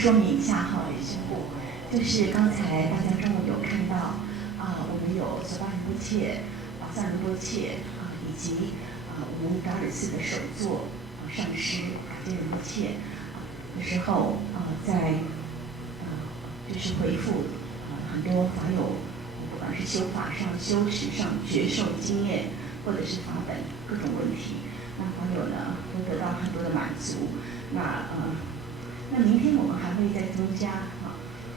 说明一下哈，也宣布，就是刚才大家中午有看到我们有索巴仁波切、萨仁波切以及我们达尔寺的首座上师卡杰仁波切的时候在就是回复很多法友，不管是修法上、修持上、觉受经验，或者是法本各种问题，那法友呢都得到很多的满足。那明天我们还会再增加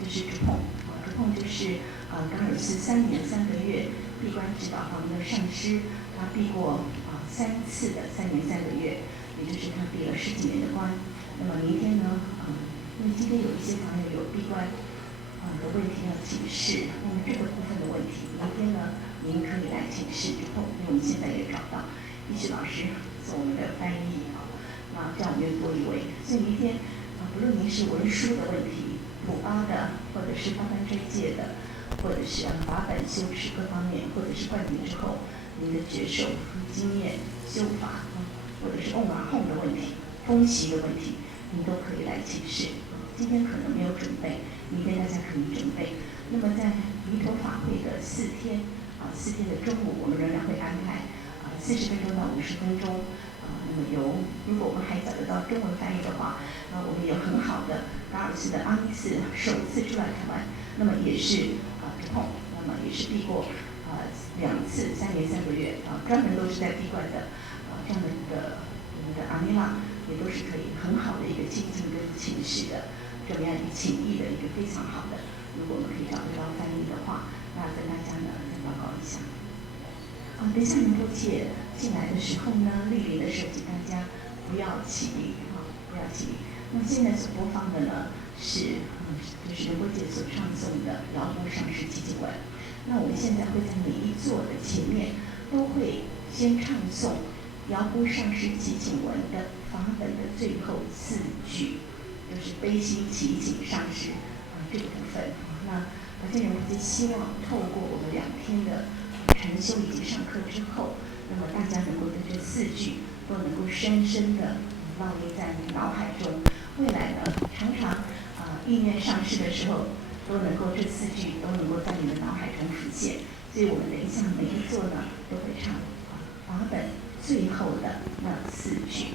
就是Drubchö就是达尔寺3年3个月闭关指导房的上师，他闭过3次的3年3个月，也就是他闭了10几年的关。那么明天呢，因为今天有一些法友有闭关的问题要请示，那么这个部分的问题，明天呢您可以来请示Drubchö，因为我们现在也找到必须老师做我们的翻译那这样我们就多一位，所以明天不论您是文书的问题、普巴的，或者是八班斋戒的，或者是法本修持各方面，或者是灌顶之后您的觉受、经验、修法或者是嗡嘛吽的问题、风习的问题，您都可以来请示。今天可能没有准备，明天大家可以准备。那么在弥陀法会的4天4天的中午，我们仍然会安排40分钟到50分钟。那么如果我们还找得到中文翻译的话，我们有很好的达尔寺的阿弥寺首次出来台湾，那么也是Drubchö，那么也是闭过2次3年3个月专门都是在闭关的这样的一个我们的阿弥拉也都是可以很好的一个精进跟请示的这么样一个请意的一个非常好的，如果我们可以找得到翻译的话，那跟大家呢再报告一下。等一下仁波切进来的时候呢，莅临的时候请大家不要起立不要起立。那么现在所播放的呢是就是仁波切所唱诵的遥波上师寂静文。那我们现在会在每一座的前面都会先唱诵遥波上师寂静文的法本的最后4句，就是悲心祈请上师这个部分。那法界仁波切希望透过我们2天的禅修以及上课之后，那么大家能够对这4句都能够深深的烙印在脑海中。未来呢，常常意念上师的时候，都能够这4句都能够在你的脑海中浮现。所以我们等一下每一座呢都会唱法本最后的那4句。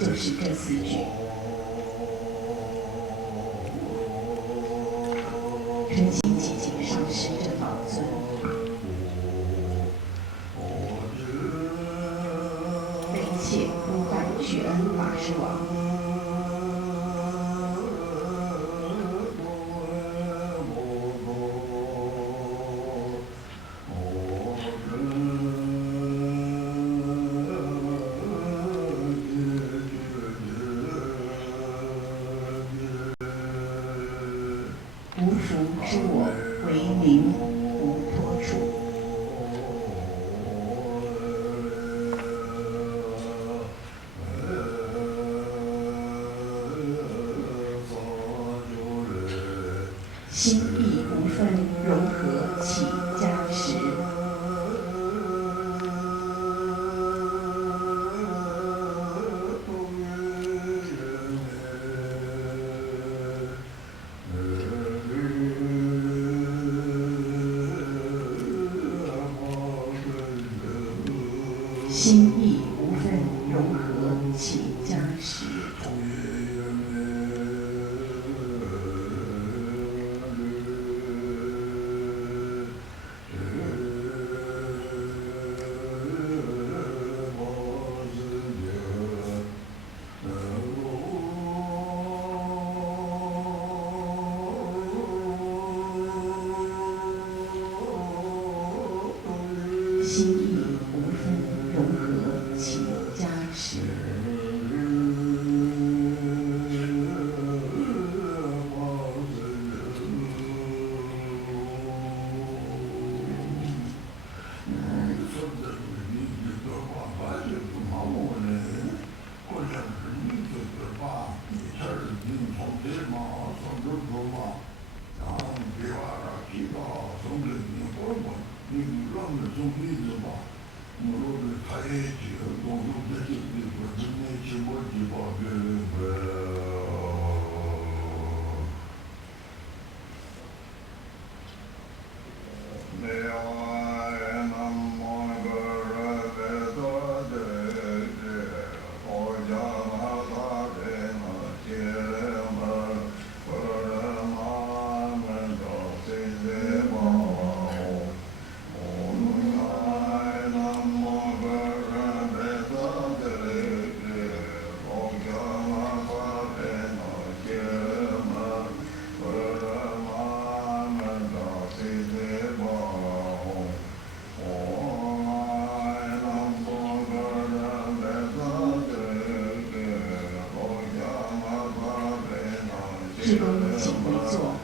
就是这4句。诚心祈请上师真宝尊，悲切呼唤具恩法师王，无福之我为名无托处。心意无分融合起加持，心意无分融合起加持。心意无分融合起加持。志工请归坐。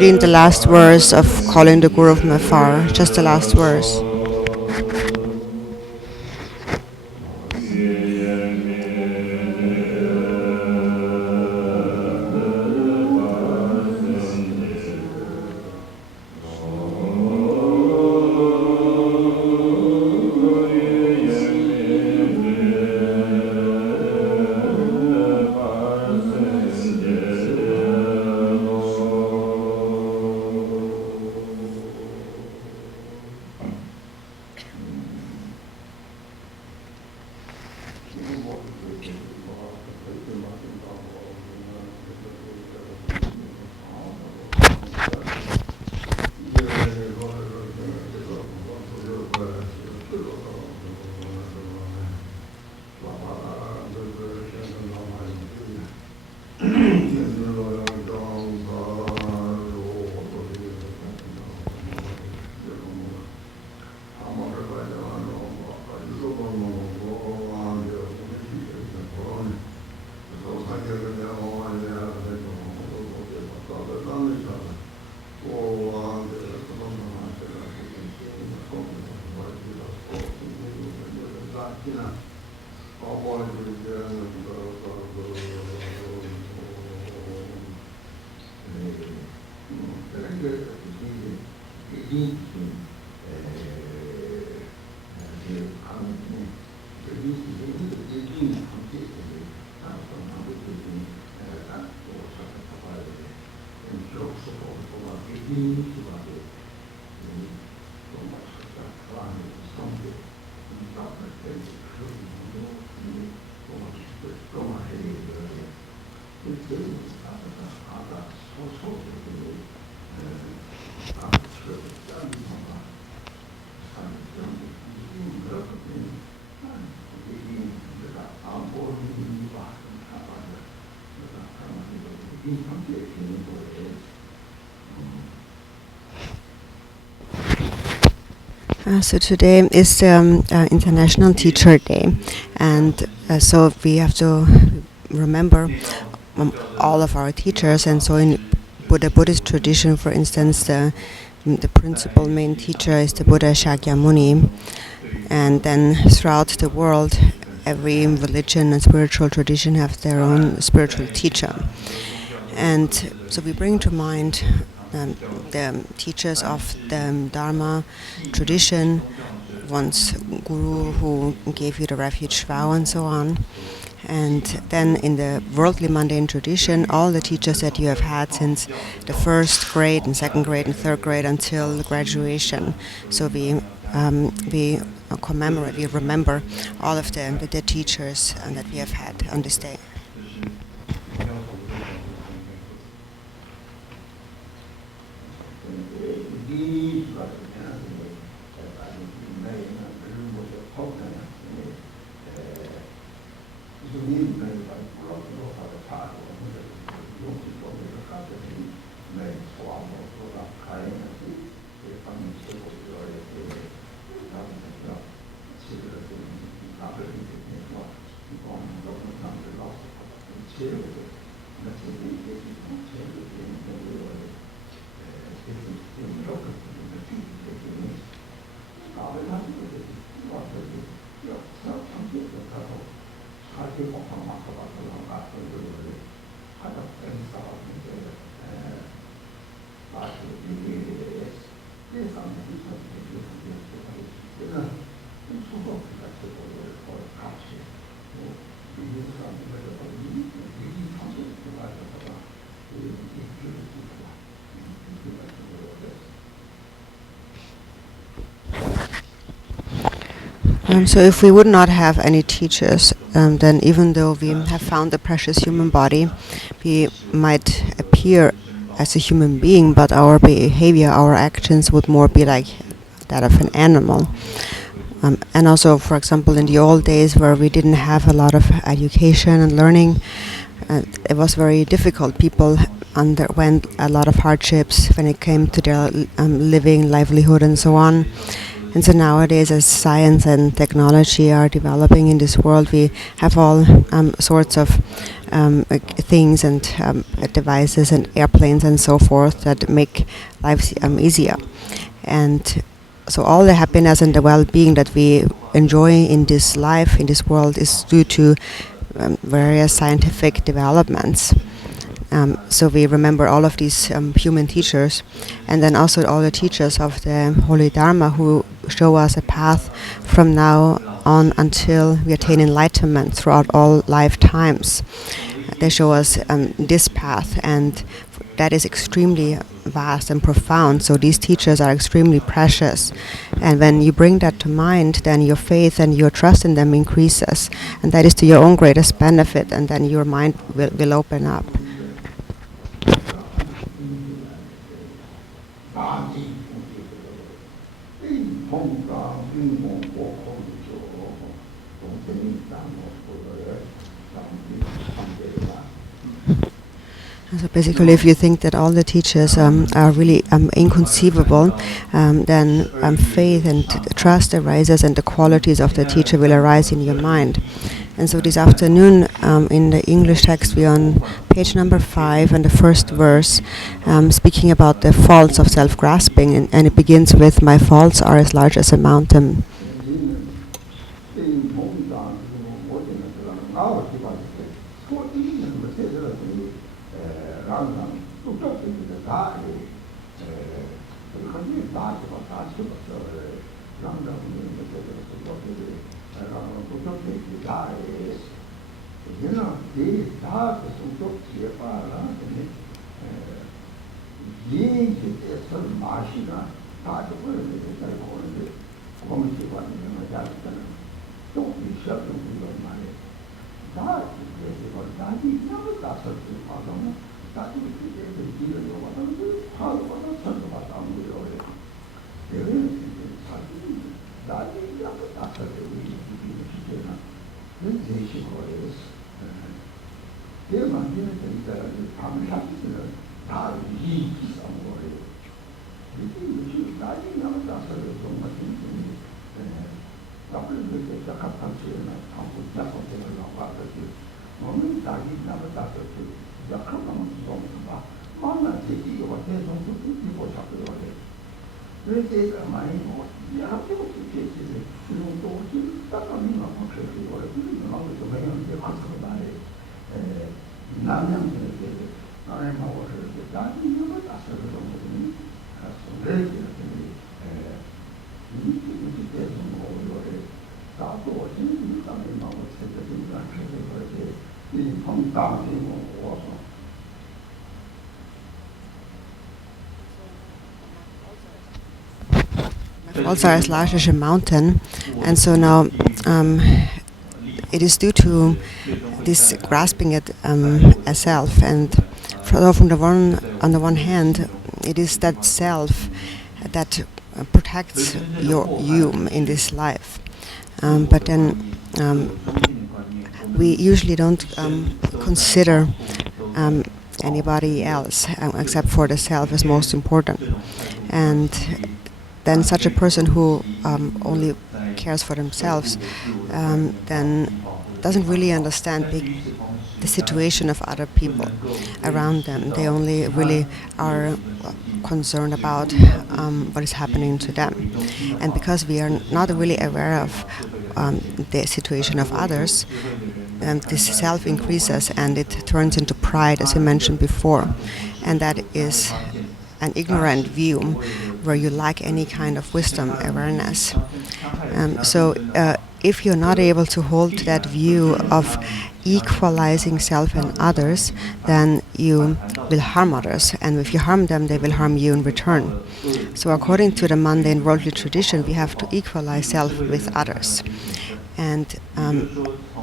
Reading the last verse of Calling the Guru from Afar, just the last verse. So today is International Teacher Day, and so we have to remember all of our teachers. And so in Buddhist tradition, for instance, the principal main teacher is the Buddha Shakyamuni, and then throughout the world, every religion and spiritual tradition have their own spiritual teacher. And so we bring to mind the teachers of the Dharma tradition, one's guru who gave you the refuge vow and so on. And then in the worldly mundane tradition, all the teachers that you have had since the first grade and second grade and third grade until graduation. So we commemorate, we remember all of the teachers that we have had on this day. So if we would not have any teachers, then even though we have found the precious human body, we might appear as a human being, but our behavior, our actions would more be like that of an animal. And also, for example, in the old days where we didn't have a lot of education and learning, it was very difficult. People underwent a lot of hardships when it came to their living, livelihood, and so on. And so nowadays, as science and technology are developing in this world, we have all sorts of things and devices and airplanes and so forth that make life easier. And so all the happiness and the well-being that we enjoy in this life, in this world, is due to various scientific developments. So we remember all of these human teachers, and then also all the teachers of the Holy Dharma who show us a path from now on until we attain enlightenment throughout all lifetimes. They show us this path, and that is extremely vast and profound. So these teachers are extremely precious. And when you bring that to mind, then your faith and your trust in them increases. And that is to your own greatest benefit. And then your mind will open up. So basically, if you think that all the teachers are really inconceivable, then faith and trust arises, and the qualities of the teacher will arise in your mind. And so this afternoon, in the English text, we're on page number 5 and the first verse, speaking about the faults of self-grasping, and it begins with, "My faults are as large as a mountain." Faults are as large as a mountain, and so now it is due to this grasping at a self, and on the one hand, it is that self that protects you in this life, but then we usually don't consider anybody else except for the self as most important, and then such a person who only cares for themselves then doesn't really understand the situation of other people around them. They only really are concerned about what is happening to them. And because we are not really aware of the situation of others, this self increases and it turns into pride, as I mentioned before. And that is an ignorant view where you lack any kind of wisdom, awareness. So if you're not able to hold that view of equalizing self and others, then you will harm others. And if you harm them, they will harm you in return. So according to the mundane worldly tradition, we have to equalize self with others. And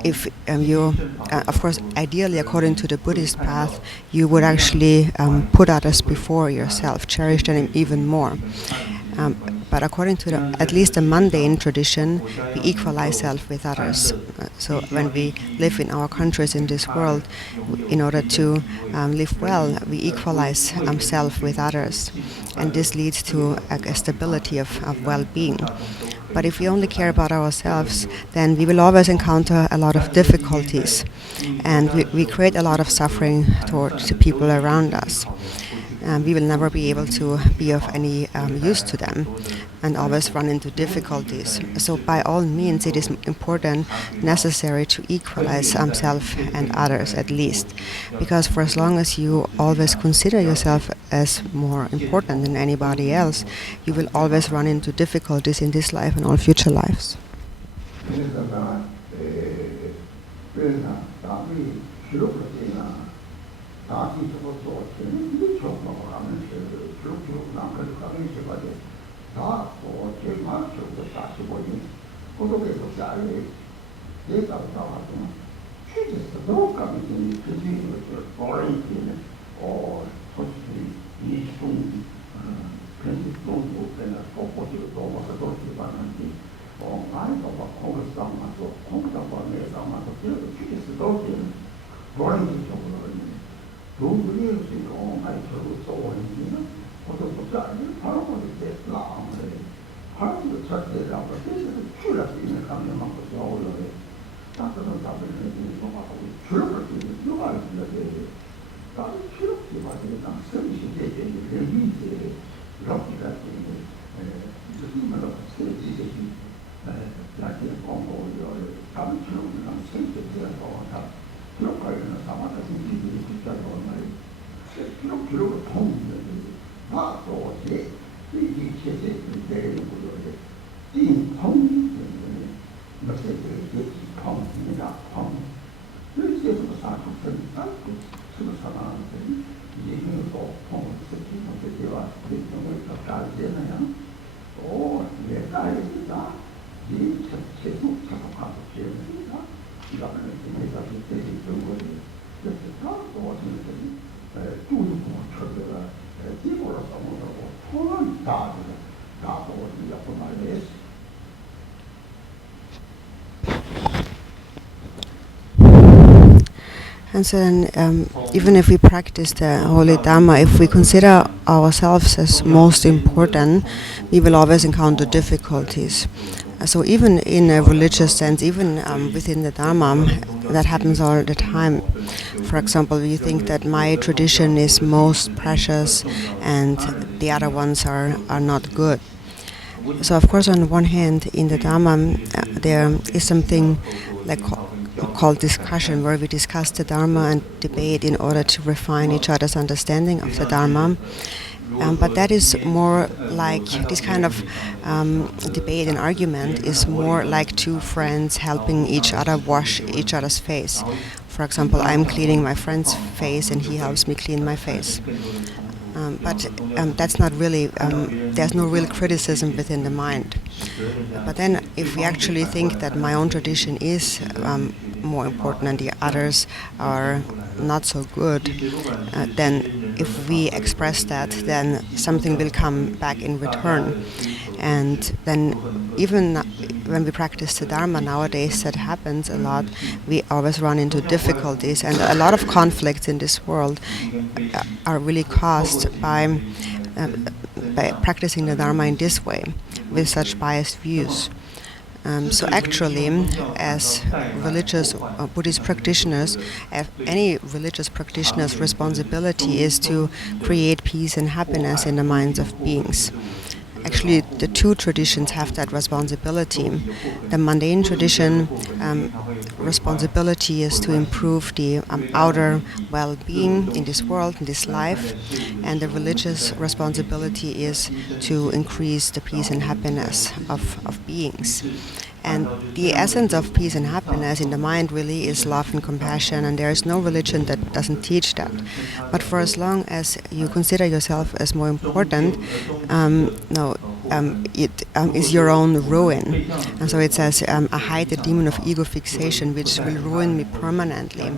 if you, of course, ideally, according to the Buddhist path, you would actually put others before yourself, cherish them even more. But according to at least the mundane tradition, we equalize self with others. So when we live in our countries in this world, in order to live well, we equalize self with others. And this leads to a stability of well-being. But if we only care about ourselves, then we will always encounter a lot of difficulties. And we create a lot of suffering towards the people around us. We will never be able to be of any use to them and always run into difficulties. So by all means, it is important, necessary to equalize self and others at least. Because for as long as you always consider yourself as more important than anybody else, you will always run into difficulties in this life and all future lives. 다시 저것도 재밌는 정보를 하면서 쭉 남을 가면서 가지고 다또 제가 저도 다시 보니 고독에서 자리 얘가 나와서 최대서 녹감이 그중에 오렌지는 솔직히 이중 편집도 되는 꽃꽂이로 넘어서 돌지 않는지 아이가 막 거기서 담아서 거기다 내가 담아서 그래도 최대서 돌지 오렌지 쪽으로 동물이 지금 많이 저도 써오는지는 어떤 것이 바로 이제 나오는데 바로 그 자체라고 해서 출할 수 있는 감정만 것이 어울려요. 따뜻한 답을 내주는 거하고 출력할 수 있는 누가 있는데 나도 출력지 마지막 서비스 대전이 레비제 이렇게 같은 무슨 말로 세지적인 나중에 공부를 다른 출력이랑 세계적으로 다 기록하려는 사마다 생기들이 붙잡고 기록을 통하는 나도 이제 이 체제를 내리는 거를 이 통일되는 메시지를 통입니다. 그래서 사실은 땅끝 수사하는 얘기도 통해서 기록되와 대통령을 잘 되나요? 내가 알겠다. 이 계속 작업하고 있습니다. 이거는 내가 그때 있던 거를 그래서 또 어떤 뚜고 쳐들어 기보로 써먹고 통한 다도 어디냐고 말했어. And so then, even if we practice the Holy Dharma, if we consider ourselves as most important, we will always encounter difficulties. So even in a religious sense, even within the Dharma, that happens all the time. For example, we think that my tradition is most precious and the other ones are not good. So of course, on one hand, in the Dharma, there is something like called discussion, where we discuss the Dharma and debate in order to refine each other's understanding of the Dharma. But that is more like this kind of debate and argument is more like two friends helping each other wash each other's face. For example, I'm cleaning my friend's face and he helps me clean my face. But that's not really, there's no real criticism within the mind. But then if we actually think that my own tradition is more important and the others are not so good, then if we express that, then something will come back in return. And then even when we practice the Dharma nowadays, that happens a lot. We always run into difficulties, and a lot of conflicts in this world are really caused by practicing the Dharma in this way, with such biased views. So actually, as religious Buddhist practitioners, any religious practitioner's responsibility is to create peace and happiness in the minds of beings. Actually, the two traditions have that responsibility. The mundane tradition responsibility is to improve the outer well-being in this world, in this life, and the religious responsibility is to increase the peace and happiness of beings. And the essence of peace and happiness in the mind really is love and compassion, and there is no religion that doesn't teach that. But for as long as you consider yourself as more important, it is your own ruin. And so it says, I hide the demon of ego fixation, which will ruin me permanently.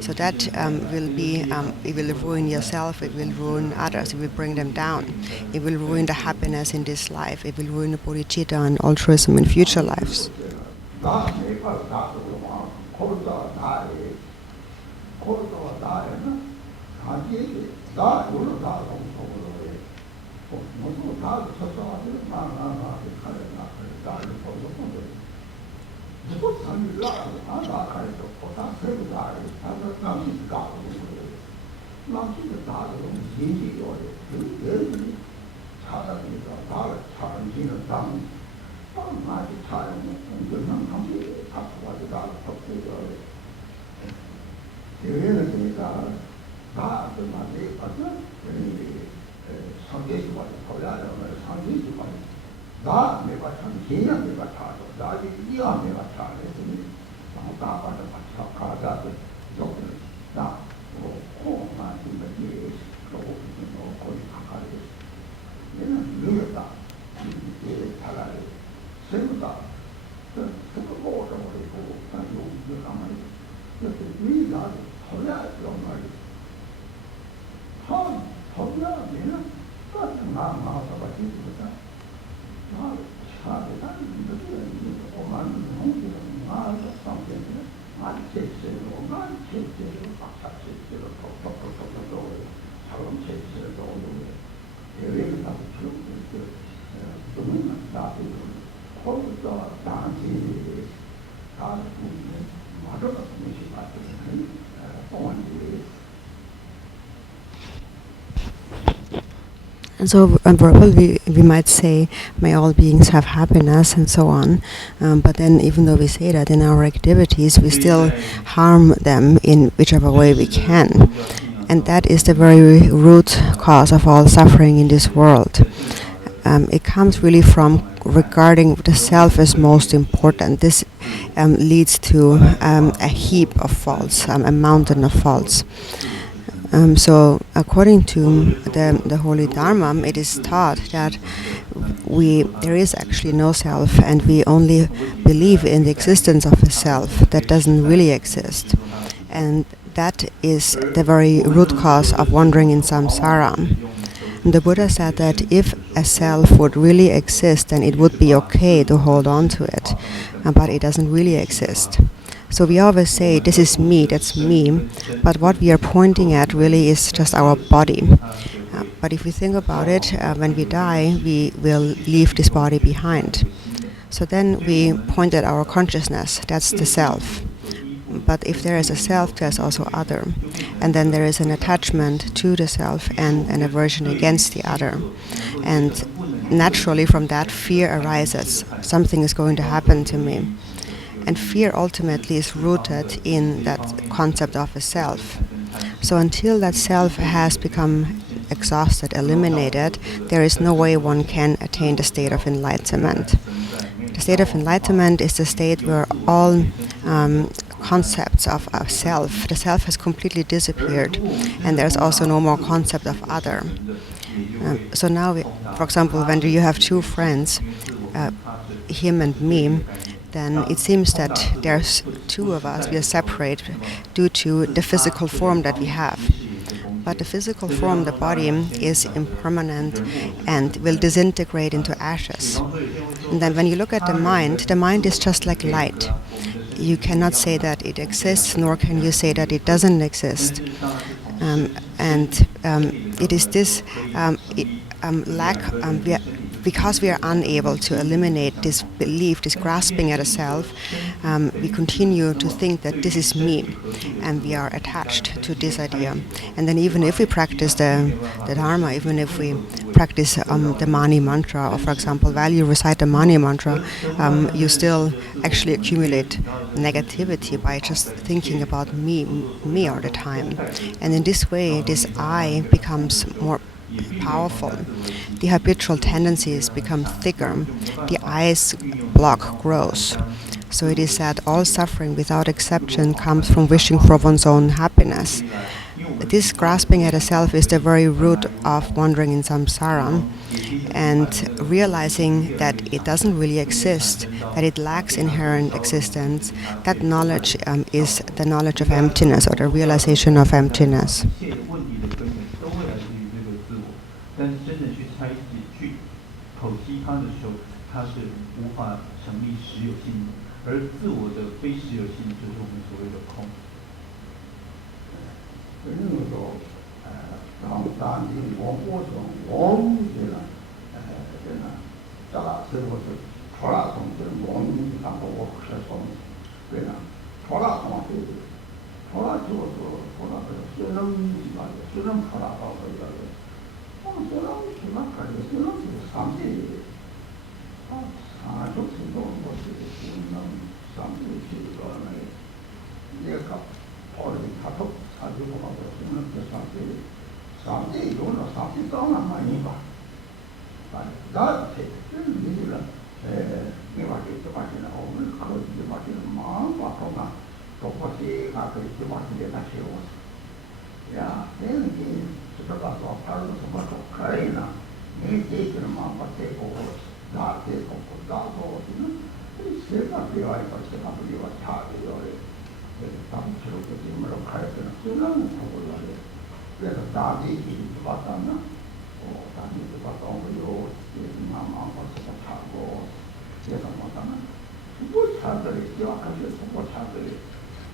So that will be, it will ruin yourself, it will ruin others, it will bring them down. It will ruin the happiness in this life, it will ruin the bodhicitta and altruism in future lives. And so verbally we might say, may all beings have happiness and so on. But then even though we say that in our activities, we still harm them in whichever way we can. And that is the very root cause of all suffering in this world. It comes really from regarding the self as most important. This leads to a heap of faults, a mountain of faults. So according to the Holy Dharma, it is taught that there is actually no self, and we only believe in the existence of a self that doesn't really exist. And that is the very root cause of wandering in samsara. And the Buddha said that if a self would really exist, then it would be okay to hold on to it, but it doesn't really exist. So we always say, this is me, that's me, but what we are pointing at really is just our body. But if we think about it, when we die, we will leave this body behind. So then we point at our consciousness, that's the self. But if there is a self, there's also other. And then there is an attachment to the self and an aversion against the other. And naturally from that, fear arises. Something is going to happen to me. And fear ultimately is rooted in that concept of a self. So until that self has become exhausted, eliminated, there is no way one can attain the state of enlightenment. The state of enlightenment is the state where all concepts of a self, the self has completely disappeared, and there's also no more concept of other. So now, for example, when you have two friends, him and me, then it seems that there's two of us, we are separate due to the physical form that we have. But the physical form, the body, is impermanent and will disintegrate into ashes. And then when you look at the mind is just like light. You cannot say that it exists, nor can you say that it doesn't exist. It is this lack, because we are unable to eliminate this belief, this grasping at a self, we continue to think that this is me, and we are attached to this idea. And then even if we practice the Dharma, even if we practice the Mani mantra, or for example, while you recite the Mani mantra, you still actually accumulate negativity by just thinking about me all the time. And in this way, this I becomes more powerful. The habitual tendencies become thicker. The I's block grows. So it is said all suffering without exception comes from wishing for one's own happiness. This grasping at a self is the very root of wandering in samsara, and realizing that it doesn't really exist, that it lacks inherent existence. That knowledge is the knowledge of emptiness, or the realization of emptiness. 但是真正去拆解、去剖析它的时候，它是无法成立实有性的，而自我的非实有性就是我们所谓的空。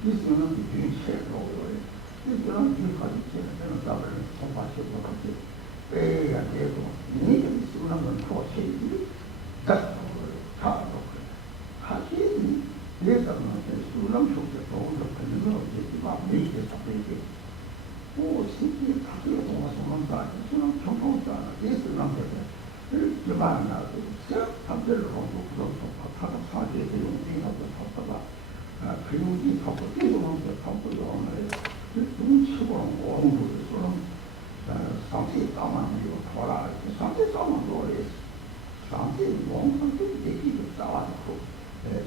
이수는 비중이 최고예요. 이수는 지금까지 제는 답을 통과시키고 그렇게 빼야 되고 이게 이수는 건 도체이지 자도 하긴 예상은 수능 속에서 그런 거 막 매일 답변이 오 신기 자기가 동화소문다 수능 정통자 예수는 기반을 나도 답변을 하고 그런 타다 사지에 용기하고 탔다가 교육이 하고 뛰어오는 게 하고 오늘 눈치고는 공부를 그런 상태 싸움하는 거 돌아 상태 싸움은 노래 상태 뭔가도 얘기도 싸워놓고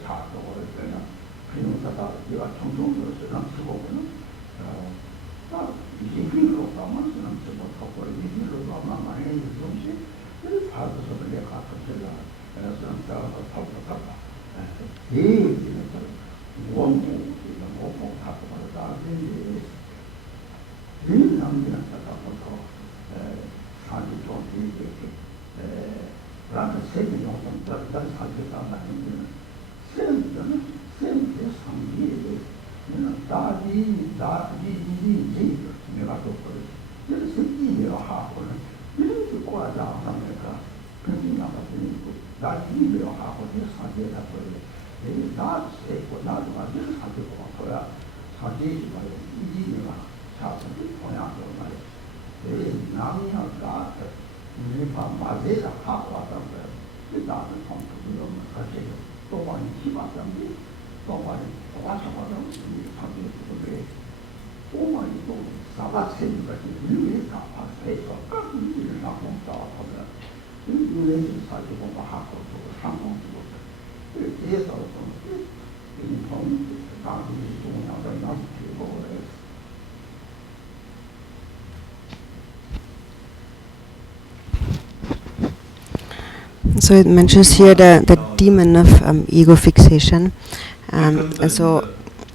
자동으로 그냥 교육하다 내가 정통으로 쓰는 수고는 이제 길로 가면 쓰는 수고 하고 이 길로 가면 많이 좀씩 받아서 내가 같이 그래서 따라서 타고 갔다 얘기는 원고 원고 타고 가다 이 남기는 타고 사지 좀 이렇게 그러나 세계 용선 다른 사지가 나는 세는 세의 상기에 다리 내가 또 그래 그래서 이해를 하고는 이렇게 꼬아자 하니까 그냥 나가지고 나중에 하고 사지에다 버려 나 세고 나도 가지고 사지고 거야 사지가 이지가 사지 보냐고 말이야 남이가 우리가 맞아야 하고 왔단 말이야 나는 성품이 사실 또 많이 희망장비 또 많이 도와줘가지고 사지에 그래 또 많이 또 사바세니까 일일이 다 해서 các 일을 하고 나와서 눈에 사지고 하고 또 상공도 그래서 좀 인통 당시 중요하다 나도 그래 So it mentions here the demon of ego fixation, and so,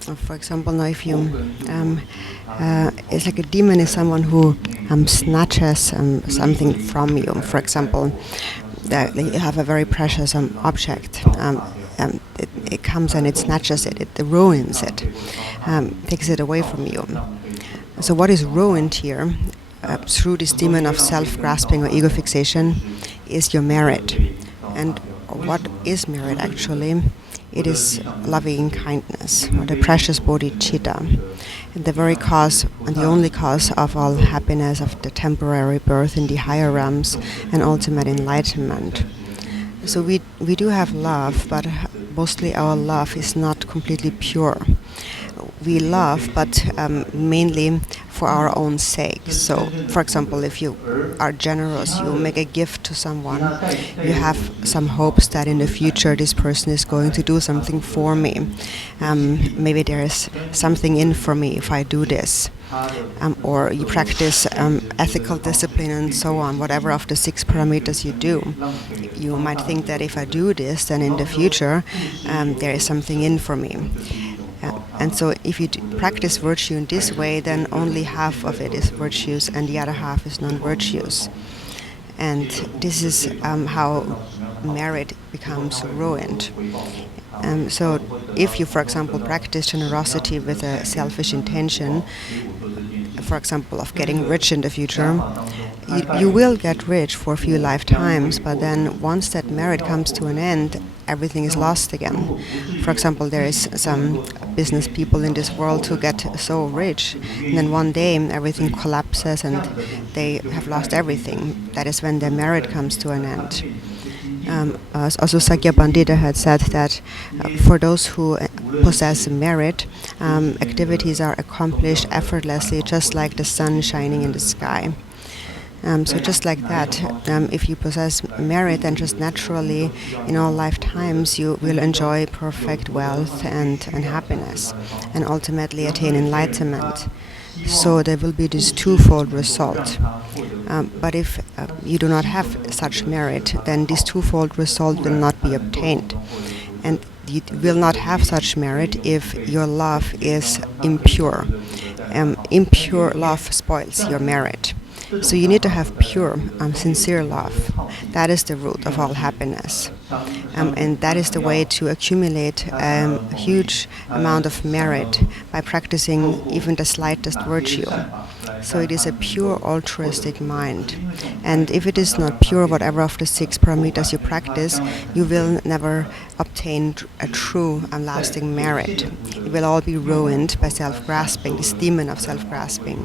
for example, now if you, it's like a demon is someone who snatches something from you. For example, that you have a very precious object, it comes and it snatches it, it ruins it, takes it away from you. So what is ruined here, through this demon of self-grasping or ego fixation, is your merit. And what is merit actually? It is loving kindness, or the precious bodhicitta, and the very cause and the only cause of all happiness, of the temporary birth in the higher realms and ultimate enlightenment. So we do have love, but mostly our love is not completely pure. We love, but mainly for our own sake. So, for example, if you are generous, you make a gift to someone, you have some hopes that in the future this person is going to do something for me. Maybe there is something in for me if I do this. Or you practice ethical discipline and so on, whatever of the 6 parameters you do. You might think that if I do this, then in the future there is something in for me. And so if you practice virtue in this way, then only half of it is virtues and the other half is non-virtues. And this is how merit becomes ruined. So if you, for example, practice generosity with a selfish intention, for example, of getting rich in the future, you will get rich for a few lifetimes, but then once that merit comes to an end, everything is lost again. For example, there is some business people in this world who get so rich, and then one day everything collapses and they have lost everything. That is when their merit comes to an end. Also Sakya Pandita had said that for those who possess merit, activities are accomplished effortlessly, just like the sun shining in the sky. So just like that, if you possess merit, then just naturally in all lifetimes you will enjoy perfect wealth and happiness and ultimately attain enlightenment. So there will be this twofold result. But if you do not have such merit, then this twofold result will not be obtained. And you will not have such merit if your love is impure. Impure love spoils your merit. So you need to have pure, sincere love. That is the root of all happiness. And that is the way to accumulate a huge amount of merit by practicing even the slightest virtue. So it is a pure altruistic mind. And if it is not pure, whatever of the 6 paramitas you practice, you will never obtain a true and lasting merit. It will all be ruined by self-grasping, this demon of self-grasping.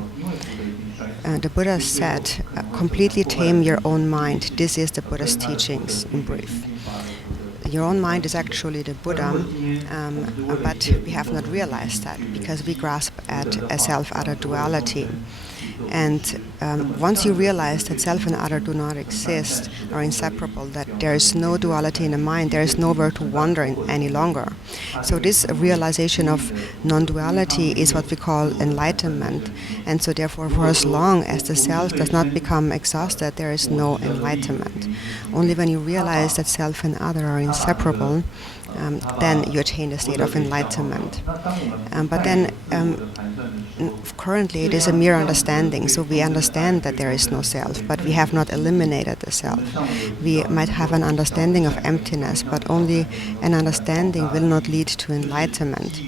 The Buddha said, completely tame your own mind. This is the Buddha's teachings in brief. Your own mind is actually the Buddha, but we have not realized that because we grasp at a self-other duality. And once you realize that self and other do not exist, are inseparable, that there is no duality in the mind, there is nowhere to wander any longer. So this realization of non-duality is what we call enlightenment. And so therefore, for as long as the self does not become exhausted, there is no enlightenment. Only when you realize that self and other are inseparable, then you attain the state of enlightenment. But then currently it is a mere understanding, so we understand that there is no self, but we have not eliminated the self. We might have an understanding of emptiness, but only an understanding will not lead to enlightenment.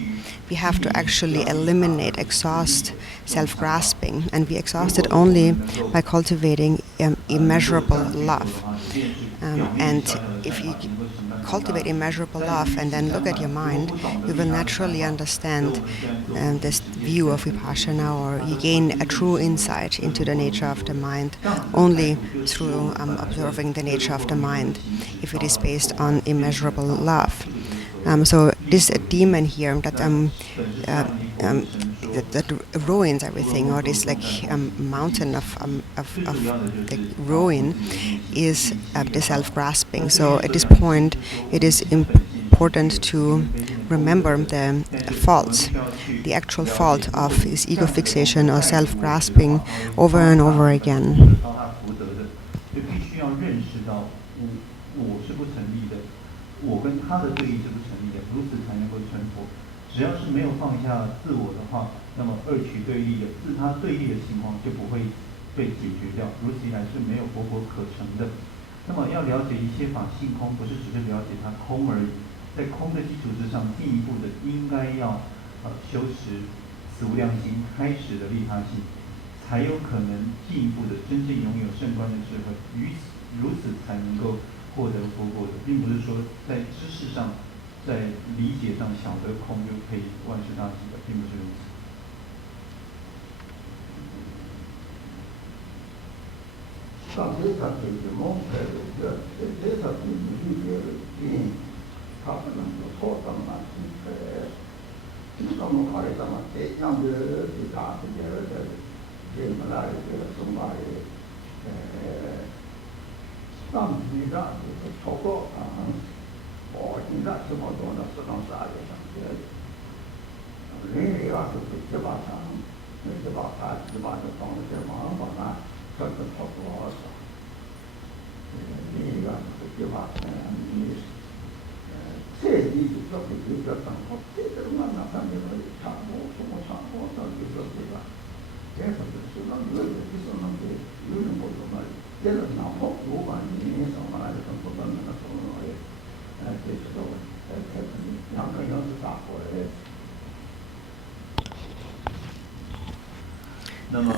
We have to actually eliminate, exhaust self-grasping, and we exhaust it only by cultivating immeasurable love. And if you cultivate immeasurable love and then look at your mind, you will naturally understand this view of Vipassana, or you gain a true insight into the nature of the mind only through observing the nature of the mind, if it is based on immeasurable love. So this demon here that ruins everything, or this mountain of the ruin, is the self-grasping. So at this point, it is important to remember the faults, the actual fault of this ego fixation or self-grasping over and over again.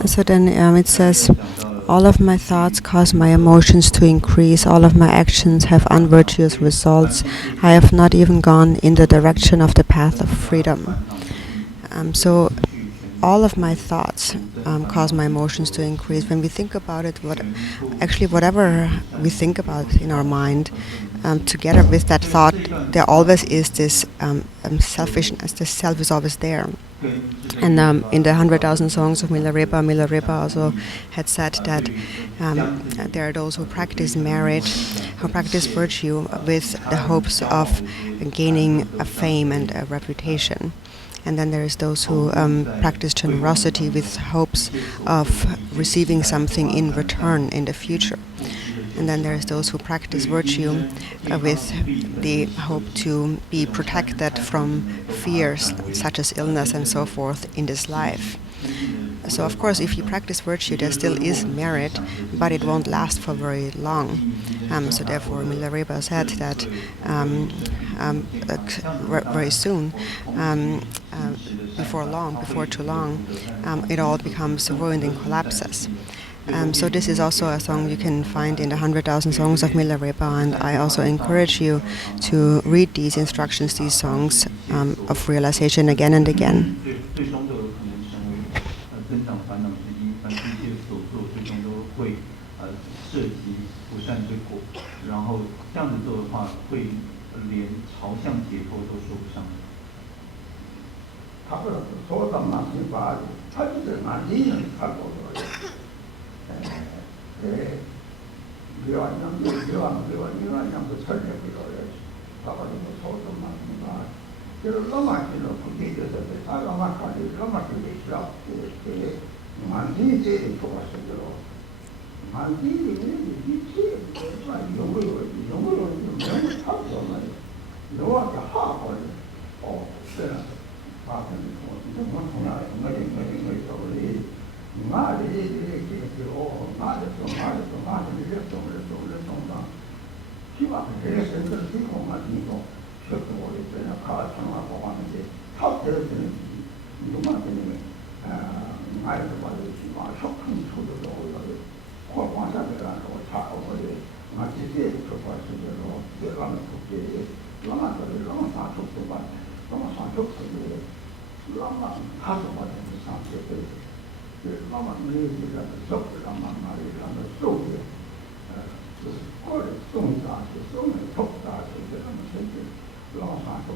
So then it says, all of my thoughts cause my emotions to increase, all of my actions have unvirtuous results. I have not even gone in the direction of the path of freedom. So all of my thoughts cause my emotions to increase. When we think about it, whatever we think about in our mind, together with that thought, there always is this selfishness. The self is always there. And in the 100,000 songs of Milarepa also had said that there are those who practice merit, who practice virtue with the hopes of gaining a fame and a reputation. And then there is those who practice generosity with hopes of receiving something in return in the future. And then there is those who practice virtue with the hope to be protected from fears such as illness and so forth in this life. So of course, if you practice virtue, there still is merit, but it won't last for very long. So therefore, Milarepa said that very soon, before too long, it all becomes ruined and collapses. So this is also a song you can find in the 100,000 Songs of Milarepa, and I also encourage you to read these instructions, these songs of realization again and again. 增长烦恼之一，凡是一切所做，最终都会涉及不善之果。然后这样子做的话，会连朝向解脱都说不上。他说说到那些法，他就是按理论他做的。류안양도 철저히 가가지고 소도만 가. 그래서 로마기로 부대에서 로마까지 시작. 만진이 제일 좋았어요. 만진이 이게 정말 영어로 너무 탑잖아요. 너한테 하고 그래. 바탕이 정말 정말 저리 말이 이렇게 말이 이랬어. 기왕 그래서 이거 가지고 저도 오래전에 가창하고 하는데 탑들은 이거만 되면 말도 말이지 마 쇼핑 초도도 올라요. 코관사들하고 차오버리 마치게 proposto dell'anno che l'anno fatto 봐. l'anno fatto l'anno fatto 받는 상태에 l'anno 내리가 속도 l'anno 말이라는 속에 그걸 송다 송을 톡다 그러면 되게 l'anno fatto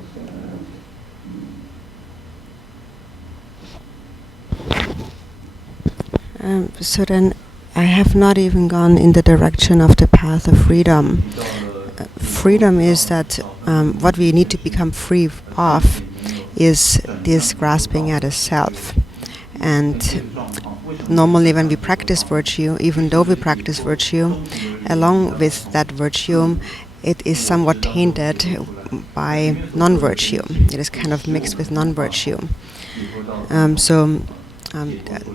So then I have not even gone in the direction of the path of freedom. Freedom is that what we need to become free of is this grasping at a self. And normally when we practice virtue, even though we practice virtue, along with that virtue, it is somewhat tainted by non-virtue. It is kind of mixed with non-virtue.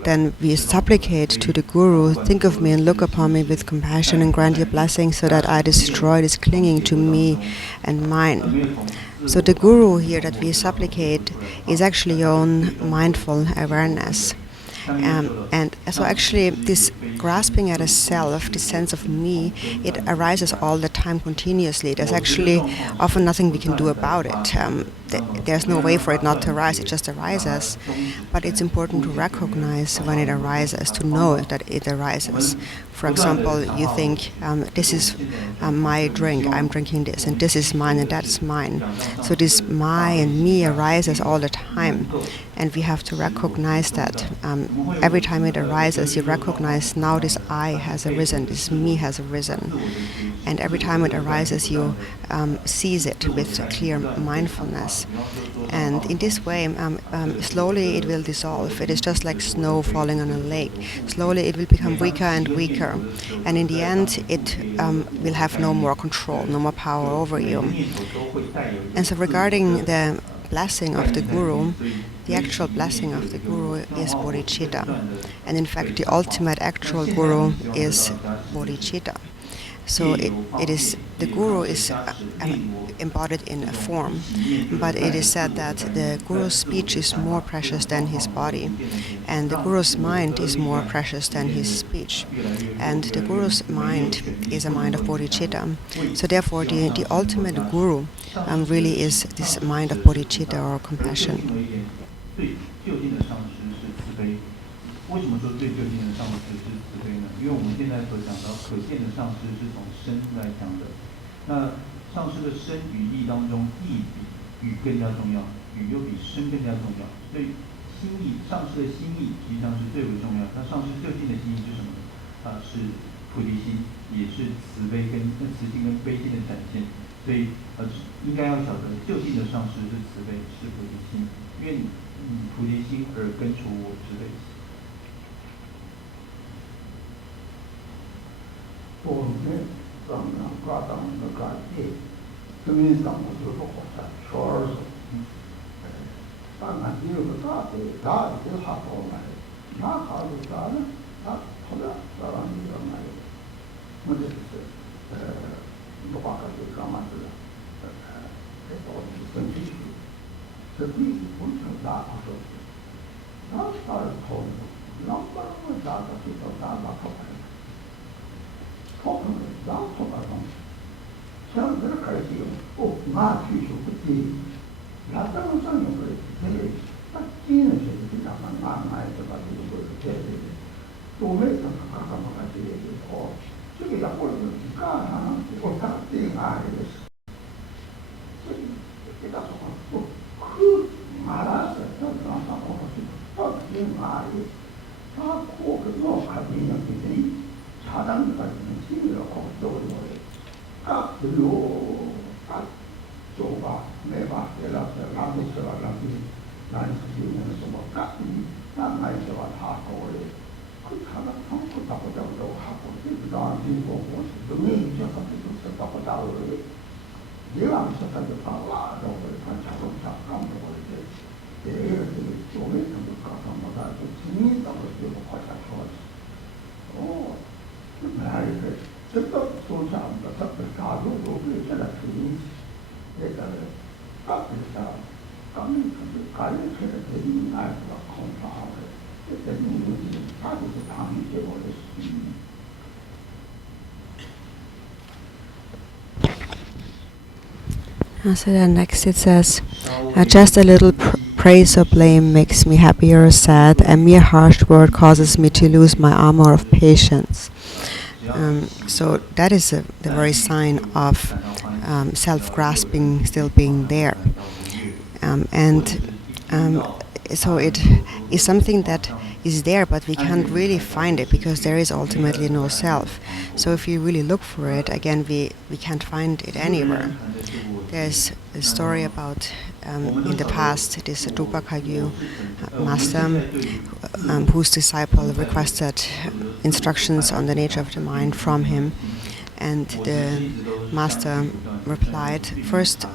Then we supplicate to the Guru, think of me and look upon me with compassion and grant your blessing so that I destroy this clinging to me and mine. So the Guru here that we supplicate is actually your own mindful awareness. And so actually this grasping at a self, this sense of me, it arises all the time continuously. There's actually often nothing we can do about it. There's no way for it not to arise, it just arises. But it's important to recognize when it arises, to know that it arises. For example, you think, this is my drink, I'm drinking this, and this is mine and that's mine. So this my and me arises all the time. And we have to recognize that. Every time it arises, you recognize now this I has arisen, this me has arisen. And every time it arises, you seize it with clear mindfulness. And in this way, slowly it will dissolve. It is just like snow falling on a lake. Slowly it will become weaker and weaker. And in the end, it will have no more control, no more power over you. And so regarding the blessing of the Guru, the actual blessing of the Guru is bodhicitta. And in fact, the ultimate actual Guru is bodhicitta. So it is, the Guru is embodied in a form, but it is said that the Guru's speech is more precious than his body, and the Guru's mind is more precious than his speech, and the Guru's mind is a mind of bodhicitta. So therefore, the ultimate Guru really is this mind of bodhicitta or compassion. 为什么说最究竟的上师是慈悲呢？因为我们现在所讲到可见的上师是从身来讲的，那上师的身与意当中，意比语更加重要，语又比身更加重要。所以心意，上师的心意实际上是最为重要。那上师究竟的心意是什么呢？是菩提心，也是慈悲跟慈心跟悲心的展现。所以应该要晓得，究竟的上师是慈悲，是菩提心，因为以菩提心而根除我执的心。 보면 가당의 가지 금인상도 보고서 초월서 땅한 이유가 다 하고 말이야. 나가도다는 나 토다 사람이 일어나요. 먼저 노바가지 가만들 또 선지시 저기 본청 나가서 나를 통 남바는 나가서 나가서 통은 나서가서 사람들 가르치고 꼭 마주주고 나타나는 사람을 되게 딱 끼는 식이 나만 많아서 가지고 그렇게 도매서 가가지고 저기 약골을 가하는 거다 띵아리스 저기가 그 말아서 저기가 또 띵아리 다 고그로 가지는 게 사단을 가지는 힘이라고 떠오르는 각 그리고 각 좁아 내가 내가 남북서가 나는 지금에서 뭐 깎이 나이서가 다 거래 그 하나 한국 다 보자고 하고 나 지금 너네 저거 좀 썼다고 나오래 내가 안 썼다고 봐라고 한 작업 잠깐 먹을때 내가 그 좀에 좀 가서 뭐다 좀 재미있다고 좀 과자 좋았어 그 말이 그 저도 소장도 저도 가도 그랬잖아 그 내가 깎이다 깎는 그 가르쳐야 되는 알수가 공부하고 그때 누구지 가지고 당이 되어버렸어. So then next it says, just a little praise or blame makes me happy or sad. A mere harsh word causes me to lose my armor of patience. So that is the very sign of self-grasping still being there. So it is something that is there, but we can't really find it because there is ultimately no self. So if you really look for it, again, we can't find it anywhere. There's a story about in the past, this Drubchö master whose disciple requested instructions on the nature of the mind from him, and the master replied, first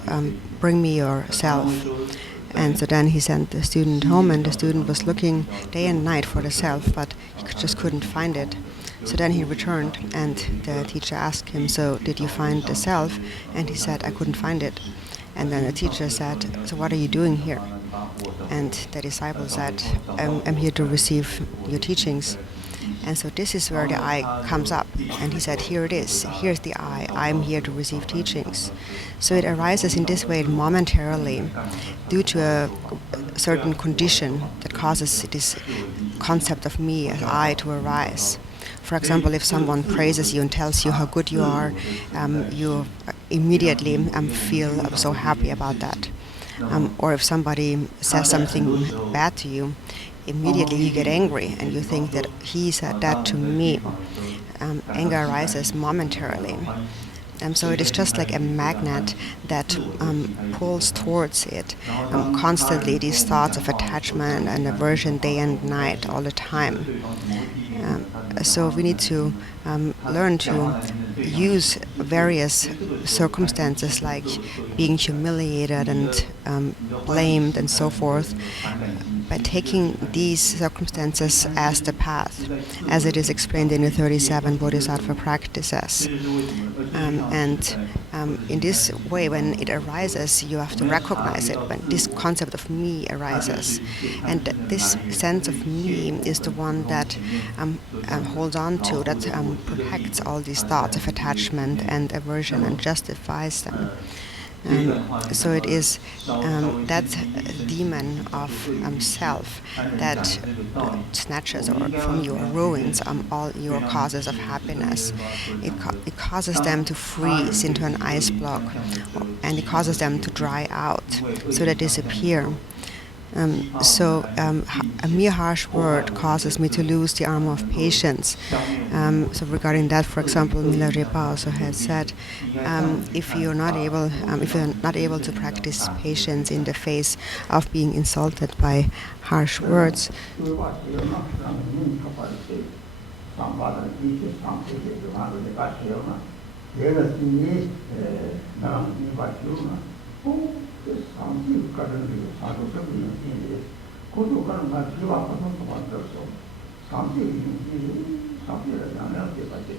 bring me yourself. And so then he sent the student home, and the student was looking day and night for the self, but he just couldn't find it. So then he returned, and the teacher asked him, so did you find the self? And he said, I couldn't find it. And then the teacher said, so what are you doing here? And the disciple said, I'm here to receive your teachings. And so this is where the I comes up. And he said, here it is. Here's the I. I'm here to receive teachings. So it arises in this way momentarily due to a certain condition that causes this concept of me as I to arise. For example, if someone praises you and tells you how good you are, you immediately feel so happy about that. Or if somebody says something bad to you, immediately you get angry and you think that he said that to me. Anger arises momentarily. So it is just like a magnet that pulls towards it constantly these thoughts of attachment and aversion day and night all the time. So we need to learn to use various circumstances like being humiliated and blamed and so forth by taking these circumstances as the path, as it is explained in the 37 Bodhisattva practices. In this way, when it arises, you have to recognize it, when this concept of me arises. And this sense of me is the one that holds on to, that protects all these thoughts of attachment and aversion and justifies them. So it is that demon of self that snatches or from you or ruins all your causes of happiness. It causes them to freeze into an ice block, and it causes them to dry out, so they disappear. So a mere harsh word causes me to lose the armor of patience. So regarding that, for example, Milarepa also has said, if you're not able to practice patience in the face of being insulted by harsh words, 고독하는 날 기와 같은 동안 들었어. 삼세의 삼세를 양양 때까지.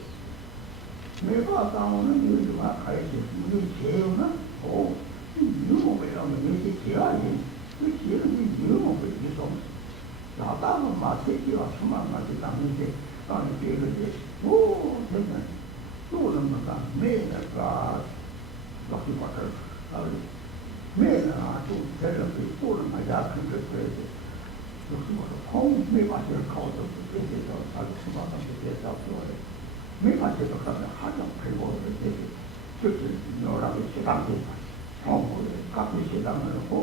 내가 따오는 이유가 가야지. 우리 제어는 유목이라면 이게 제야지. 그 제어는 유목을 해서 나다는 마세기와 수만 가지 당는데 나는 제어를 되면 또는 뭔가 매일가 역시 받을 매일 아주 대략이 또는 가야 큰 것들에 역시 콩 매마시를 가고도 그래서 아주 수많은 게 됐다고 해요. 매마시도 가면 하정 팔고를 되게 그렇게 여러 개 시당이 정부에 카페 시당을 하고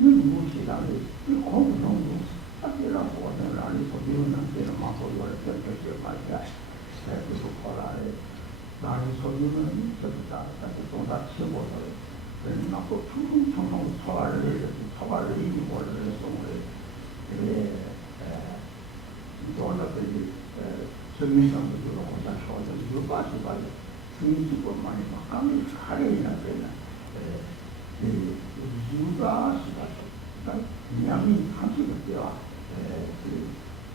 윤무 시당을 공동으로 딱이라고 하는 안에서 미우는 데는 막고 요래 때문에 말이야. 그래서 거라에 나의 소유는 저기다 또 다치고서 나도 충성성 처발을 이미 원래서 우리 원래들이 정민성들로 혼자 서서 유바시 발 승리권만이 막 감히 가려이나 되나 유바시가 그러니까 양이 함식을 때와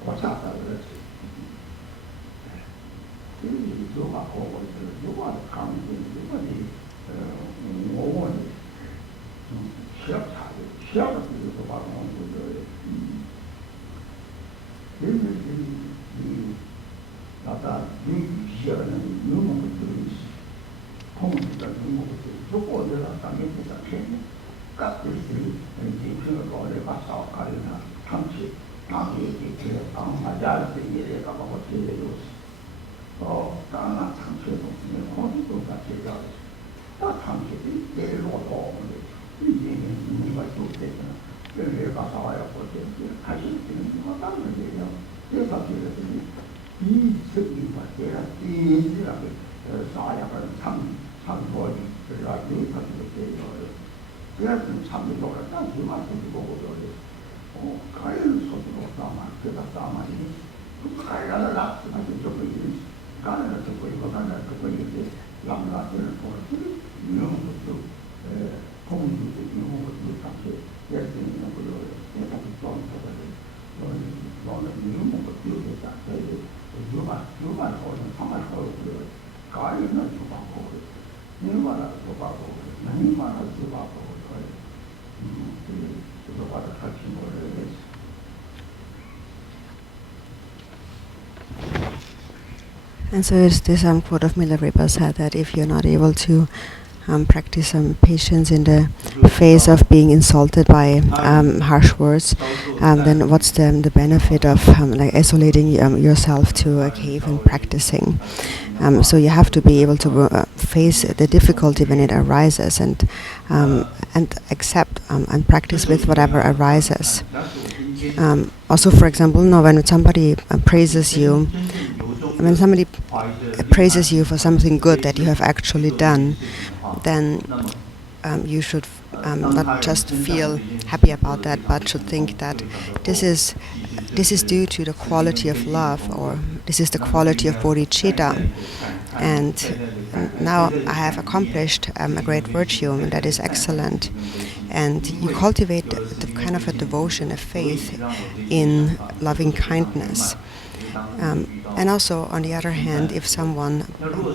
고사다 그렇지. 요가 보고 요가 강의 요가니 오원이 시합을 들어서 바로 온 거죠. 나다 시합은 유목을 들으시 통지가 유목을 들으시 조금 내가 당연히다 했네. 깍들이 인생을 거래 가서 가리나 참치 당이 이렇게 맞아 이래가 뭐 제대로 땅나 참치도 거기도 같이 가서 다 참치들이 내려오고 오는데 이제는 누가 좋겠구나. 여기 가서 와요. 그때 다시 지금 다른 얘기요. 대사 길었더니 이 새끼가 제가 띠지라고 사약을 삼보이 그래가 대사 길었대요. 제가 좀 삼보이가 딱 그만큼 보고 그래. 가연 소리로 담아 그다 담아니 가연을 낚시하기 좀 가연을 듣고 이거 가연을 듣고 이게 양가들을 보고 이런 것도 공주도 이런 것도 같이 예를 들면 그거 내가 좀 너는 이런 것도 기억했다. 유만 거는 상할 거고 가연을 주고 일만을 주고 나이만을 주고 그거보다 같이 모르겠어. And so is this quote of Milarepa said that if you're not able to practice some patience in the face of being insulted by harsh words, then what's the benefit of like isolating yourself to a cave and practicing? So you have to be able to face the difficulty when it arises and accept and practice with whatever arises. Also, for example, when somebody praises you, when somebody praises you for something good that you have actually done, then you should not just feel happy about that, but should think that this is due to the quality of love, or this is the quality of bodhicitta, and now I have accomplished a great virtue, and that is excellent. And you cultivate the kind of a devotion, a faith in loving kindness. And also, on the other hand, if someone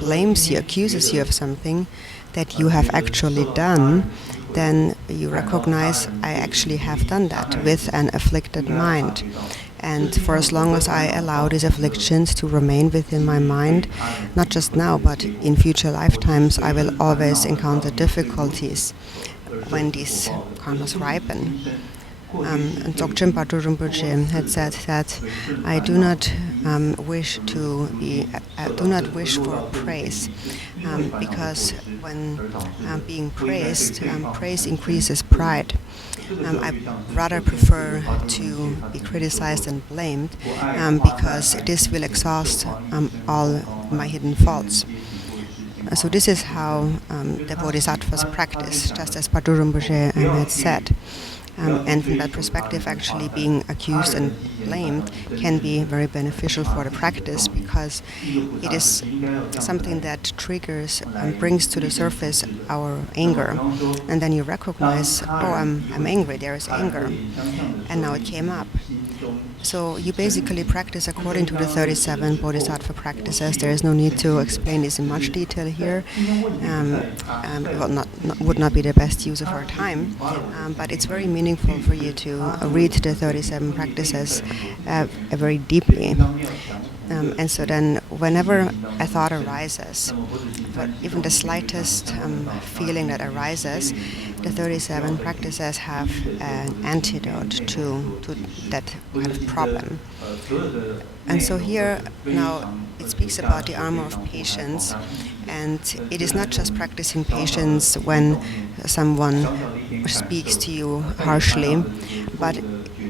blames you, accuses you of something that you have actually done, then you recognize, I actually have done that with an afflicted mind. And for as long as I allow these afflictions to remain within my mind, not just now, but in future lifetimes, I will always encounter difficulties when these karmas ripen. And Drubchö had said that I do not wish for praise, because when being praised, praise increases pride. I rather prefer to be criticized and blamed, because this will exhaust all my hidden faults. So this is how the bodhisattvas practice, just as Drubchö had said. And from that perspective, actually being accused and blamed can be very beneficial for the practice, because it is something that triggers and brings to the surface our anger. And then you recognize, oh, I'm angry, there is anger. And now it came up. So you basically practice according to the 37 Bodhisattva practices. There is no need to explain this in much detail here. Would not be the best use of our time, but it's very meaningful for you to read the 37 practices very deeply. And so then whenever a thought arises, even the slightest feeling that arises, the 37 practices have an antidote to that kind of problem. And so here now it speaks about the armor of patience, and it is not just practicing patience when someone speaks to you harshly, but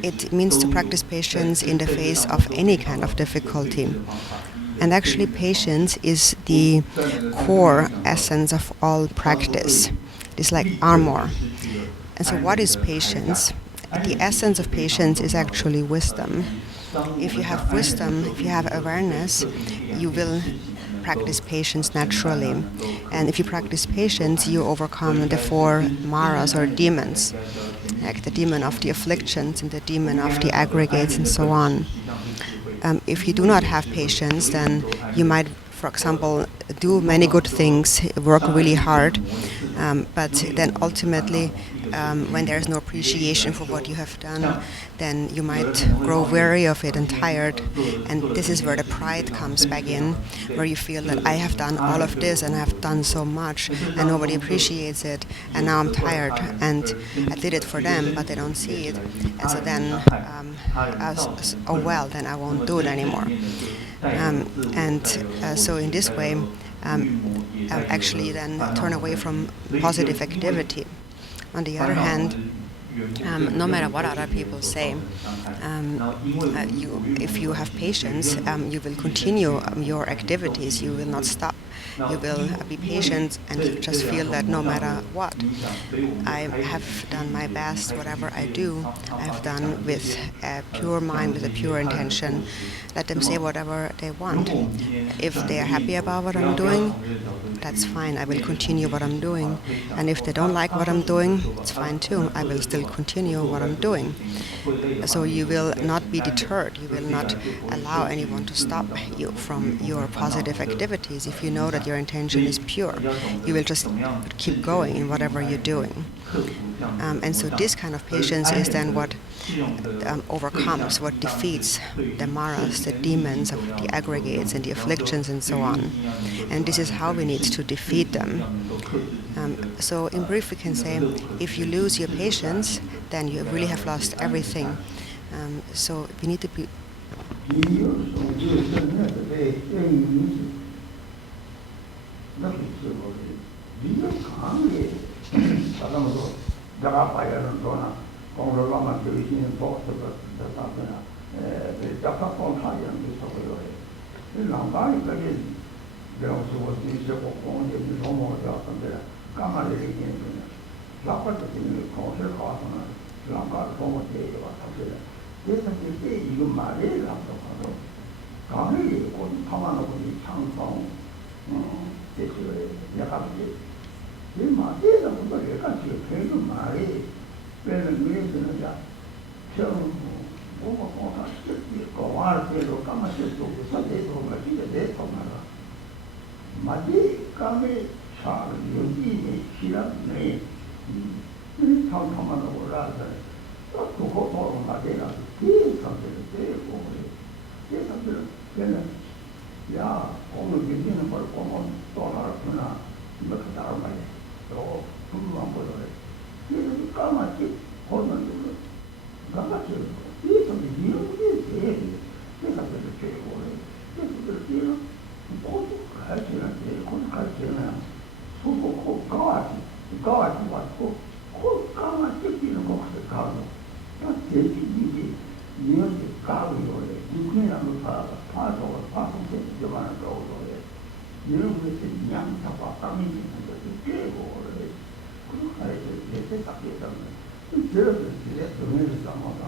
it means to practice patience in the face of any kind of difficulty. And actually patience is the core essence of all practice. It's like armor. And so what is patience? The essence of patience is actually wisdom. If you have wisdom, if you have awareness, you will practice patience naturally. And if you practice patience, you overcome the 4 maras or demons, like the demon of the afflictions and the demon of the aggregates and so on. If you do not have patience, then you might, for example, do many good things, work really hard, but then ultimately, when there is no appreciation for what you have done, then you might grow weary of it and tired. And this is where the pride comes back in, where you feel that I have done all of this and I have done so much and nobody appreciates it, and now I'm tired and I did it for them but they don't see it. And so then, oh well, then I won't do it anymore. So in this way, actually then turn away from positive activity. On the other hand, no matter what other people say, if you have patience, you will continue your activities, you will not stop. You will be patient and just feel that no matter what, I have done my best. Whatever I do, I have done with a pure mind, with a pure intention. Let them say whatever they want. If they are happy about what I'm doing, that's fine. I will continue what I'm doing. And if they don't like what I'm doing, it's fine too. I will still continue what I'm doing. So you will not be deterred. You will not allow anyone to stop you from your positive activities. If you know that your intention is pure, you will just keep going in whatever you're doing. And so this kind of patience is then what overcomes, what defeats the maras, the demons of the aggregates and the afflictions and so on. And this is how we need to defeat them. So in brief, we can say, if you lose your patience, then you really have lost everything. So we need to be... 제가 이제 동의를 삼아서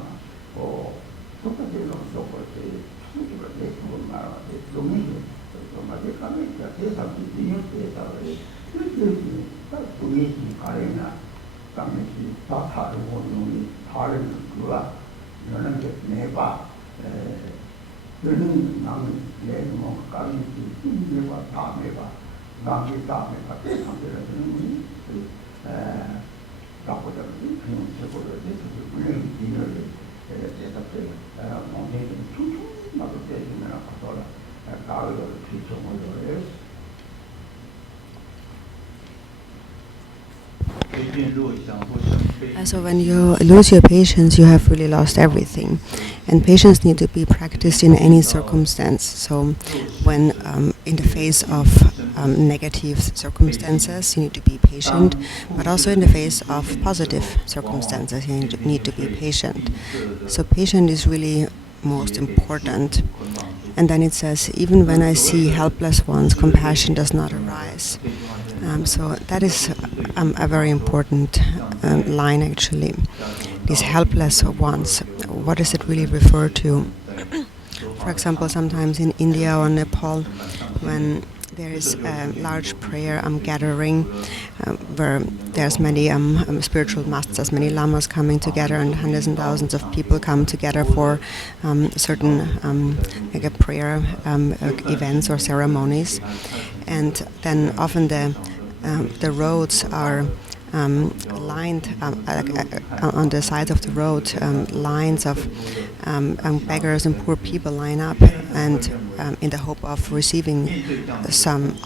똑같이 놓고 이제 수기를 내고 말하는데 동의를 정말 가면 대상 비용 대상을 그렇게 딱 동의 가려나 당시 다 다르고 놈이 다른 그가 여는 게 내봐 여는 남은 내뭐 가는 게 내봐 다 내봐 남이 다 내봐 대상들을 하는 분이 갖고자 그냥 저거를 해서 그냥 이너를 대답해 뭔가 퉁퉁 나도 되면 가서라 가을을 피청을 해서 So when you lose your patience, you have really lost everything. And patience need to be practiced in any circumstance. So when in the face of negative circumstances, you need to be patient, but also in the face of positive circumstances, you need to be patient. So patience is really most important. And then it says, even when I see helpless ones, compassion does not arise. So that is a very important line, actually. These helpless ones, what does it really refer to? For example, sometimes in India or Nepal, when there is a large prayer gathering where there's many spiritual masters, many lamas coming together, and hundreds and thousands of people come together for certain like a prayer events or ceremonies, and then often the roads are lined on the sides of the road. Lines of beggars and poor people line up, and in the hope of receiving some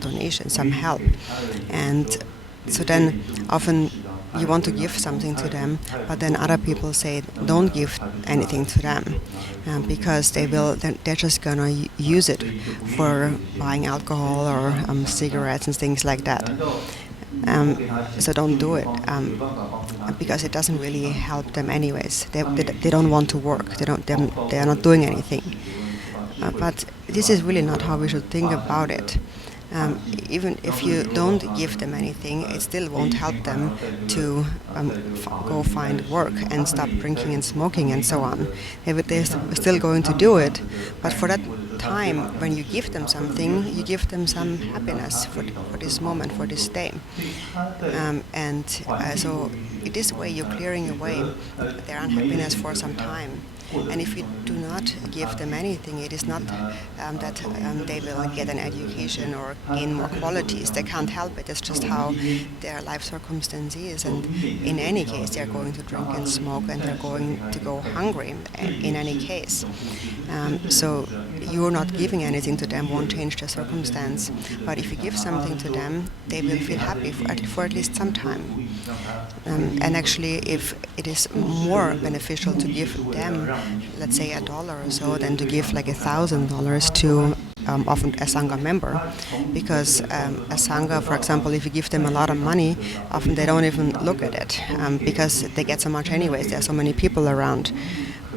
donation, some help. And so then often you want to give something to them, but then other people say don't give anything to them because they're just gonna use it for buying alcohol or cigarettes and things like that. So don't do it because it doesn't really help them anyways. They don't want to work. They are not doing anything. But this is really not how we should think about it. Even if you don't give them anything, it still won't help them to go find work and stop drinking and smoking and so on. They're still going to do it, but for that time when you give them something, you give them some happiness for this moment, for this day. So in this way you're clearing away their unhappiness for some time. And if you do not give them anything, it is not that they will get an education or gain more qualities. They can't help it. It's just how their life circumstance is. And in any case, they're going to drink and smoke, and they're going to go hungry in any case. So you're not giving anything to them won't change the circumstance. But if you give something to them, they will feel happy for at least some time. And actually, if it is more beneficial to give them, let's say $1 or so, than to give like $1,000 to often a Sangha member, because a Sangha, for example, if you give them a lot of money, often they don't even look at it because they get so much anyways. There are so many people around.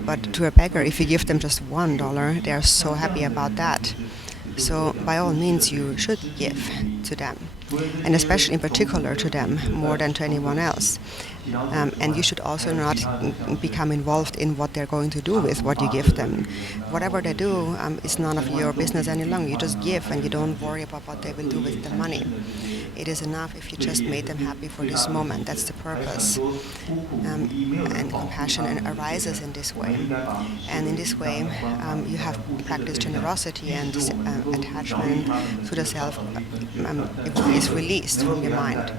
But to a beggar, if you give them just $1, they are so happy about that. So by all means, you should give to them, and especially in particular to them, more than to anyone else. And you should also not become involved in what they're going to do with what you give them. Whatever they do is none of your business any longer. You just give and you don't worry about what they will do with the money. It is enough if you just made them happy for this moment. That's the purpose. And compassion arises in this way. And in this way, you have practiced generosity, and attachment to the self is released from your mind.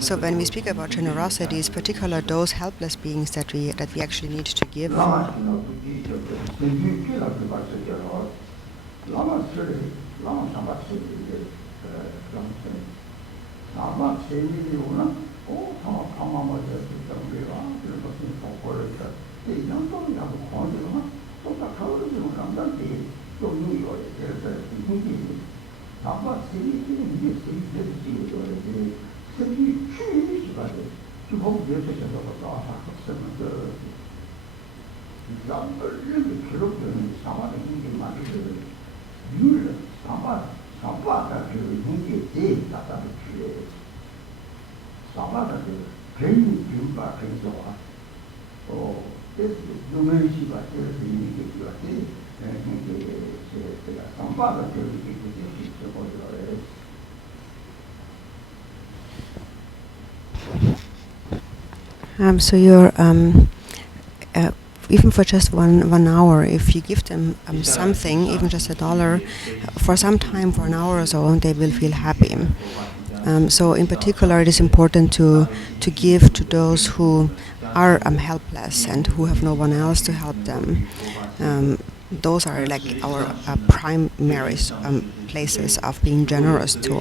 So when we speak about generosity, it's particular those helpless beings that we actually need to give. So you're even for just one hour, if you give them something, even just $1, for some time, for an hour or so, they will feel happy. So in particular, it is important to give to those who are helpless and who have no one else to help them. Those are like our primary places of being generous to.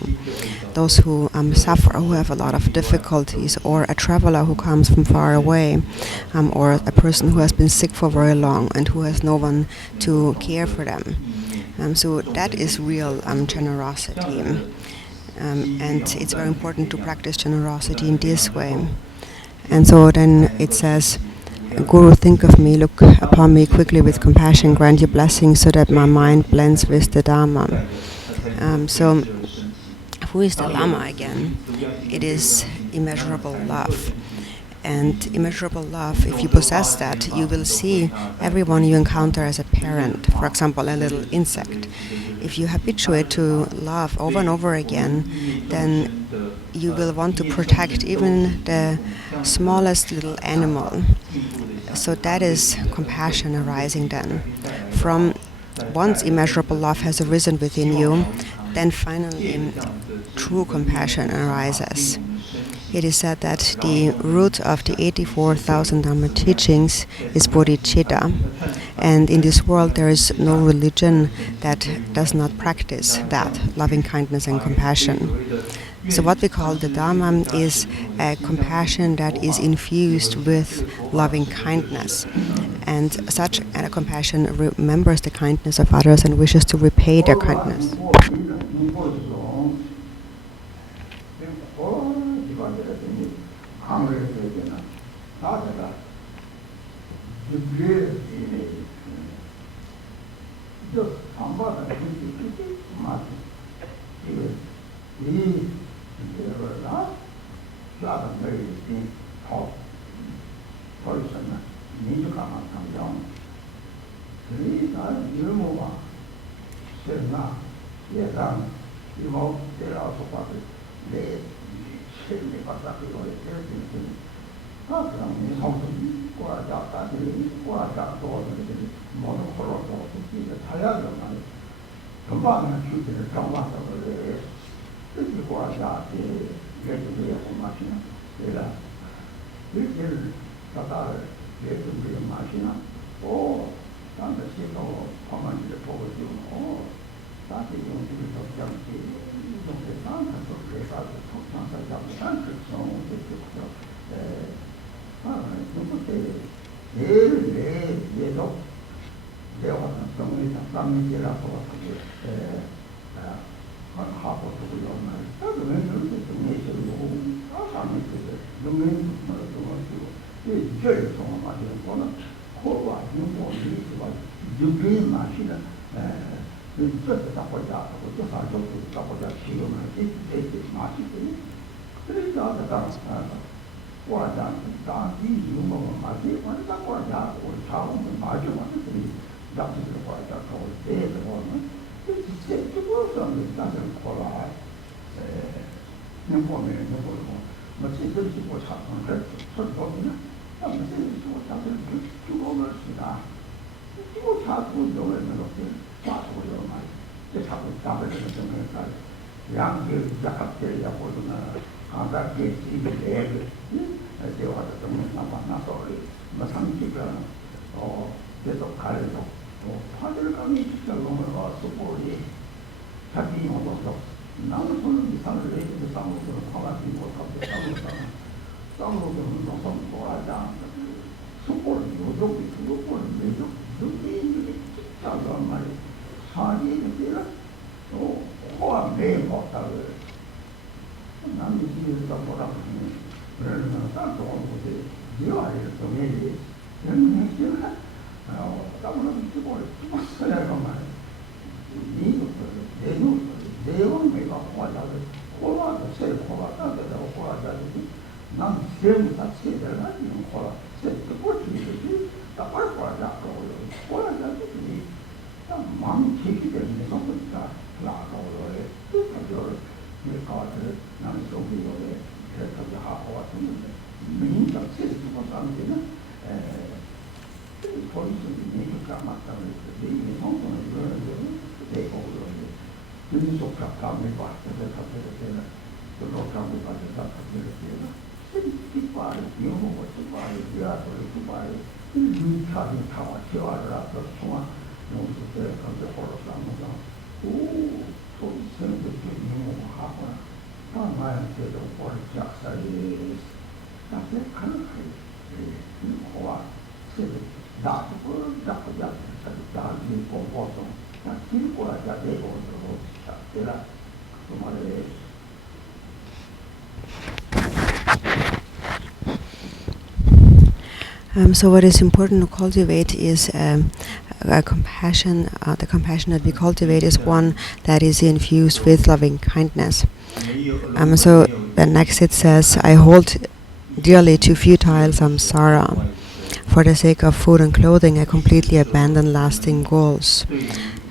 Those who suffer, who have a lot of difficulties, or a traveler who comes from far away, or a person who has been sick for very long and who has no one to care for them. So that is real generosity. And it's very important to practice generosity in this way. And so then it says, Guru, think of me, look upon me quickly with compassion, grant your blessing so that my mind blends with the Dharma. So who is the Lama again? It is immeasurable love. And immeasurable love, if you possess that, you will see everyone you encounter as a parent. For example, a little insect. If you habituate to love over and over again, then you will want to protect even the smallest little animal. So that is compassion arising then. From once immeasurable love has arisen within you, then finally true compassion arises. It is said that the root of the 84,000 Dharma teachings is bodhicitta. And in this world there is no religion that does not practice that, loving kindness and compassion. So what we call the Dharma is a compassion that is infused with loving kindness. And such a compassion remembers the kindness of others and wishes to repay their kindness. So what is important to cultivate is a compassion. The compassion that we cultivate is one that is infused with loving kindness. So the next it says, I hold dearly to futile samsara. For the sake of food and clothing, I completely abandon lasting goals.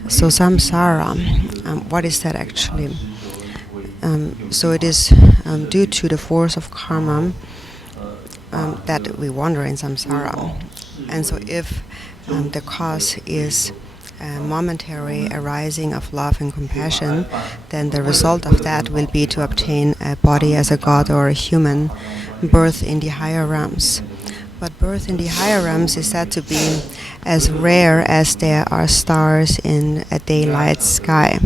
So samsara, what is that actually? So it is due to the force of karma that we wander in samsara. And so if the cause is a momentary arising of love and compassion, then the result of that will be to obtain a body as a god or a human, birth in the higher realms. But birth in the higher realms is said to be as rare as there are stars in a daylight sky.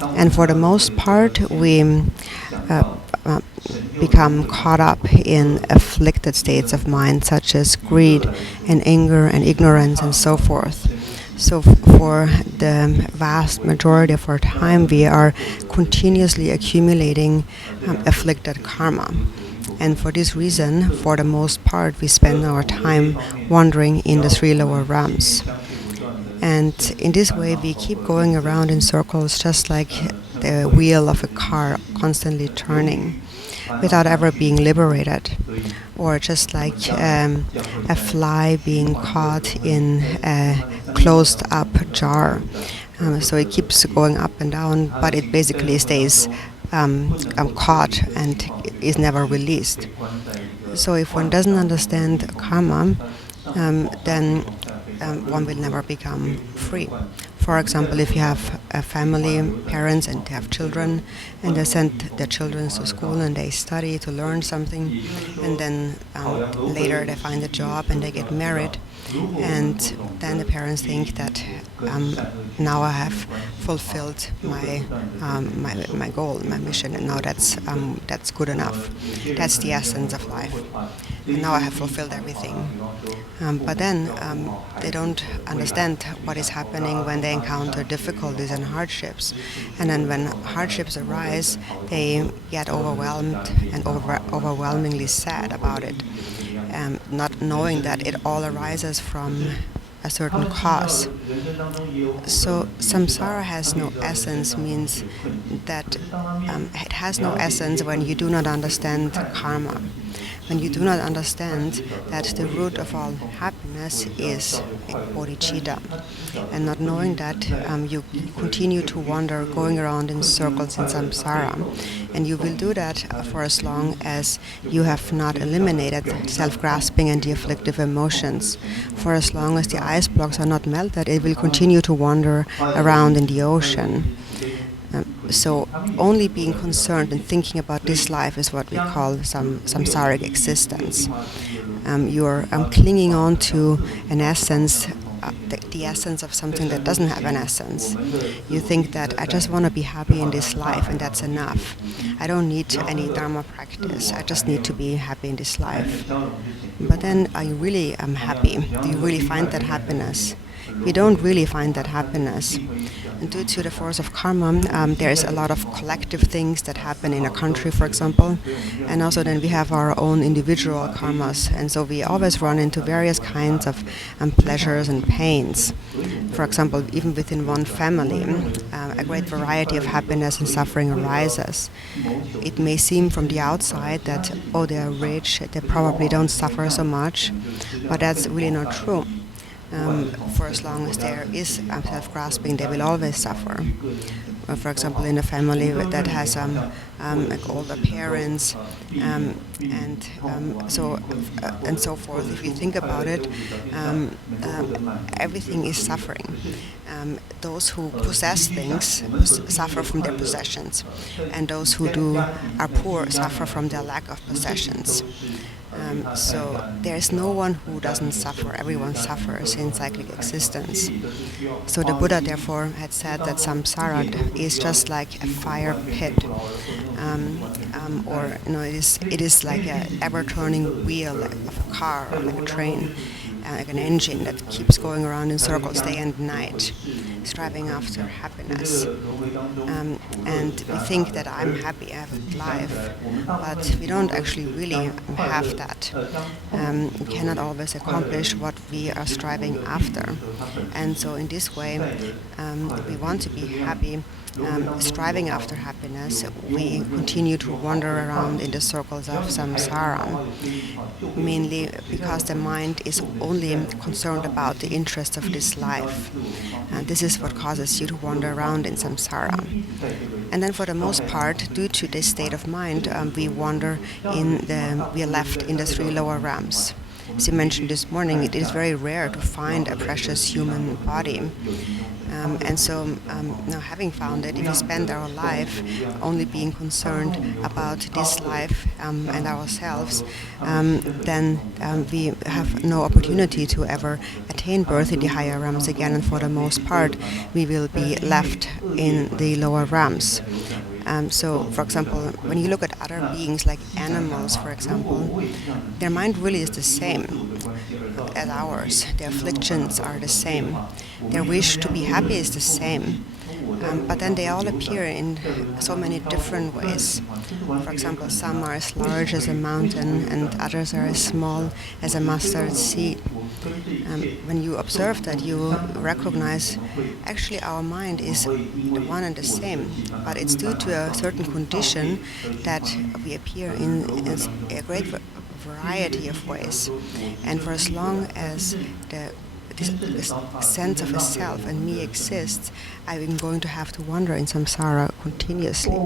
And for the most part, we become caught up in afflicted states of mind, such as greed and anger and ignorance and so forth. So for the vast majority of our time, we are continuously accumulating afflicted karma. And for this reason, for the most part, we spend our time wandering in the three lower realms. And in this way, we keep going around in circles, just like the wheel of a car constantly turning, without ever being liberated. Or just like a fly being caught in a closed up jar. So it keeps going up and down, but it basically stays caught and is never released. So if one doesn't understand karma, then one will never become free. For example, if you have a family, parents, and they have children, and they send their children to school and they study to learn something, and then later they find a job and they get married, and then the parents think that now I have fulfilled my goal, my mission, and now that's good enough. That's the essence of life. And now I have fulfilled everything. But then they don't understand what is happening when they encounter difficulties and hardships. And then when hardships arise, they get overwhelmed and overwhelmingly sad about it, not knowing that it all arises from a certain cause. So samsara has no essence means that it has no essence when you do not understand karma. When you do not understand that the root of all happiness is bodhicitta, and not knowing that you continue to wander, going around in circles in samsara, and you will do that for as long as you have not eliminated self-grasping and the afflictive emotions. For as long as the ice blocks are not melted, it will continue to wander around in the ocean. So only being concerned and thinking about this life is what we call samsaric existence. You're clinging on to an essence, the essence of something that doesn't have an essence. You think that I just want to be happy in this life and that's enough. I don't need any dharma practice. I just need to be happy in this life. But then are you really happy? Do you really find that happiness? We don't really find that happiness. And due to the force of karma, there is a lot of collective things that happen in a country, for example. And also then we have our own individual karmas. And so we always run into various kinds of pleasures and pains. For example, even within one family, a great variety of happiness and suffering arises. It may seem from the outside that, oh, they are rich, they probably don't suffer so much. But that's really not true. For as long as there is self-grasping, they will always suffer. For example, in a family that has like older parents and so forth. If you think about it, everything is suffering. Those who possess things suffer from their possessions, and those who are poor suffer from their lack of possessions. So there is no one who doesn't suffer. Everyone suffers in cyclic existence. So the Buddha therefore had said that samsara is just like a fire pit, or it is like an ever-turning wheel of a car or like a train, like an engine that keeps going around in circles day and night, striving after happiness. And we think that I'm happy, I have a good life, but we don't actually really have that. We cannot always accomplish what we are striving after. And so in this way, we want to be happy, striving after happiness. We continue to wander around in the circles of samsara, mainly because the mind is only concerned about the interests of this life. And this is what causes you to wander around in samsara. And then for the most part, due to this state of mind, we are left in the three lower realms. As you mentioned this morning, it is very rare to find a precious human body. And so now having found it, if we spend our life only being concerned about this life and ourselves, then we have no opportunity to ever attain birth in the higher realms again, and for the most part we will be left in the lower realms. So, for example, when you look at other beings like animals, for example, their mind really is the same as ours. Their afflictions are the same. Their wish to be happy is the same. But then they all appear in so many different ways. For example, some are as large as a mountain and others are as small as a mustard seed. When you observe that, you recognize actually our mind is the one and the same, but it's due to a certain condition that we appear in a great variety of ways. And for as long as this sense of a self and me exists, I'm going to have to wander in samsara continuously.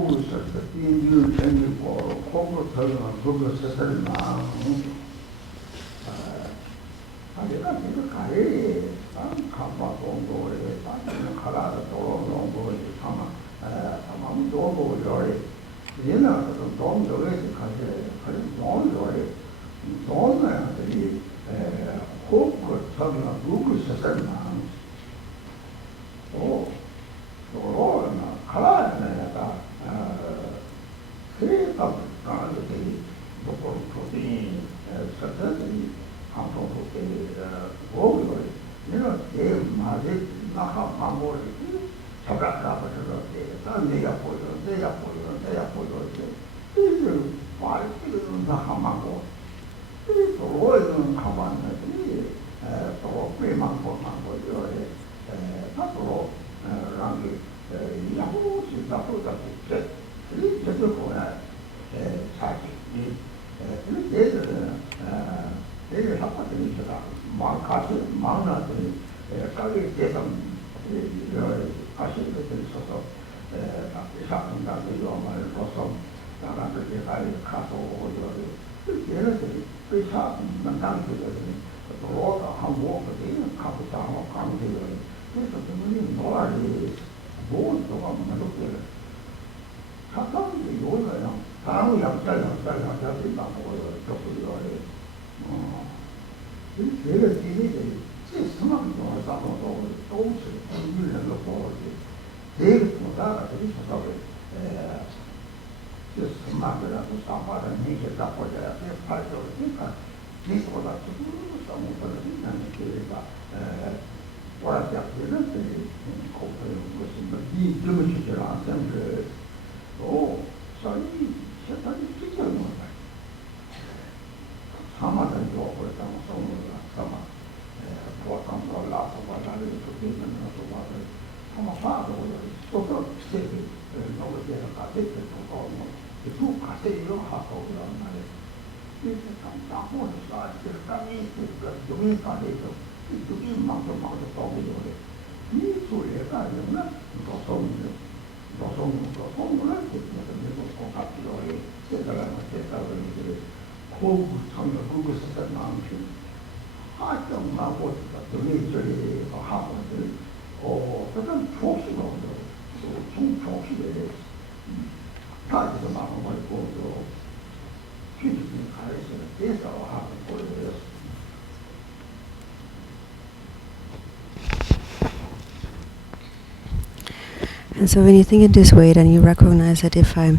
And so when you think in this way, then you recognize that if I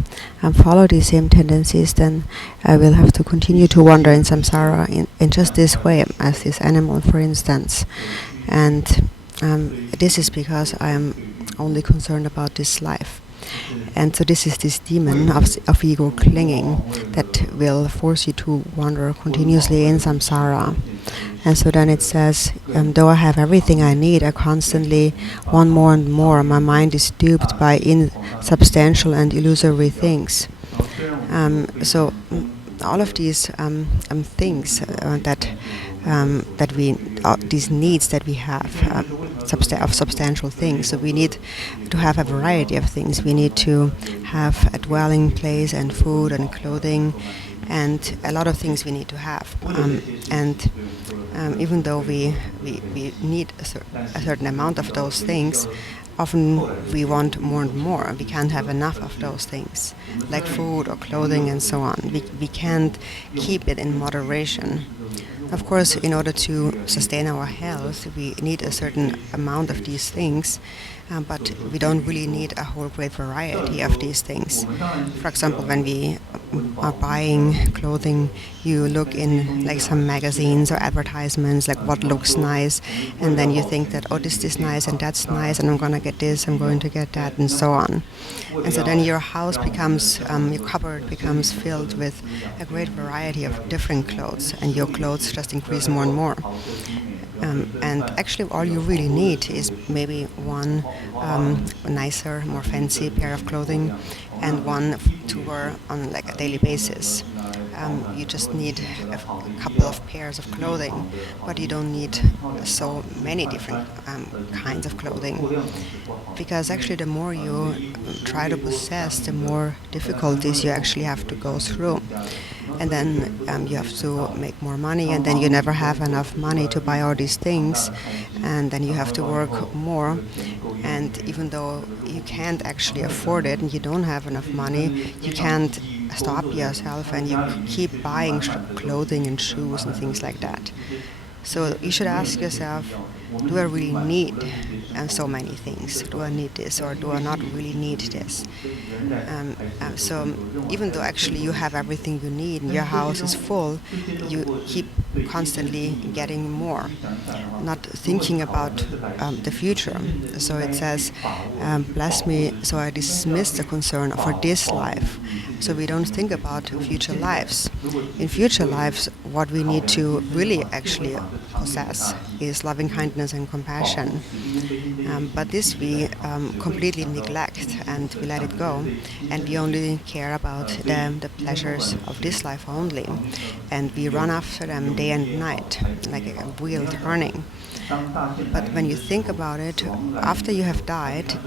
follow these same tendencies, then I will have to continue to wander in samsara in just this way, as this animal, for instance. And this is because I am only concerned about this life. And so this is this demon of ego clinging that will force you to wander continuously in samsara. And so then it says, though I have everything I need, I constantly want more and more. My mind is duped by insubstantial and illusory things. So all of these things that we, these needs that we have of substantial things. So we need to have a variety of things. We need to have a dwelling place and food and clothing, and a lot of things we need to have. Even though we need a certain amount of those things, often we want more and more. We can't have enough of those things, like food or clothing and so on. We can't keep it in moderation. Of course, in order to sustain our health, we need a certain amount of these things, but we don't really need a whole great variety of these things. For example, when we are buying clothing, you look in like some magazines or advertisements, like what looks nice, and then you think that, oh, this is nice and that's nice, and I'm going to get this, I'm going to get that, and so on. And so then your house becomes, your cupboard becomes filled with a great variety of different clothes, and your clothes just increase more and more. And actually all you really need is maybe one nicer, more fancy pair of clothing and one to wear on like a daily basis. You just need a couple of pairs of clothing, but you don't need so many different kinds of clothing. Because actually the more you try to possess, the more difficulties you actually have to go through. And then you have to make more money, and then you never have enough money to buy all these things, and then you have to work more. And even though you can't actually afford it and you don't have enough money, you can't stop yourself and you keep buying clothing and shoes and things like that. So you should ask yourself, do I really need so many things? Do I need this, or do I not really need this? So even though actually you have everything you need and your house is full, you keep constantly getting more, not thinking about the future. So it says, bless me, so I dismiss the concern for this life. So we don't think about future lives. In future lives, what we need to really actually possess is loving kindness and compassion. But this we completely neglect and we let it go, and we only care about the pleasures of this life only, and we run after them day and night like a wheel turning. But when you think about it, after you have died,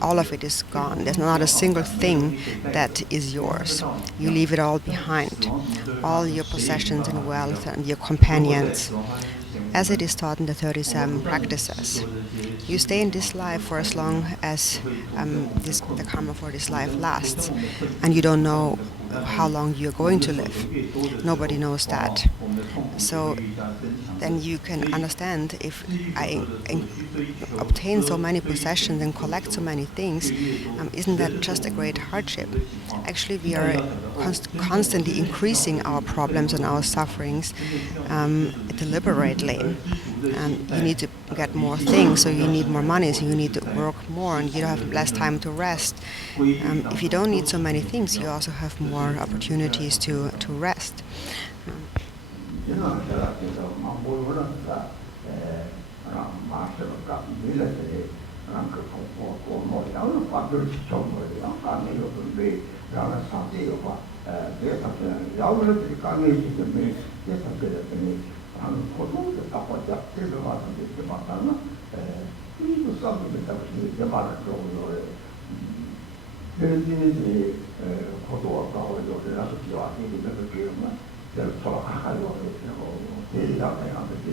all of it is gone. There's not a single thing that is yours. You leave it all behind, all your possessions and wealth and your companions, as it is taught in the 37 practices. You stay in this life for as long as the karma for this life lasts, and you don't know how long you're going to live. Nobody knows that. So then you can understand, if I obtain so many possessions and collect so many things, isn't that just a great hardship? Actually, we are constantly increasing our problems and our sufferings deliberately. You need to get more things, so you need more money, so you need to work more, and you have less time to rest. If you don't need so many things, you also have more opportunities to rest. 고속에 바꿔자 들어가서 이제 막다나 이거 싸움이 되다 이제 말을 좀 대진이 고도가 가오려라서 기와기 되는 게만 제가 돌아가요 그리고 대리가 해가지고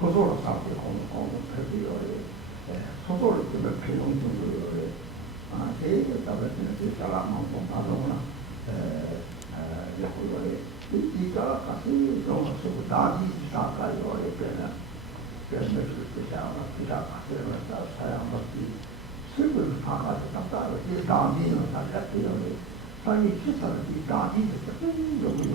고속으로 싸우고 공공 해비요 소소를 좀 필요한 정도로 대리가 따라서는 그 사람만 좀 받아오나 이가 같이 좀 다시 시작하여 이렇게는 그래서 기사 가서는 사양받기 실을 파가서 갔다 이 다니는 사람들이 자기 기사를 이 다니는 여기요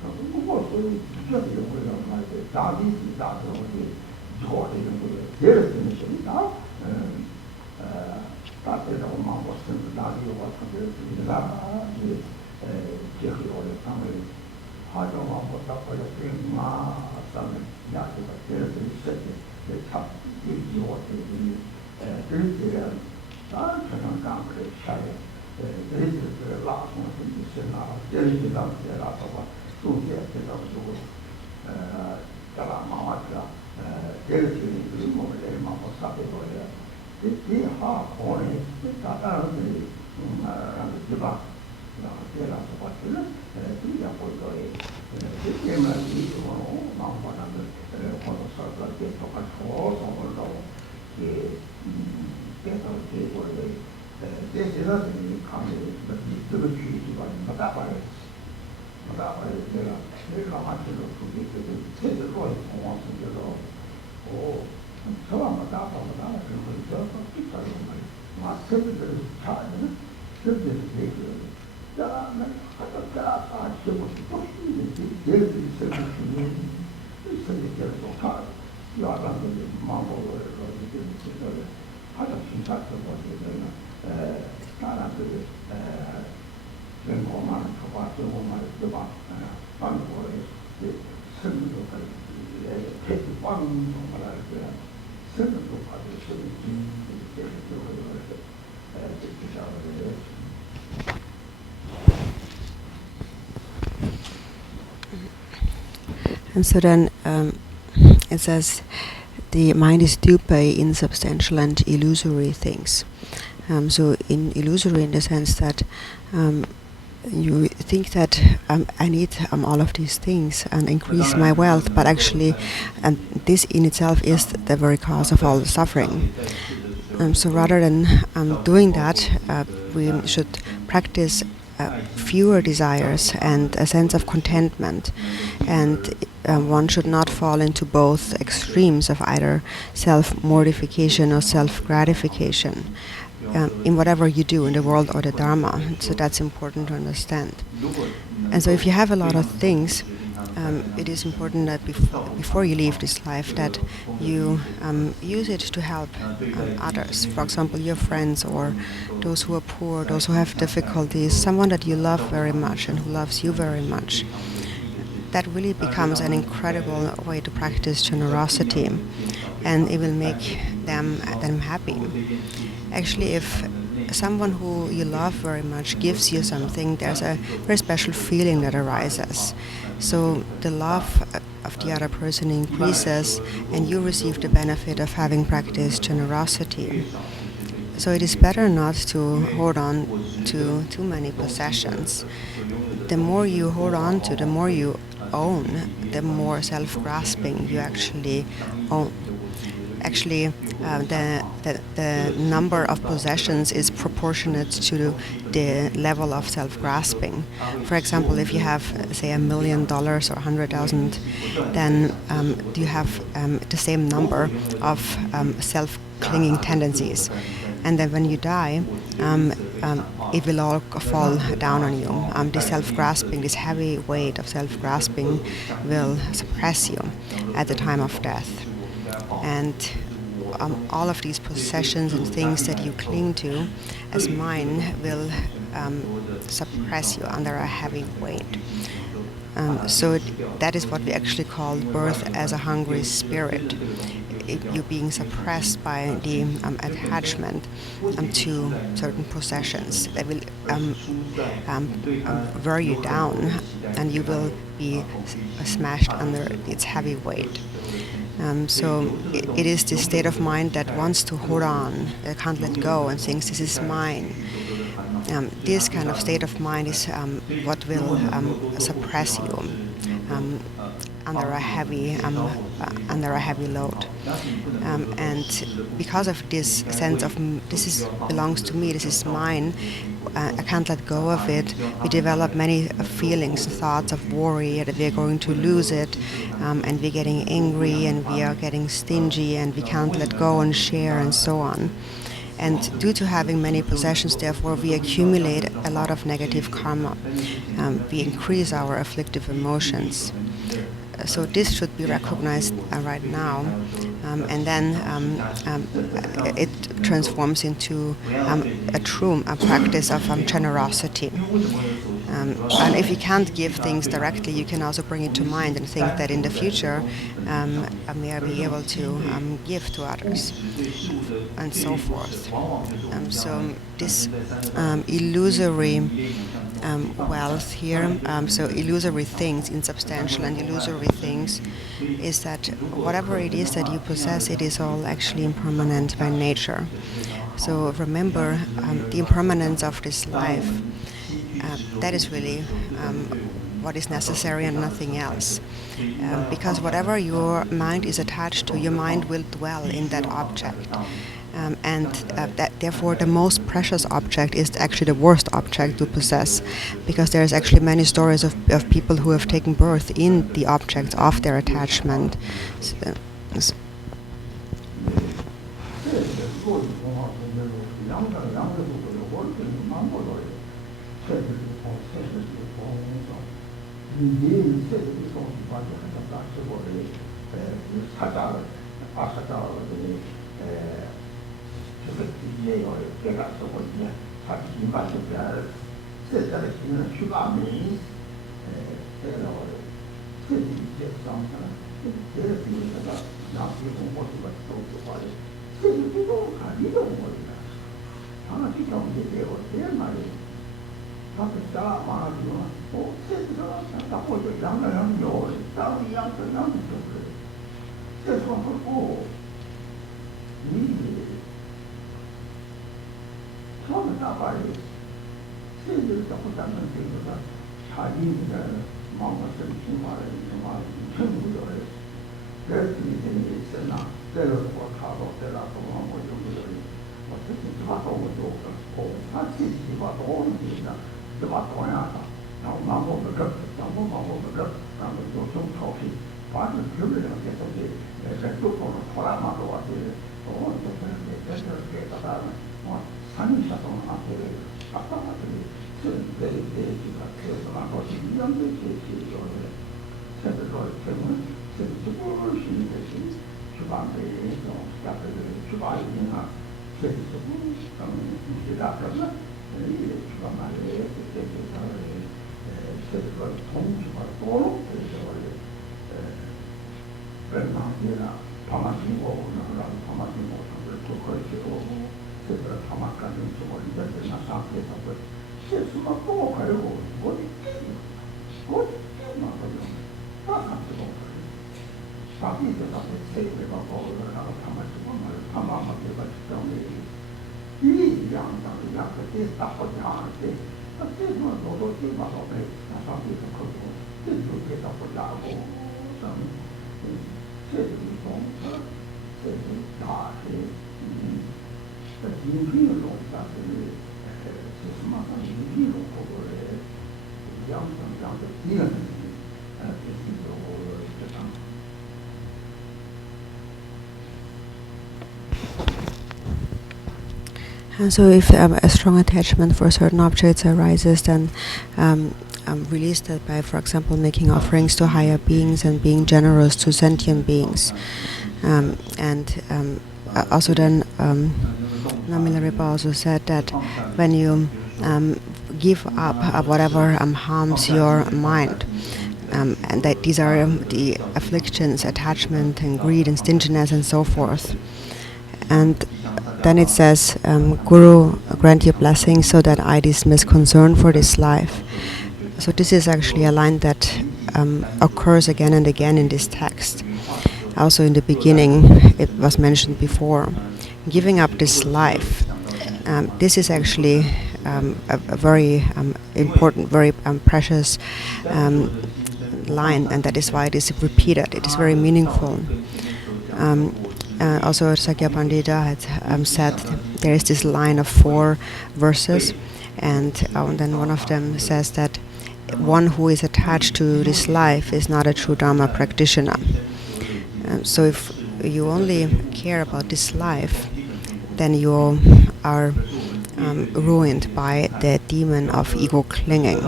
그거 소리 비교해요 우리가 말이죠 다니지 다서 우리 좋아하는 거예요 예를 들면 있습니다 다때라고 마음을 쓰는 다니요 같은 데가 이 기억이 상을 하정하고 닦아야 마사는 야기가 그래서 있었지 참 일지워지 그들은 다른 강그를 샤에 그들을 라송을 있으나 제리다 제라서 소리에 대해서 자라 마마가 제리들이 그림을 내리면서 사배로야 이 하고에 다다른들이 지바 제라서 봤을 때 보이더니 시스템을 이용으로 마음받는 권소설을 계속할 소송으로 계속 계획을 제시라는 감이 드루치가 마다바에 내가 한테로 그게 제대로 공원에서 저와 마다바가 그런 거 기타로 마스터들 차는 그들이 되게 자는 하다 아시고 싶으신 예를 들어서 있으니까 좋다. 야라는 마음으로 이렇게 하다 진짜로 보시면 사람들이 연구만 하고 연구만 해봐. 방법을 설명도 대기 빵 말할 설명도 받을 수 있는 게 And so then it says the mind is duped by insubstantial and illusory things. So in illusory in the sense that you think that I need all of these things and increase my wealth, but actually this in itself is the very cause of all the suffering. So rather than doing that, we should practice fewer desires and a sense of contentment, and one should not fall into both extremes of either self-mortification or self-gratification in whatever you do in the world or the Dharma. So that's important to understand. And so if you have a lot of things, it is important that before you leave this life that you use it to help others. For example, your friends or those who are poor, those who have difficulties, someone that you love very much and who loves you very much. That really becomes an incredible way to practice generosity, and it will make them happy. Actually, if someone who you love very much gives you something, there's a very special feeling that arises. So the love of the other person increases, and you receive the benefit of having practiced generosity. So it is better not to hold on to too many possessions. The more you hold on to, the more you own, the more self-grasping you actually own. Actually, the number of possessions is proportionate to the level of self-grasping. For example, if you have, say, $1 million or 100,000, then you have the same number of self-clinging tendencies. And then when you die, it will all fall down on you. This self-grasping, this heavy weight of self-grasping will suppress you at the time of death. And all of these possessions and things that you cling to as mine will suppress you under a heavy weight. So that is what we actually call birth as a hungry spirit. you being suppressed by the attachment to certain possessions that will wear you down, and you will be smashed under its heavy weight. So it is this state of mind that wants to hold on, that can't let go, and thinks this is mine. This kind of state of mind is what will suppress you under a heavy load, and because of this sense of belongs to me, this is mine, I can't let go of it. We develop many feelings, thoughts of worry that we are going to lose it, and we're getting angry, and we are getting stingy, and we can't let go and share, and so on. And due to having many possessions, therefore, we accumulate a lot of negative karma. We increase our afflictive emotions. So this should be recognized right now, and then it transforms into a practice of generosity. And if you can't give things directly, you can also bring it to mind and think that in the future may I be able to give to others, and so forth. So this illusory wealth here, so illusory things, insubstantial and illusory things, is that whatever it is that you possess, it is all actually impermanent by nature. So remember the impermanence of this life. That is really what is necessary and nothing else. Because whatever your mind is attached to, your mind will dwell in that object. And that therefore the most precious object is actually the worst object to possess, because there's actually many stories of people who have taken birth in the objects of their attachment. And so if a strong attachment for certain objects arises, then release that by, for example, making offerings to higher beings and being generous to sentient beings. Also then, Namila Ripa also said that when you give up whatever harms your mind, and that these are the afflictions, attachment and greed and stinginess and so forth. And then it says, Guru, grant your blessing so that I dismiss concern for this life. So this is actually a line that occurs again and again in this text. Also in the beginning, it was mentioned before. Giving up this life. This is actually a very important, very precious line, and that is why it is repeated. It is very meaningful. Also, Sakya Pandita had said there is this line of 4 verses, and then one of them says that one who is attached to this life is not a true Dharma practitioner. So if you only care about this life, then you are ruined by the demon of ego clinging.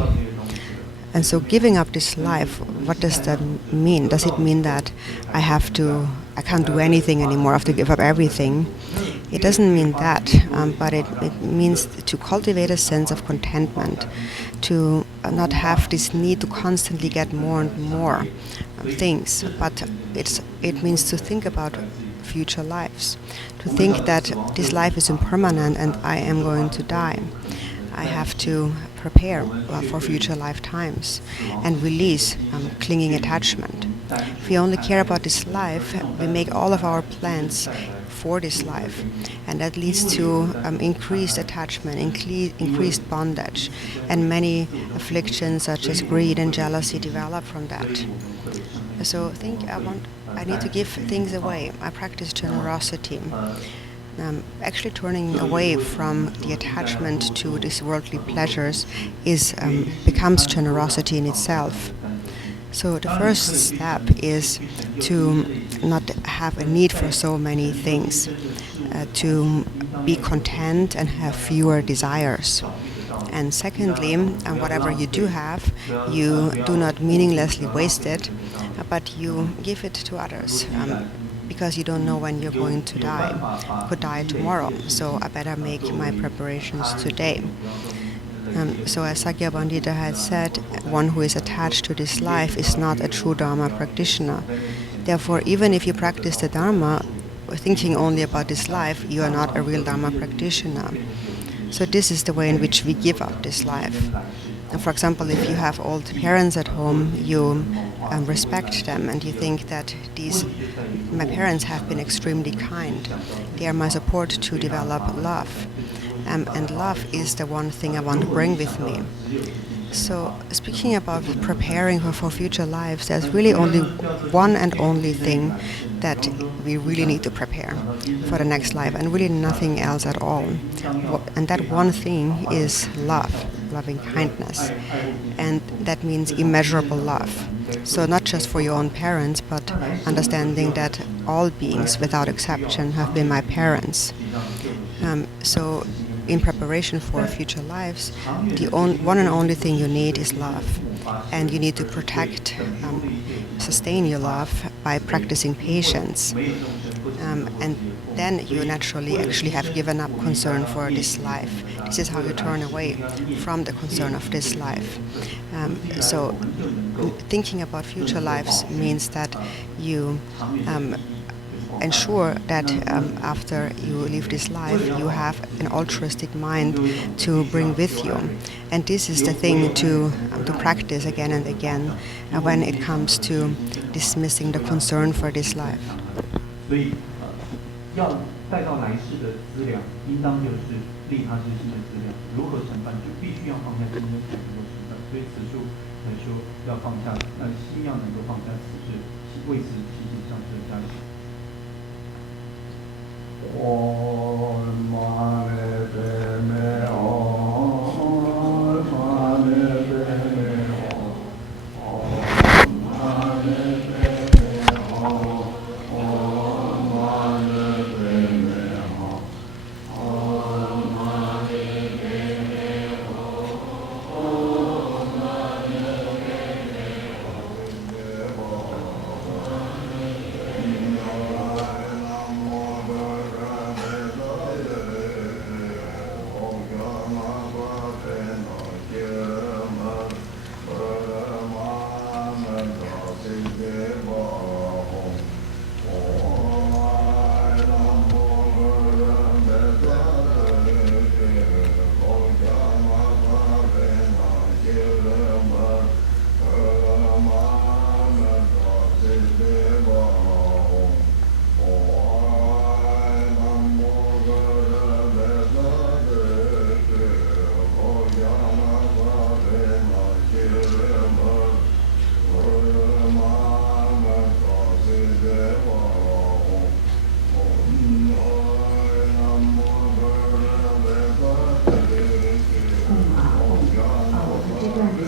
And so giving up this life, what does that mean? Does it mean that I can't do anything anymore, I have to give up everything? It doesn't mean that, but it means to cultivate a sense of contentment, to not have this need to constantly get more and more things, but it means to think about future lives, to think that this life is impermanent and I am going to die. I have to prepare for future lifetimes and release clinging attachment. If we only care about this life, we make all of our plans for this life, and that leads to increased attachment, increased bondage, and many afflictions such as greed and jealousy develop from that. So I need to give things away. I practice generosity. Actually turning away from the attachment to these worldly pleasures becomes generosity in itself. So the first step is to not have a need for so many things, to be content and have fewer desires. And secondly, whatever you do have, you do not meaninglessly waste it, but you give it to others. Because you don't know when you're going to die. Could die tomorrow, so I better make my preparations today. So as Sakya Pandita had said, one who is attached to this life is not a true Dharma practitioner. Therefore, even if you practice the Dharma, thinking only about this life, you are not a real Dharma practitioner. So this is the way in which we give up this life. And for example, if you have old parents at home, you respect them and you think that my parents have been extremely kind. They are my support to develop love. And love is the one thing I want to bring with me. So speaking about preparing for future lives, there's really only one and only thing that we really need to prepare for the next life, and really nothing else at all. And that one thing is love, loving kindness. And that means immeasurable love. So not just for your own parents, but understanding that all beings, without exception, have been my parents. So in preparation for future lives, the one and only thing you need is love. And you need to protect, sustain your love by practicing patience. And then you naturally actually have given up concern for this life. This is how you turn away from the concern of this life. So thinking about future lives means that you ensure that after you leave this life, you have an altruistic mind to bring with you. And this is the thing to practice again and again when it comes to dismissing the concern for this life. 要带到来世的资粮，应当就是利他之心的资粮。如何承办，就必须要放下今生所能够承办。所以此处来说，要放下，心要能够放下此事，为此提醒上师的加持。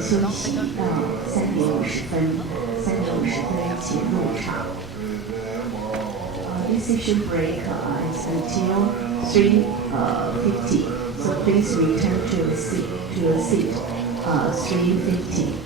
休息到3:50，请入场。This session break is until 3:50. So please return to a seat 3:50.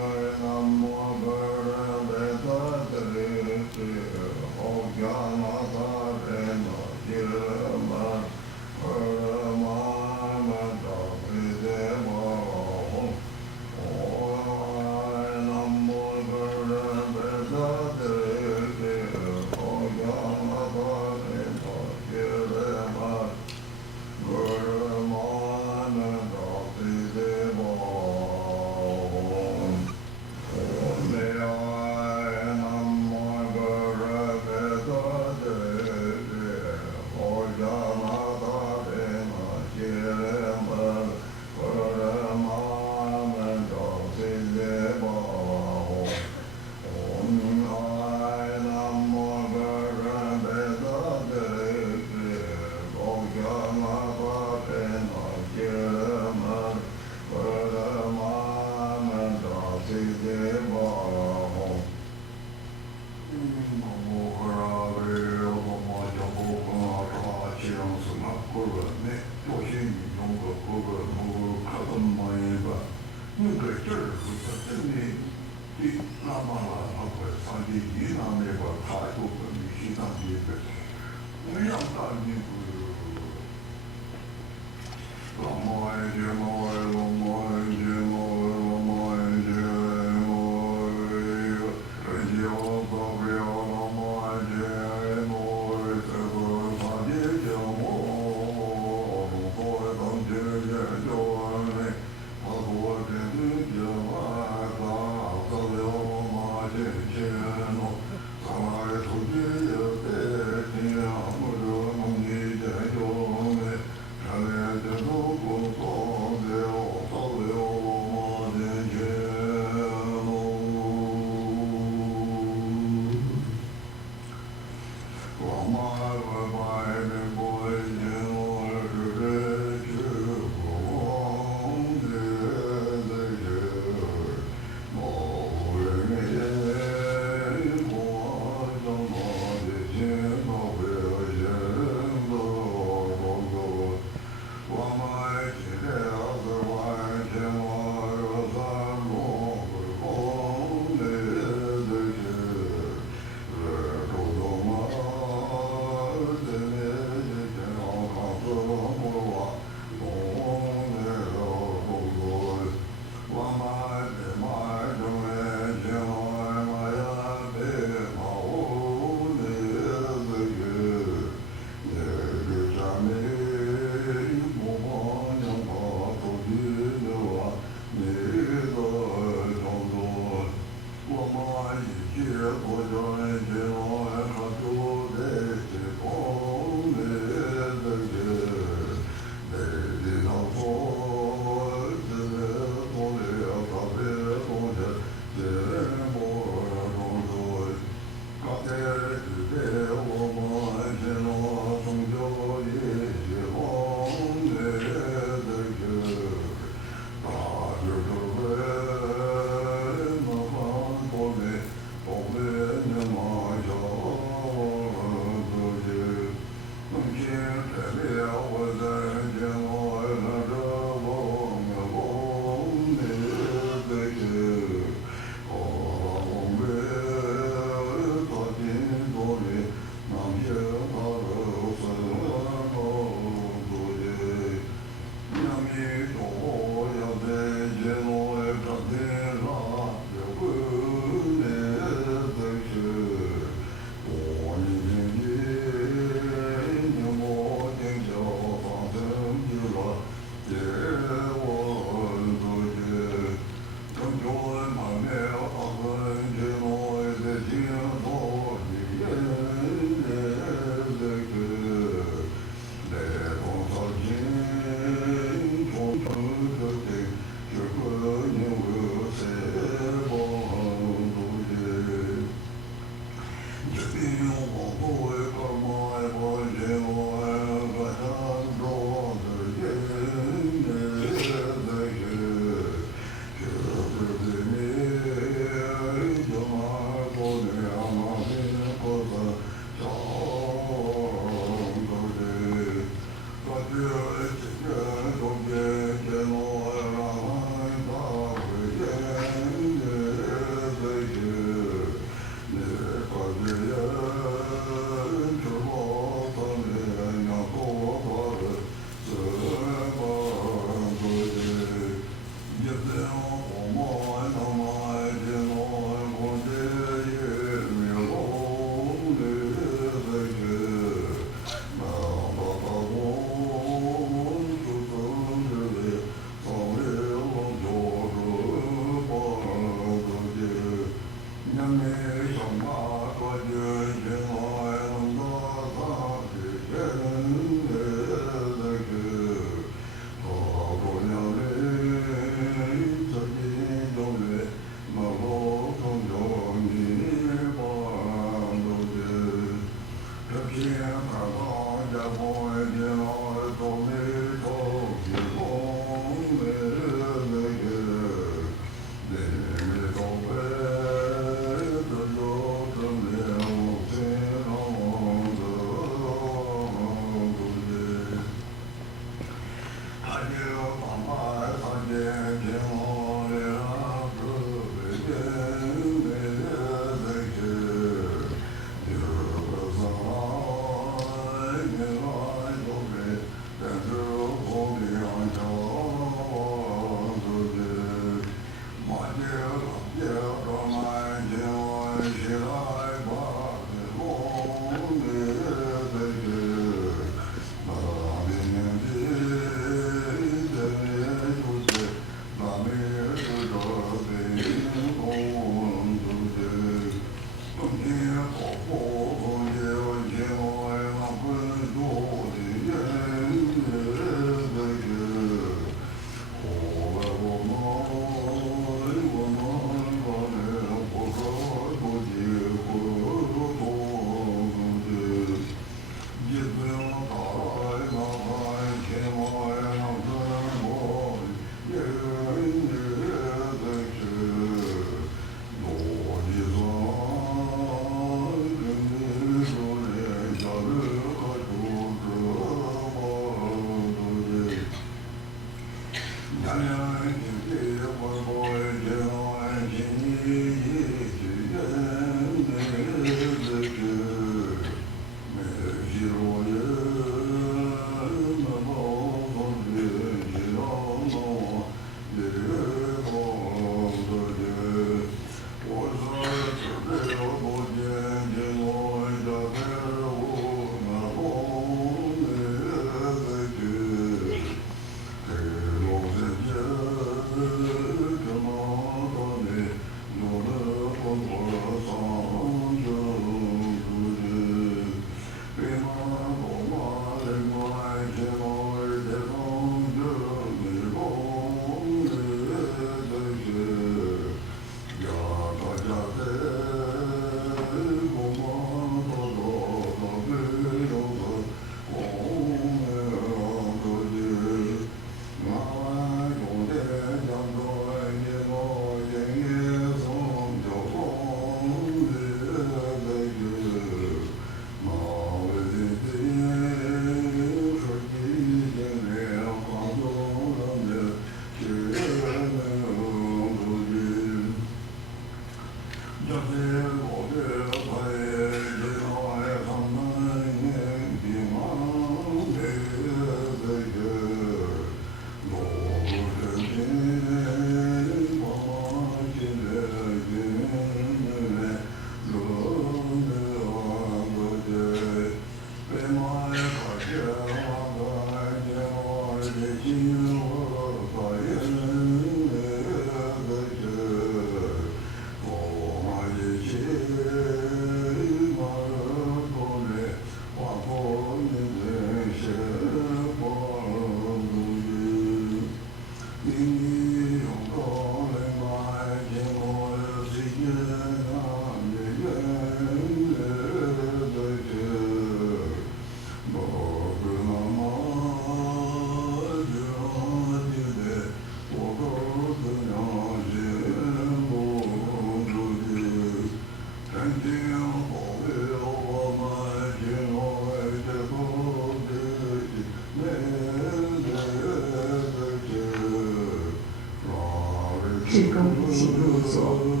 是跟我一起入座。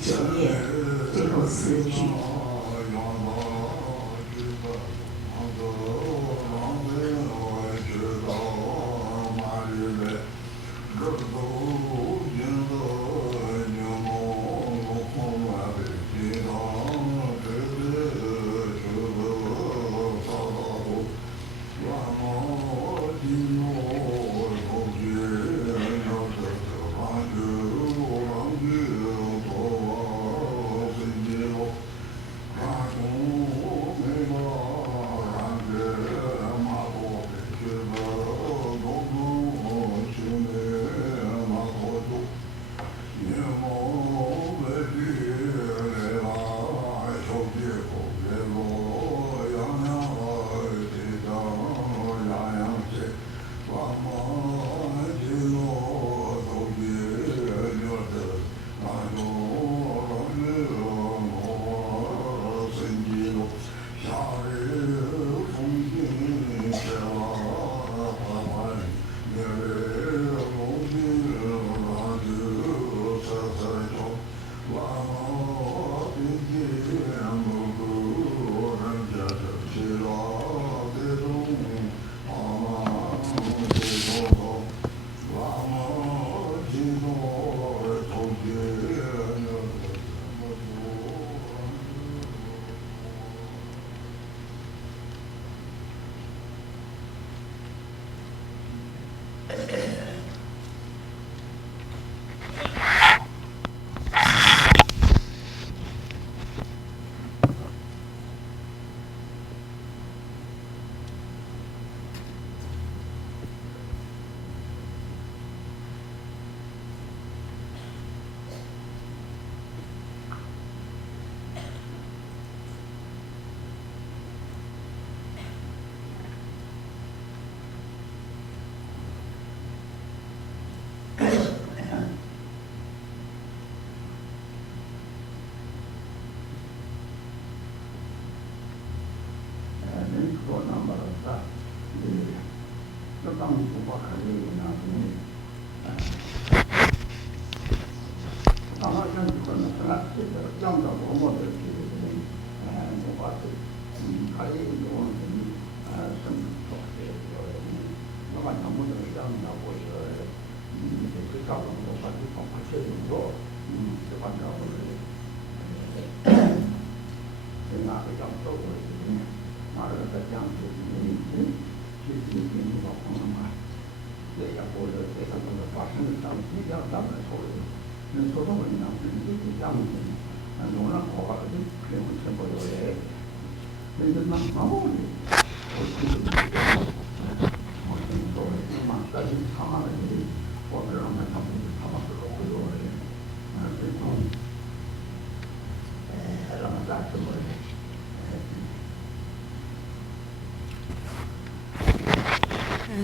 19页最后4句。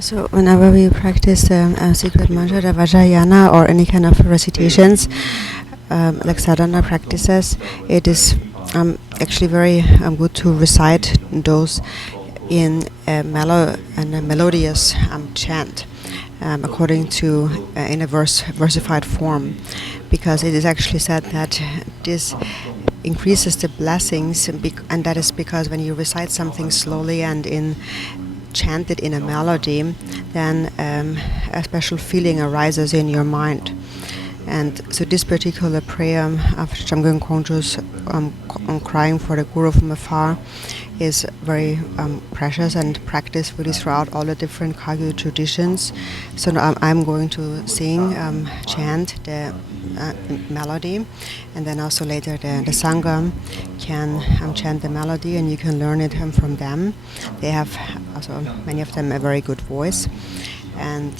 So whenever we practice secret mantra, the Vajrayana, or any kind of recitations, like sadhana practices, it is actually very good to recite those in a melodious chant, according to in a versified form, because it is actually said that this increases the blessings, and that is because when you recite something slowly and chanted in a melody, then a special feeling arises in your mind. And so this particular prayer of Jamgon Kongtrul's crying for the Guru from afar is very precious and practiced really throughout all the different Kagyu traditions. So now I'm going to sing, chant the melody, and then also later the Sangha can chant the melody, and you can learn it from them. They have also, many of them, a very good voice. And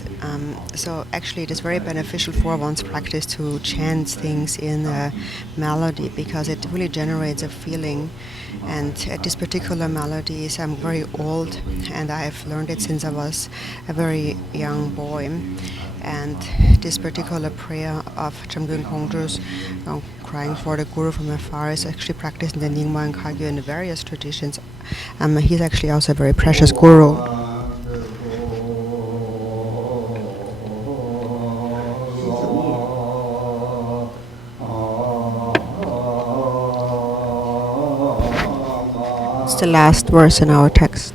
so actually it is very beneficial for one's practice to chant things in a melody, because it really generates a feeling. And this particular melody is very old, and I have learned it since I was a very young boy. And this particular prayer of Jamgon Kongtrul's crying for the Guru from afar is actually practiced in the Nyingma and Kagyu in the various traditions. He's actually also a very precious Guru. the last verse in our text.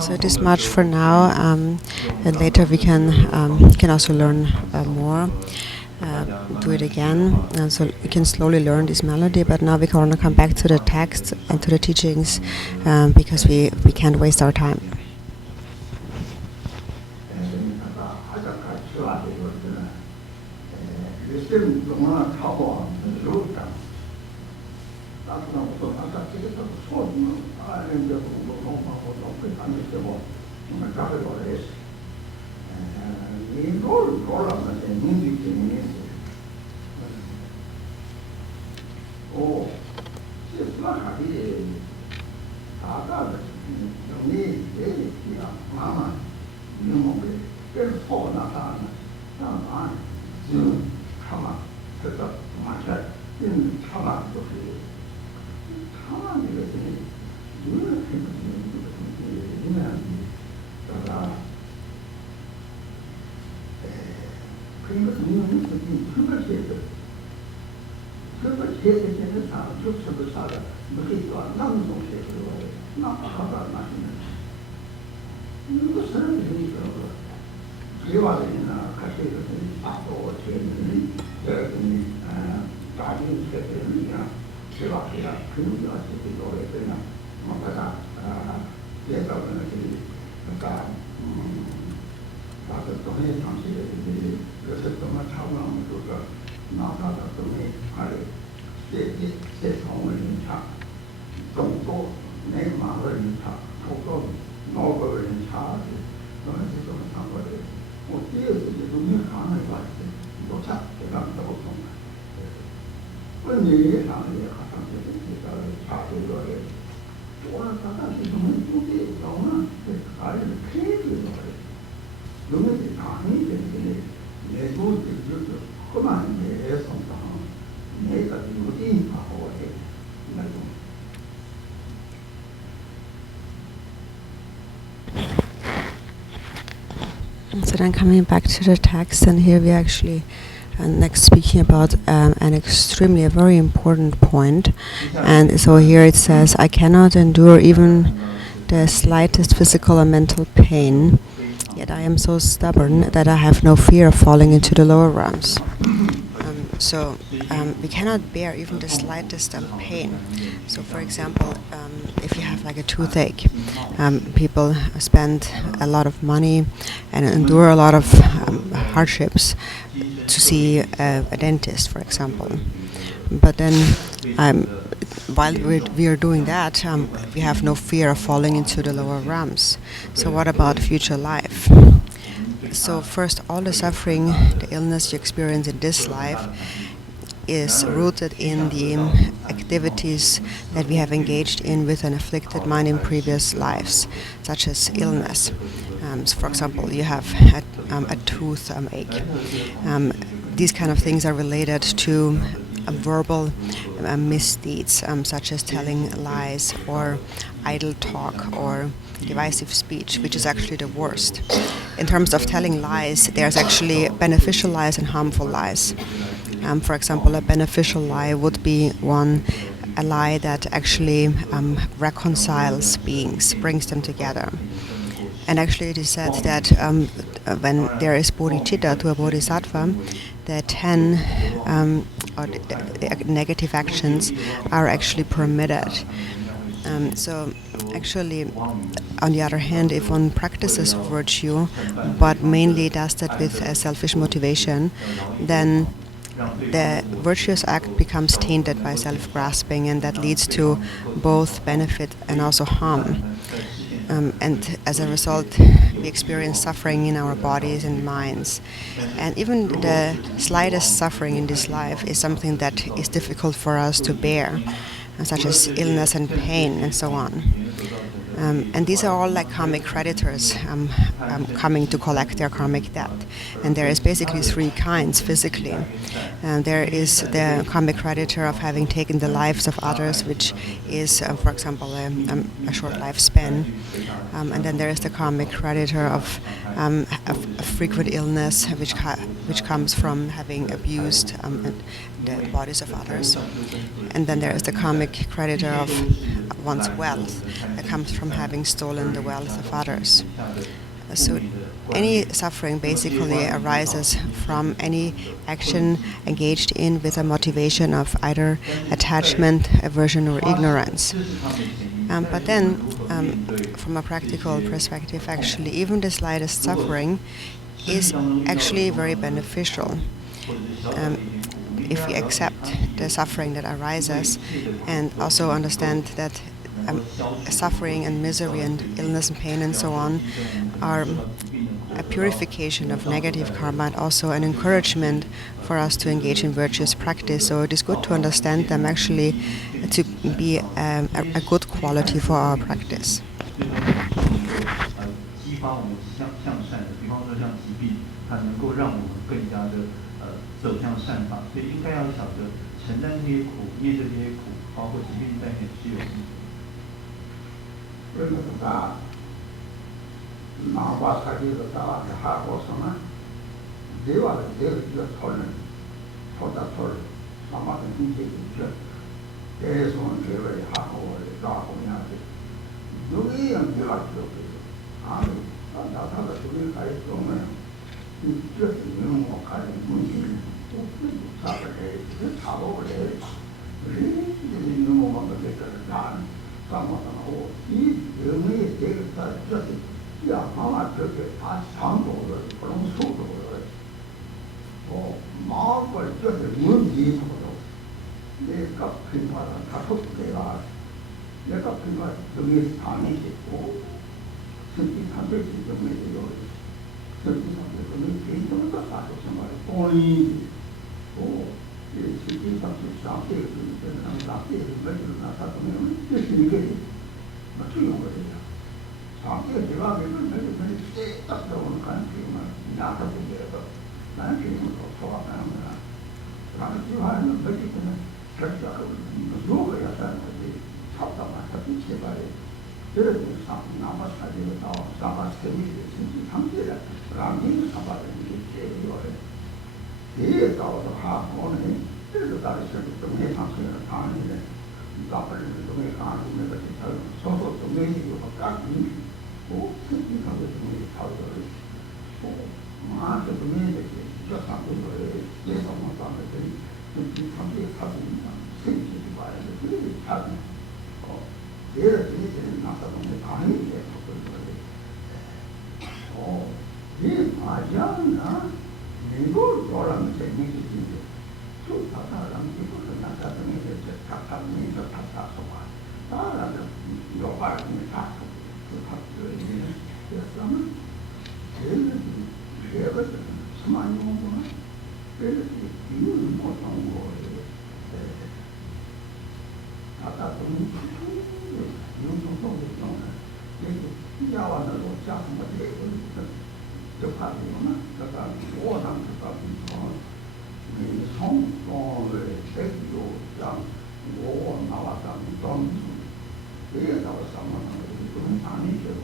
So it is much for now, and later we can also learn more, do it again, and so we can slowly learn this melody. But now we can want to come back to the text and to the teachings, because we can't waste our time. So then coming back to the text, and here we actually next speaking about a very important point. And so here it says, I cannot endure even the slightest physical or mental pain, yet I am so stubborn that I have no fear of falling into the lower realms. So we cannot bear even the slightest pain. So for example, if you have like a toothache, people spend a lot of money and endure a lot of hardships to see a dentist, for example. But then while we are doing that, we have no fear of falling into the lower realms. So what about future life? So first, all the suffering, the illness you experience in this life is rooted in the activities that we have engaged in with an afflicted mind in previous lives, such as illness. So for example, you have a tooth ache. These kind of things are related to verbal misdeeds, such as telling lies or idle talk or divisive speech, which is actually the worst. In terms of telling lies, there's actually beneficial lies and harmful lies. For example, a beneficial lie would be a lie that actually reconciles beings, brings them together. And actually it is said that when there is bodhicitta to a bodhisattva, the 10 or the negative actions are actually permitted. So actually, on the other hand, if one practices virtue, but mainly does that with a selfish motivation, then the virtuous act becomes tainted by self-grasping, and that leads to both benefit and also harm. And as a result, we experience suffering in our bodies and minds. And even the slightest suffering in this life is something that is difficult for us to bear, such as illness and pain and so on. And these are all like karmic creditors coming to collect their karmic debt. And there is basically three kinds physically. There is the karmic creditor of having taken the lives of others, which is, for example, a short lifespan. And then there is the karmic creditor of a frequent illness, which comes from having abused the bodies of others. And then there is the karmic creditor of one's wealth that comes from having stolen the wealth of others. So any suffering basically arises from any action engaged in with a motivation of either attachment, aversion, or ignorance. But then, from a practical perspective, actually, even the slightest suffering is actually very beneficial. If we accept the suffering that arises and also understand that suffering and misery and illness and pain and so on are a purification of negative karma and also an encouragement for us to engage in virtuous practice. So it is good to understand them actually to be a good quality for our practice. 走向善法，所以应该要晓得承担这些苦，面对这些苦，包括疾病在内是有益。그러니까 나와사기가 다 하고서는 대화를 내가 털는 토다털 아마도 이제 있죠. 대소는 대화를 하고 나오냐 여기 연결할 필요 없어요. 아니 나타나 저기 가 있으면 이쪽 있는 거 가는 문제 사람들이 사고를 해. 그래서 있는 것만 그랬잖아. 상관하고 이 영의 대가가 저기 야 아마 저게 다 상도를 그런 속도를 마음을 저기 문제로 내가 필요한 다섯 개가 내가 필요한 정의 상에 있고 특히 삼백지 정의 되어 특히 삼백지 개인적으로 다 정말 돈이 특히 삼백지 상태를 주는 상태를 매주 나타나면 이게 맞추는 거예요. 상태가 제가 매주 딱 들어오는 관계만 나타나게 돼서 나는 지금은 소화하는 거야. 나는 지금 매주 때는 결정을 누구야 사는 거지. 답답한 답이 제발에 그래도 남아 사지를 나와 남아 세미를 진짜 상태를 라면 사발을 이렇게 이거를 뒤에 따라서 하고는 그래도 다른 좀 해상수를 가는데 나팔을 동에 가는 거가 서서 동네에 딱 있고 생각하고 동네에 가서 마음에 동네에 저 사람들을 예상만 하면 좀 상태에 가지고 생기지 말아야 돼. 그게 참 예를 들면 나타나는 강의 이 맞잖아. 이거 너랑 재밌지. 또 다른 이거는 나타나는 게 다타는 거 다타서 와. 다른 요바는 다타. 그 다트는 그래서는 제가 스마일 먹으면 그래서 이유는 못한 거예요. 다타는 이유는 또 있잖아. 要完了都加什么这个就怕什么呢？这个我当这个你从这有让我拿了当当这个到什么呢？不能打你这个。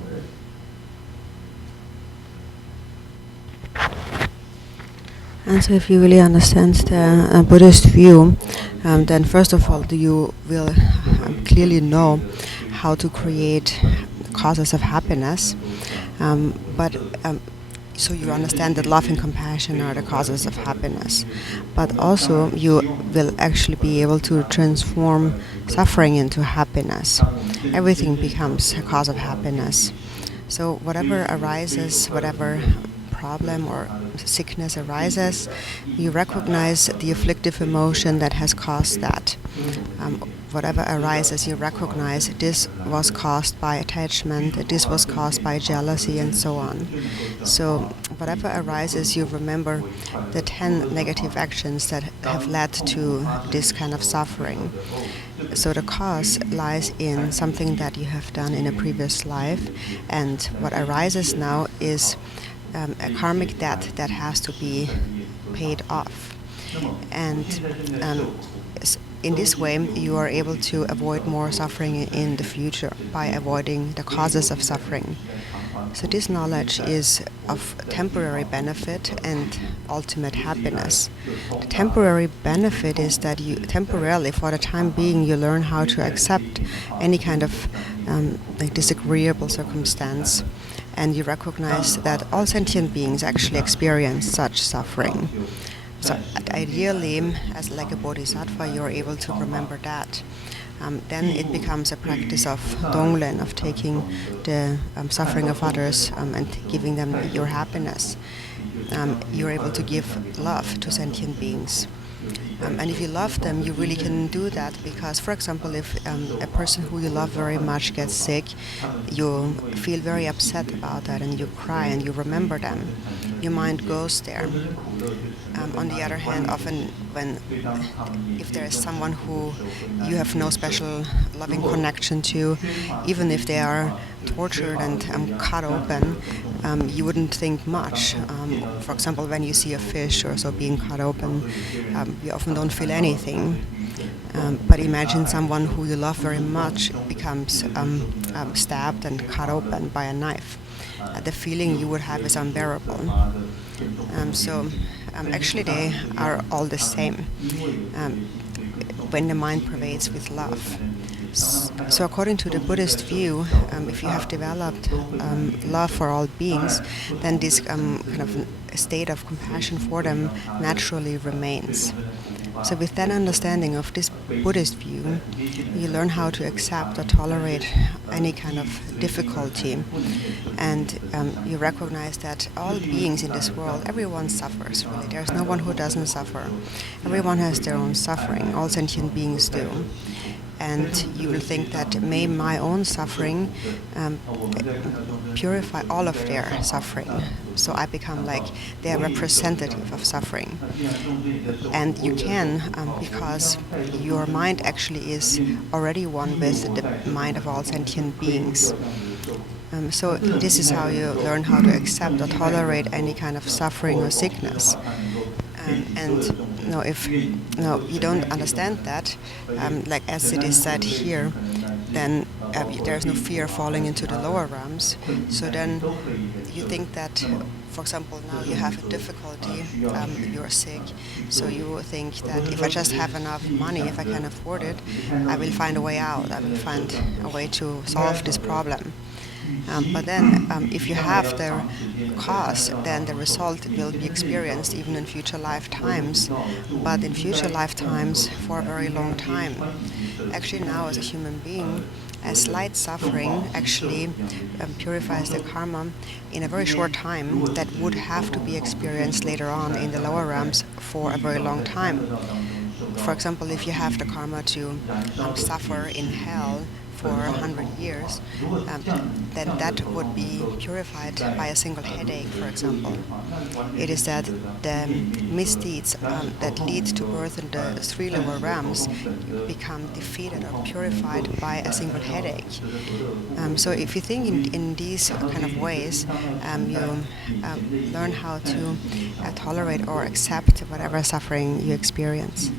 And so, if you really understand the Buddhist view, then first of all, you will clearly know how to create causes of happiness. So you understand that love and compassion are the causes of happiness. But also, you will actually be able to transform suffering into happiness. Everything becomes a cause of happiness. So whatever arises, whatever problem or sickness arises, you recognize the afflictive emotion that has caused that. Whatever arises, you recognize this was caused by attachment, this was caused by jealousy, and so on. So whatever arises, you remember the 10 negative actions that have led to this kind of suffering. So the cause lies in something that you have done in a previous life, and what arises now is a karmic debt that has to be paid off. And in this way, you are able to avoid more suffering in the future by avoiding the causes of suffering. So this knowledge is of temporary benefit and ultimate happiness. The temporary benefit is that you temporarily, for the time being, you learn how to accept any kind of disagreeable circumstance, and you recognize that all sentient beings actually experience such suffering. So ideally, as like a bodhisattva, you're able to remember that. Then it becomes a practice of donglen, of taking the suffering of others and giving them your happiness. You're able to give love to sentient beings. And if you love them, you really can do that because, for example, if a person who you love very much gets sick, you feel very upset about that and you cry and you remember them. Your mind goes there. On the other hand, often if there is someone who you have no special loving connection to, even if they are tortured and cut open, you wouldn't think much. For example, when you see a fish or so being cut open, you often don't feel anything. But imagine someone who you love very much becomes stabbed and cut open by a knife. The feeling you would have is unbearable. Actually, they are all the same when the mind pervades with love. So according to the Buddhist view, if you have developed love for all beings, then this kind of state of compassion for them naturally remains. So with that understanding of this Buddhist view, you learn how to accept or tolerate any kind of difficulty, and you recognize that all beings in this world, everyone suffers really. There's no one who doesn't suffer. Everyone has their own suffering. All sentient beings do. And you will think that may my own suffering purify all of their suffering. So I become like their representative of suffering. And you can, because your mind actually is already one with the mind of all sentient beings. So this is how you learn how to accept or tolerate any kind of suffering or sickness. If you don't understand that, like as it is said here, then there's no fear falling into the lower realms. So then you think that, for example, now you have a difficulty, you're sick, so you think that if I just have enough money, if I can afford it, I will find a way out, I will find a way to solve this problem. But then, if you have the cause, then the result will be experienced even in future lifetimes, but in future lifetimes for a very long time. Actually now as a human being, a slight suffering actually purifies the karma in a very short time that would have to be experienced later on in the lower realms for a very long time. For example, if you have the karma to suffer in hell for 100 years, then that would be purified by a single headache, for example. It is that the misdeeds that lead to birth in the three lower realms become defeated or purified by a single headache. So if you think in these kind of ways, you learn how to tolerate or accept whatever suffering you experience.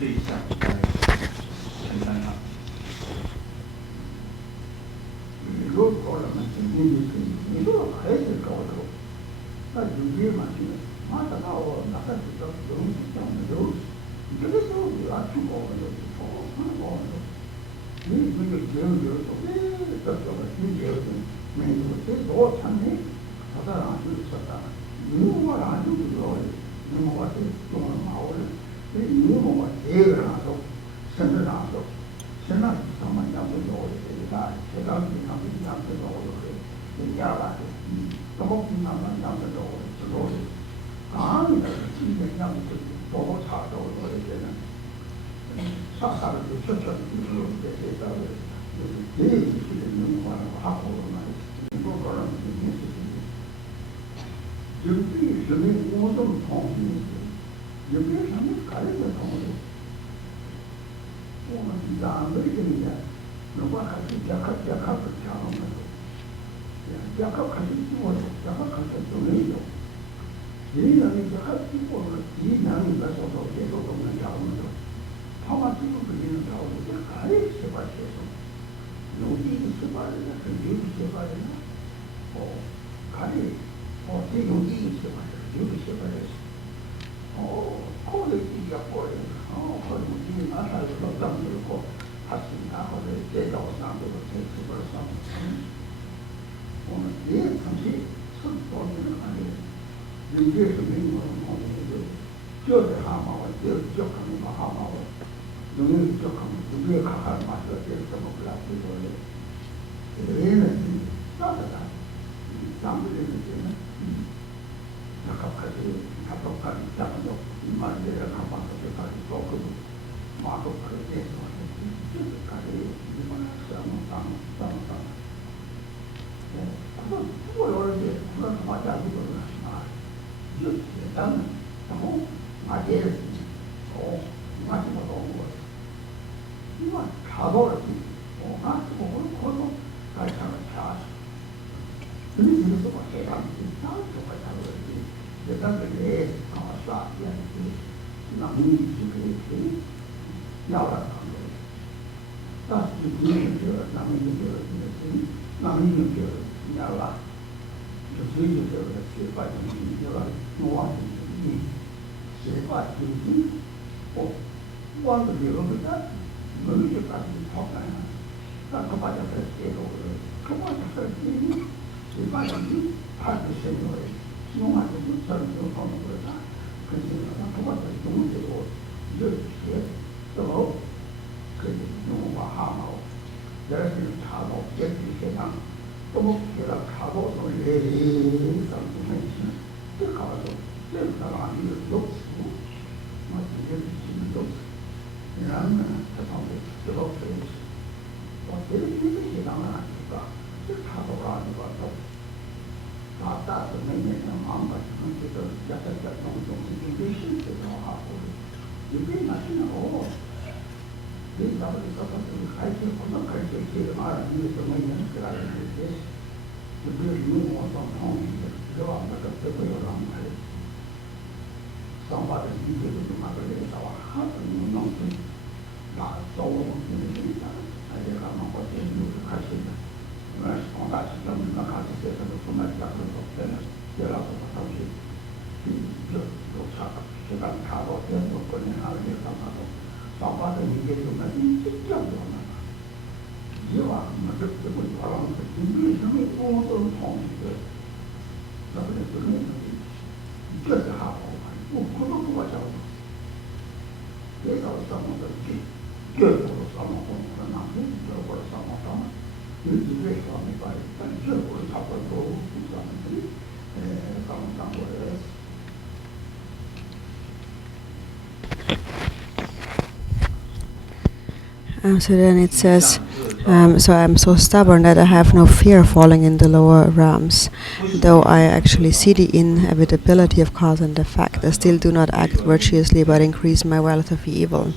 So then it says, So I'm so stubborn that I have no fear of falling in the lower realms. Though I actually see the inevitability of cause and effect, I still do not act virtuously but increase my wealth of evil.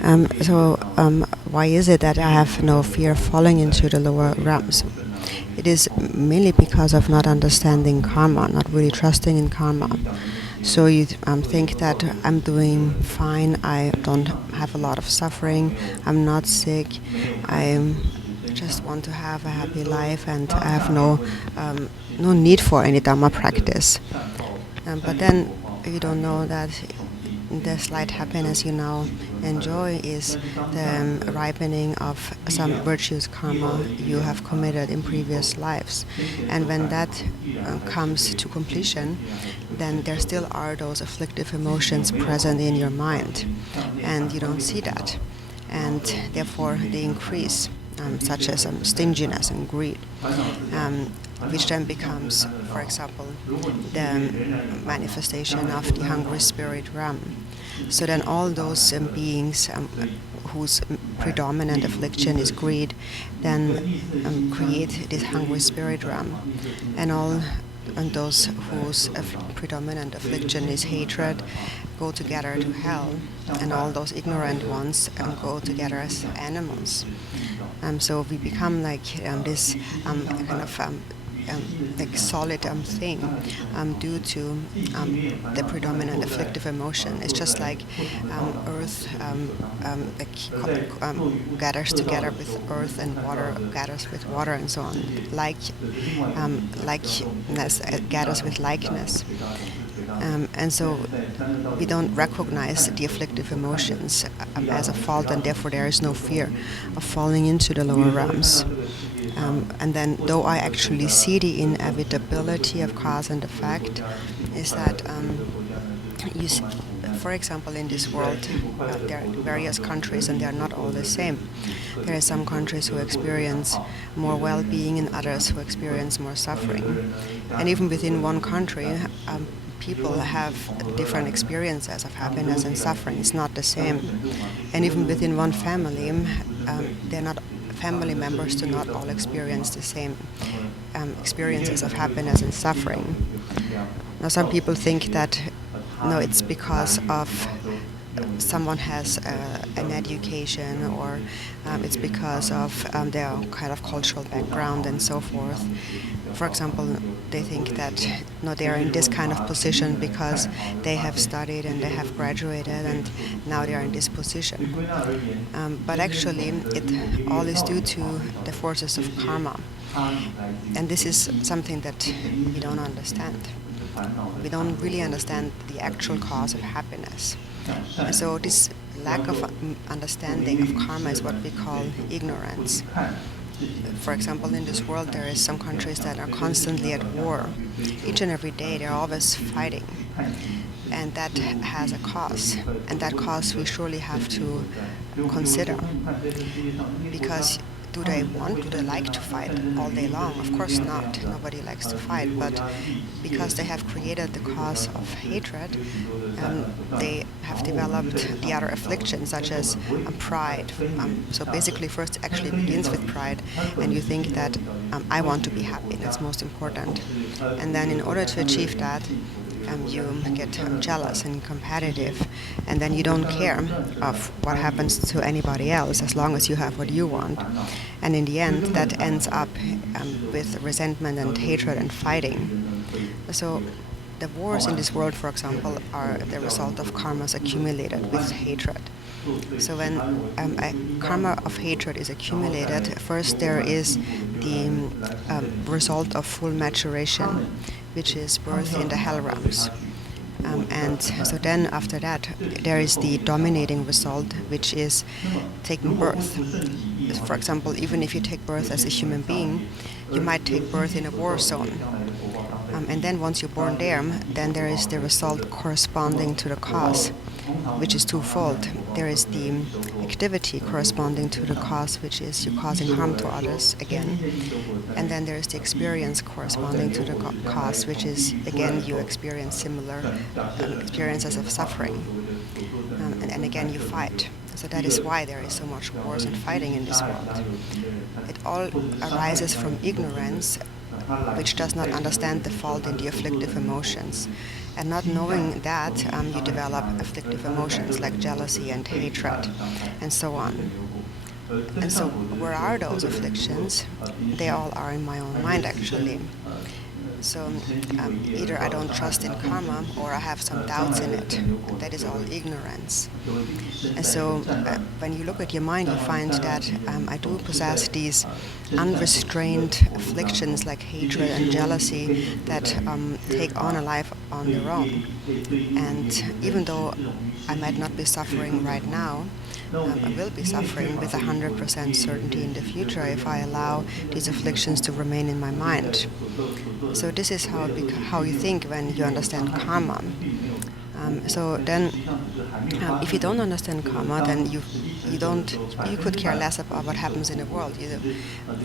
Why is it that I have no fear of falling into the lower realms? It is mainly because of not understanding karma, not really trusting in karma. So you think that I'm doing fine, I don't have a lot of suffering, I'm not sick, I just want to have a happy life and I have no need for any Dharma practice. But then you don't know that the slight happiness you now enjoy is the ripening of some virtuous karma you have committed in previous lives. And when that comes to completion, then there still are those afflictive emotions present in your mind. And you don't see that. And therefore they increase, such as stinginess and greed. Which then becomes, for example, the manifestation of the hungry spirit realm. So then all those beings whose predominant affliction is greed then create this hungry spirit realm. And those whose predominant affliction is hatred go together to hell, and all those ignorant ones go together as animals. So we become like this kind of like solid thing due to the predominant afflictive emotion. It's just like earth gathers together with earth and water gathers with water and so on. Likeness gathers with likeness. And so we don't recognize the afflictive emotions as a fault, and therefore there is no fear of falling into the lower realms. And then, though I actually see the inevitability of cause and effect, is that for example, in this world, there are various countries and they are not all the same. There are some countries who experience more well-being and others who experience more suffering. And even within one country, people have different experiences of happiness and suffering. It's not the same. And even within one family, they're not family members do not all experience the same experiences of happiness and suffering. Now, some people think that no, it's because of someone has an education, or it's because of their kind of cultural background and so forth. For example, they think that no, they are in this kind of position because they have studied and they have graduated and now they are in this position. But actually, it all is due to the forces of karma. And this is something that we don't understand. We don't really understand the actual cause of happiness. And so this lack of understanding of karma is what we call ignorance. For example, in this world there is some countries that are constantly at war. Each and every day they're always fighting. And that has a cause. And that cause we surely have to consider. Because do they like to fight all day long? Of course not. Nobody likes to fight. But because they have created the cause of hatred, they have developed the other afflictions, such as pride. So basically, first it actually begins with pride, and you think that I want to be happy. That's most important. And then in order to achieve that, you get jealous and competitive, and then you don't care of what happens to anybody else as long as you have what you want. And in the end, that ends up with resentment and hatred and fighting. So the wars in this world, for example, are the result of karmas accumulated with hatred. So when a karma of hatred is accumulated, first there is the result of full maturation, which is birth in the hell realms. And so then after that, there is the dominating result, which is taking birth. For example, even if you take birth as a human being, you might take birth in a war zone. And then once you're born there, then there is the result corresponding to the cause, which is twofold. There is the activity corresponding to the cause, which is you causing harm to others again. And then there is the experience corresponding to the cause, which is, again, you experience similar experiences of suffering. And again, you fight. So that is why there is so much wars and fighting in this world. It all arises from ignorance, which does not understand the fault in the afflictive emotions. And not knowing that, you develop afflictive emotions like jealousy and hatred, and so on. And so, where are those afflictions? They all are in my own mind, actually. So, either I don't trust in karma or I have some doubts in it. And that is all ignorance. And so, when you look at your mind, you find that I do possess these unrestrained afflictions like hatred and jealousy that take on a life on their own. And even though I might not be suffering right now, I will be suffering with 100% certainty in the future if I allow these afflictions to remain in my mind. So this is how you think when you understand karma. So then, if you don't understand karma, then you could care less about what happens in the world.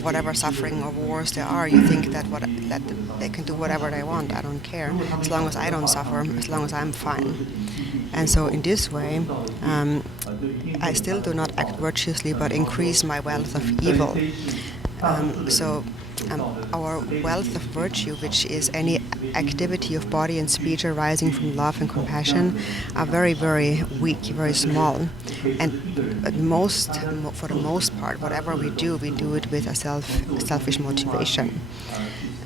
Whatever suffering or wars there are, you think that they can do whatever they want. I don't care as long as I don't suffer, as long as I'm fine. And so in this way, I still do not act virtuously, but increase my wealth of evil. Our wealth of virtue, which is any activity of body and speech arising from love and compassion, are very, very weak, very small. And for the most part, whatever we do it with a selfish motivation.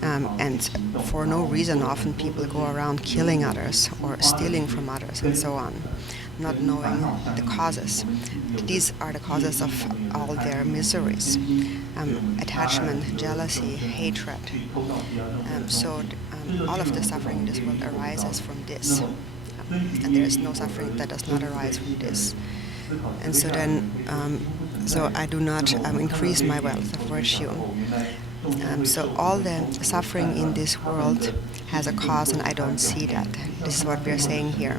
And for no reason, often people go around killing others or stealing from others and so on, not knowing the causes. These are the causes of all their miseries. Attachment, jealousy, hatred. All of the suffering in this world arises from this. And there is no suffering that does not arise from this. And so then, I do not increase my wealth of virtue. So all the suffering in this world has a cause, and I don't see that. This is what we are saying here.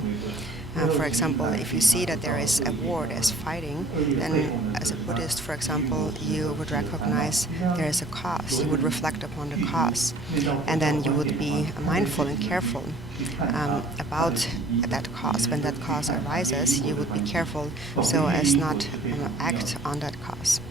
For example, if you see that there is a war, there's fighting, then as a Buddhist, for example, you would recognize there is a cause. You would reflect upon the cause. And then you would be mindful and careful about that cause. When that cause arises, you would be careful so as not act on that cause.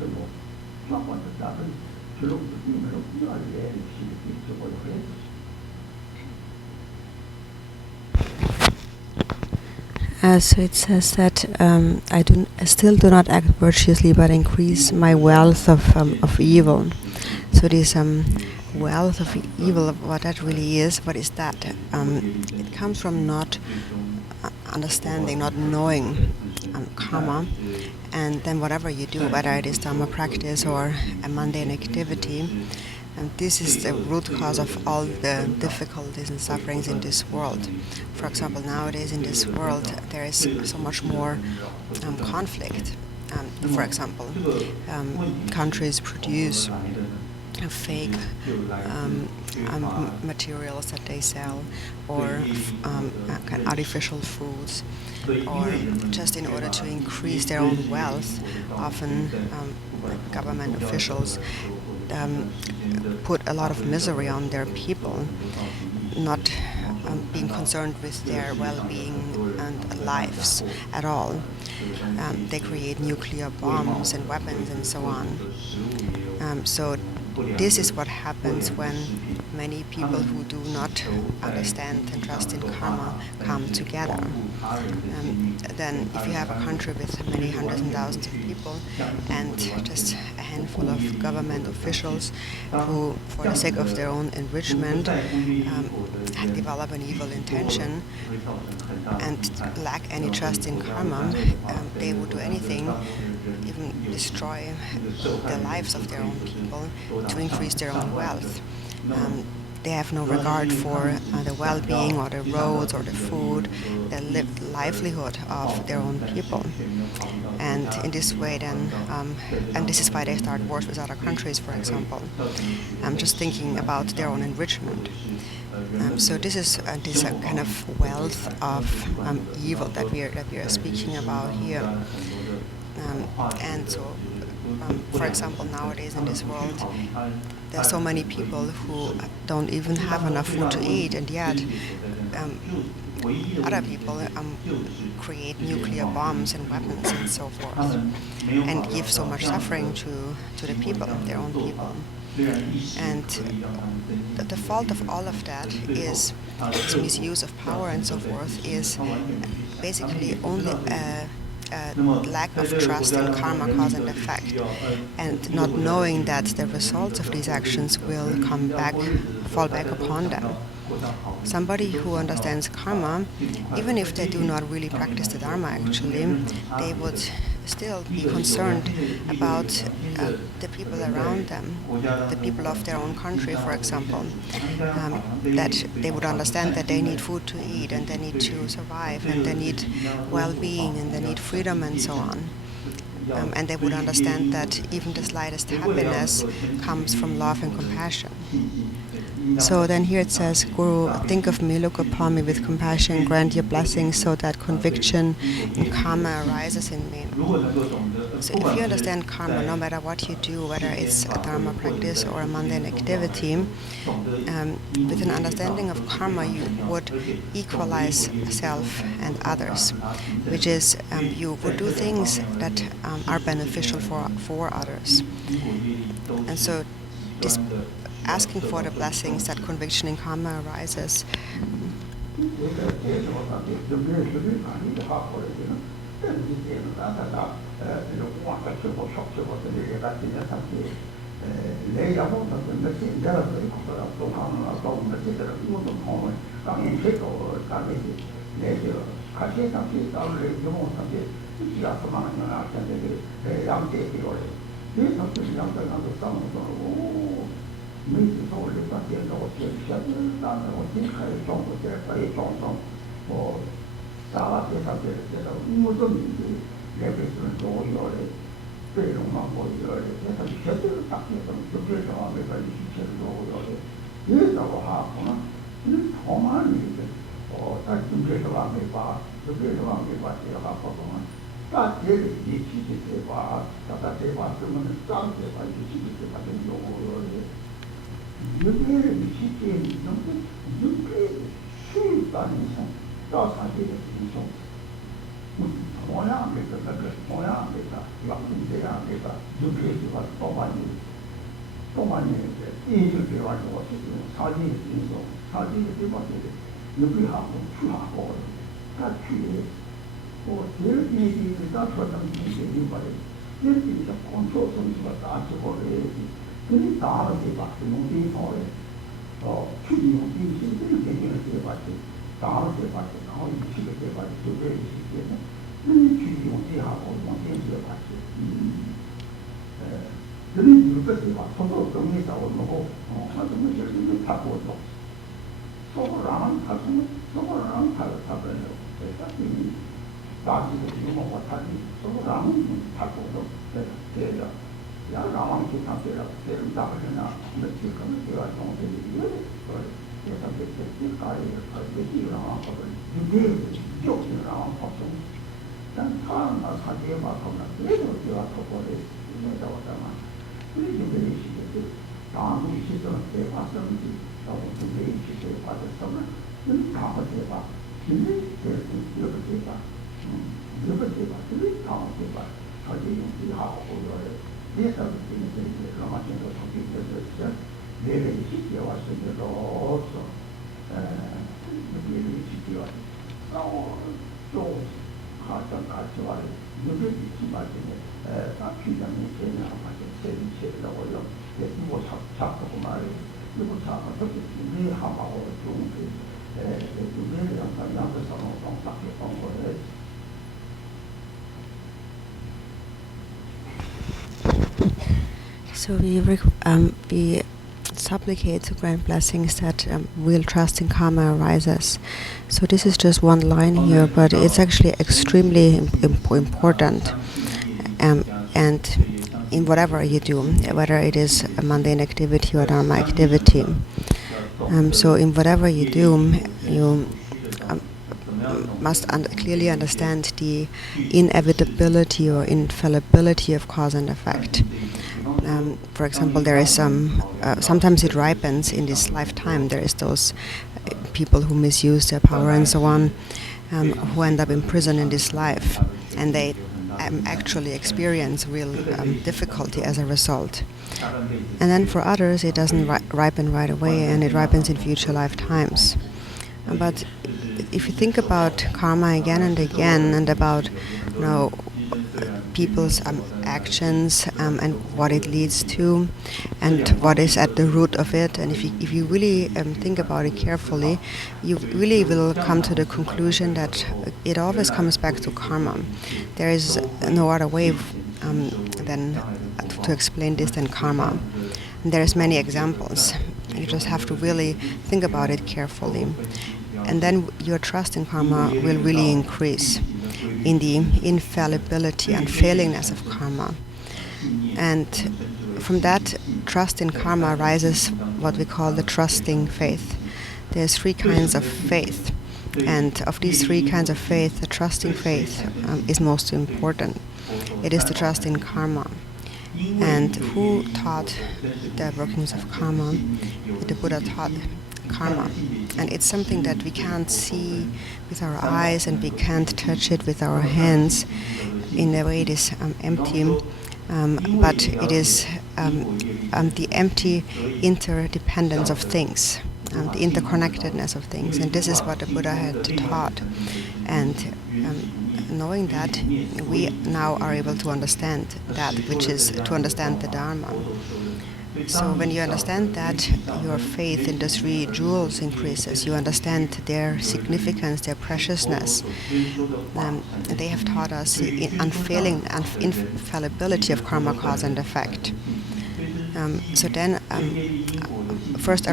하시고 저번에 다른 주로 느낌으로 이해를 시키고 해서 So it says that I still do not act virtuously, but increase my wealth of evil. So this wealth of evil, what that really is, what is that? It comes from not understanding, not knowing karma, and then whatever you do, whether it is dharma practice or a mundane activity, and this is the root cause of all the difficulties and sufferings in this world. For example, nowadays in this world there is so much more conflict. For example, countries produce fake materials that they sell, or artificial foods, or just in order to increase their own wealth. Often government officials put a lot of misery on their people, not being concerned with their well-being and lives at all. They create nuclear bombs and weapons and so on. So this is what happens when many people who do not understand and trust in karma come together. Then if you have a country with many hundreds and thousands of people and just a handful of government officials who, for the sake of their own enrichment, develop an evil intention and lack any trust in karma, they would do anything, even destroy the lives of their own people to increase their own wealth. They have no regard for the well-being or the roads or the food, the livelihood of their own people. And in this way then, and this is why they start wars with other countries, for example. I'm just thinking about their own enrichment. So this is this kind of wealth of evil that we are speaking about here. And so, for example, nowadays in this world, there are so many people who don't even have enough food to eat, and yet other people create nuclear bombs and weapons and so forth, and give so much suffering to the people, their own people. And the fault of all of that is this misuse of power and so forth is basically only a lack of trust in karma, cause and effect, and not knowing that the results of these actions will fall back upon them. Somebody who understands karma, even if they do not really practice the Dharma actually, they would still be concerned about the people around them, the people of their own country, for example, that they would understand that they need food to eat and they need to survive and they need well-being and they need freedom and so on. And they would understand that even the slightest happiness comes from love and compassion. So then here it says, Guru, think of me, look upon me with compassion, grant your blessings so that conviction in karma arises in me. So if you understand karma, no matter what you do, whether it's a dharma practice or a mundane activity, with an understanding of karma, you would equalize self and others, which is you would do things that are beneficial for others. And so this asking for the blessings that conviction in karma arises. 인식해가지고 사진이 있어. 사진이 돼봤는데 여기하고 추하고 다 추해. 제일 얘기가 저는 얘기 말이에요. 이렇게 컨트롤 선수가 다 저거래야지. 근데 다르게 봤지. 농기 거래. 추리 농기 신들이 얘기를 해봤지. 다르게 봤지. 나오는 추리 해봤지. 저게 있으면 근데 추리 농기하고 농기 해봤지. 그런 이렇게 봐. 서로 정리하고 놓고 가슴을 저렇게 타고 또 서로랑 가슴을 서로랑 타고요. 그러니까 이 나중에 이거 못하니 서로랑 타고도 되죠. 야 나랑 기타대라 된다 그러나 며칠 전에 제가 동생이 그래서 그때 가리를 가지고 하고 이게 쪽이랑 보통 난 사람과 사지에 맞거나 그래도 제가 그거를 내가 왔다만 그리고 내 시기에 다음 시점에 대봤었는지 또 내 시기에 받았으면 이 다음 대봐 근데 이렇게 대봐 이렇게 대봐 근데 다음 대봐 저기 용기하고 그거를 내가 그때 로마신도 통기되었죠 내가 시기에 왔으니까 없어 내가 시기에 왔어 또 같이 와요 이게 있지만 다 피자는 그냥 아주 세리라고요. 뭐 잡고 말이에요. 이거 잡고 저기 하고 좋은데 그 양상 양에서 똥딱이 온 거예요. So we supplicate to grant blessings that real trust in karma arises. So this is just one line here, but it's actually extremely important. And in whatever you do, whether it is a mundane activity or dharma activity. So in whatever you do, you must clearly understand the inevitability or infallibility of cause and effect. For example, there is sometimes it ripens in this lifetime. There is those people who misuse their power and so on, who end up in prison in this life, and they actually experience real difficulty as a result. And then for others, it doesn't ripen right away, and it ripens in future lifetimes. But if you think about karma again and again, and about people's actions and what it leads to, and what is at the root of it, and if you really think about it carefully, you really will come to the conclusion that it always comes back to karma. There is no other way than to explain this than karma. And there's many examples. You just have to really think about it carefully, and then your trust in karma will really increase in the infallibility and failingness of karma. And from that trust in karma arises what we call the trusting faith. There's three kinds of faith, and of these three kinds of faith, the trusting faith is most important. It is the trust in karma. And who taught the workings of karma? The Buddha taught karma, and it's something that we can't see with our eyes, and we can't touch it with our hands. In a way, it is empty, but it is the empty interdependence of things, the interconnectedness of things, and this is what the Buddha had taught. And knowing that, we now are able to understand that, which is to understand the Dharma. So when you understand that, your faith in the three jewels increases. You understand their significance, their preciousness. They have taught us the unfailing infallibility of karma, cause and effect. So then, first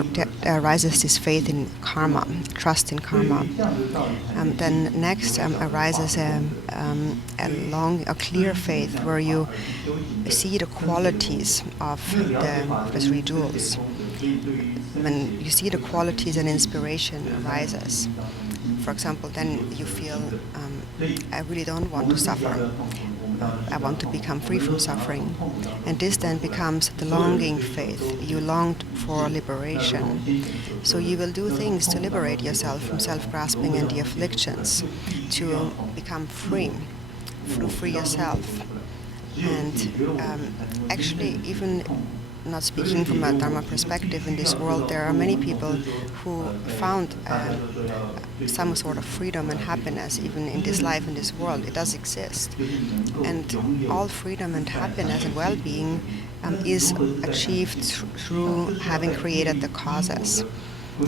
arises this faith in karma, trust in karma. Then next arises a clear faith where you see the qualities of the three jewels. When you see the qualities, and inspiration arises. For example, then you feel, I really don't want to suffer. I want to become free from suffering. And this then becomes the longing faith. You longed for liberation. So you will do things to liberate yourself from self-grasping and the afflictions, to become free, to free yourself. And actually, even not speaking from a Dharma perspective in this world, there are many people who found some sort of freedom and happiness even in this life, in this world. It does exist. And all freedom and happiness and well-being is achieved through having created the causes.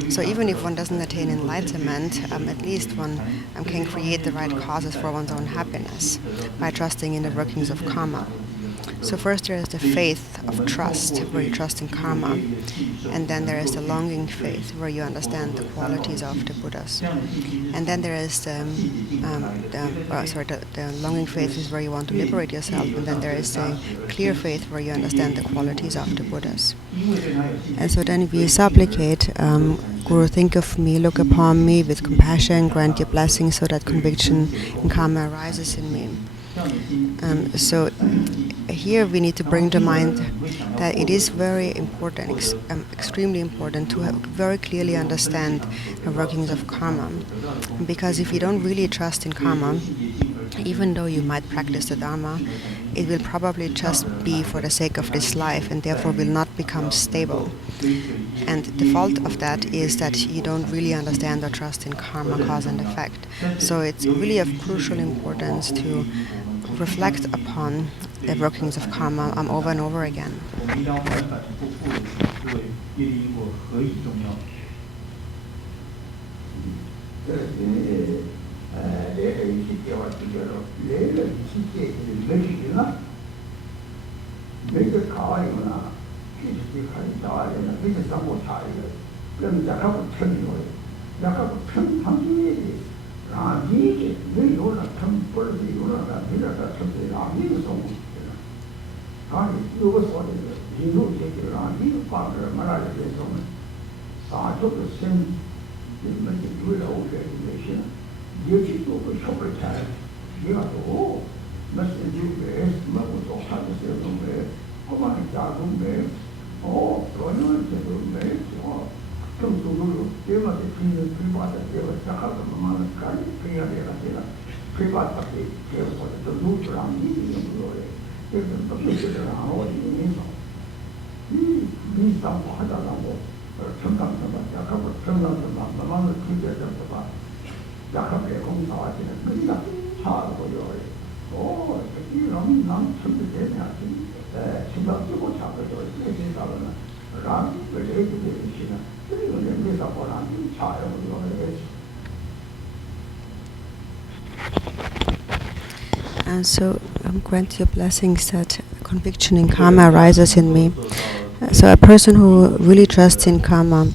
So even if one doesn't attain enlightenment, at least one can create the right causes for one's own happiness by trusting in the workings of karma. So first there is the faith of trust, where you trust in karma, and then there is the longing faith, where you understand the qualities of the Buddhas. And then there is the longing faith is where you want to liberate yourself, and then there is the clear faith, where you understand the qualities of the Buddhas. And so then we supplicate, Guru, think of me, look upon me with compassion, grant your blessing so that conviction in karma arises in me. So here we need to bring to mind that it is very important, extremely important, to very clearly understand the workings of karma. Because if you don't really trust in karma, even though you might practice the Dharma, it will probably just be for the sake of this life and therefore will not become stable. And the fault of that is that you don't really understand or trust in karma, cause and effect. So it's really of crucial importance to reflect upon the workings of karma over and over again. And so grant your blessings that conviction in karma arises in me. So a person who really trusts in karma,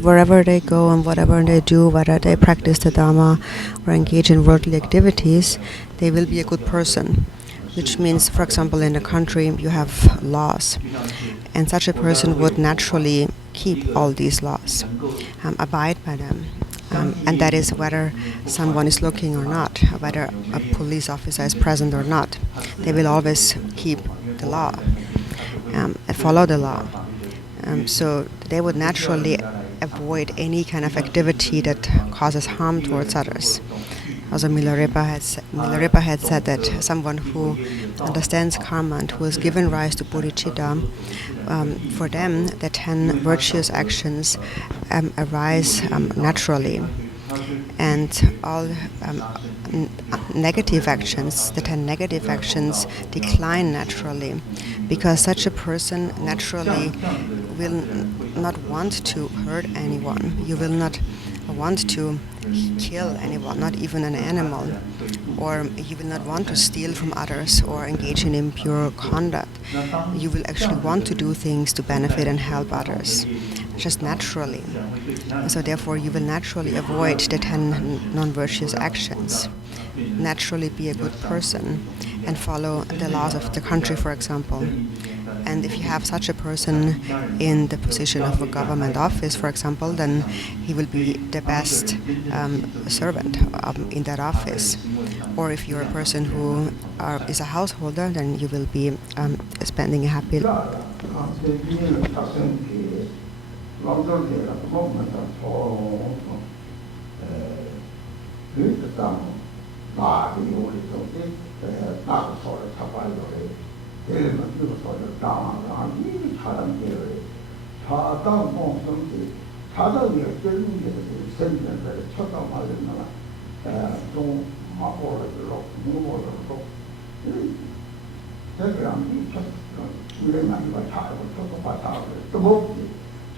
wherever they go and whatever they do, whether they practice the Dharma or engage in worldly activities, they will be a good person. Which means, for example, in a country you have laws, and such a person would naturally keep all these laws, abide by them. And that is whether someone is looking or not, whether a police officer is present or not. They will always keep the law and follow the law. So they would naturally avoid any kind of activity that causes harm towards others. Also, Milarepa had said that someone who understands karma and who has given rise to bodhicitta, for them the 10 virtuous actions arise naturally, and all negative actions, the 10 negative actions, decline naturally, because such a person naturally will not want to hurt anyone. You will not want to kill anyone, not even an animal, or you will not want to steal from others or engage in impure conduct. You will actually want to do things to benefit and help others, just naturally. So therefore you will naturally avoid the 10 non-virtuous actions, naturally be a good person and follow the laws of the country, for example. And if you have such a person in the position of a government office, for example, then he will be the best servant in that office. Or if you're a person who is a householder, then you will be spending a happy life. Thank 가까운 공성지 사단이 어쩌는 게 생명을 쳐다보려면 좀 막고로 무모로 대결함이 유행하기가 잘하고 초토파타고 또 먹지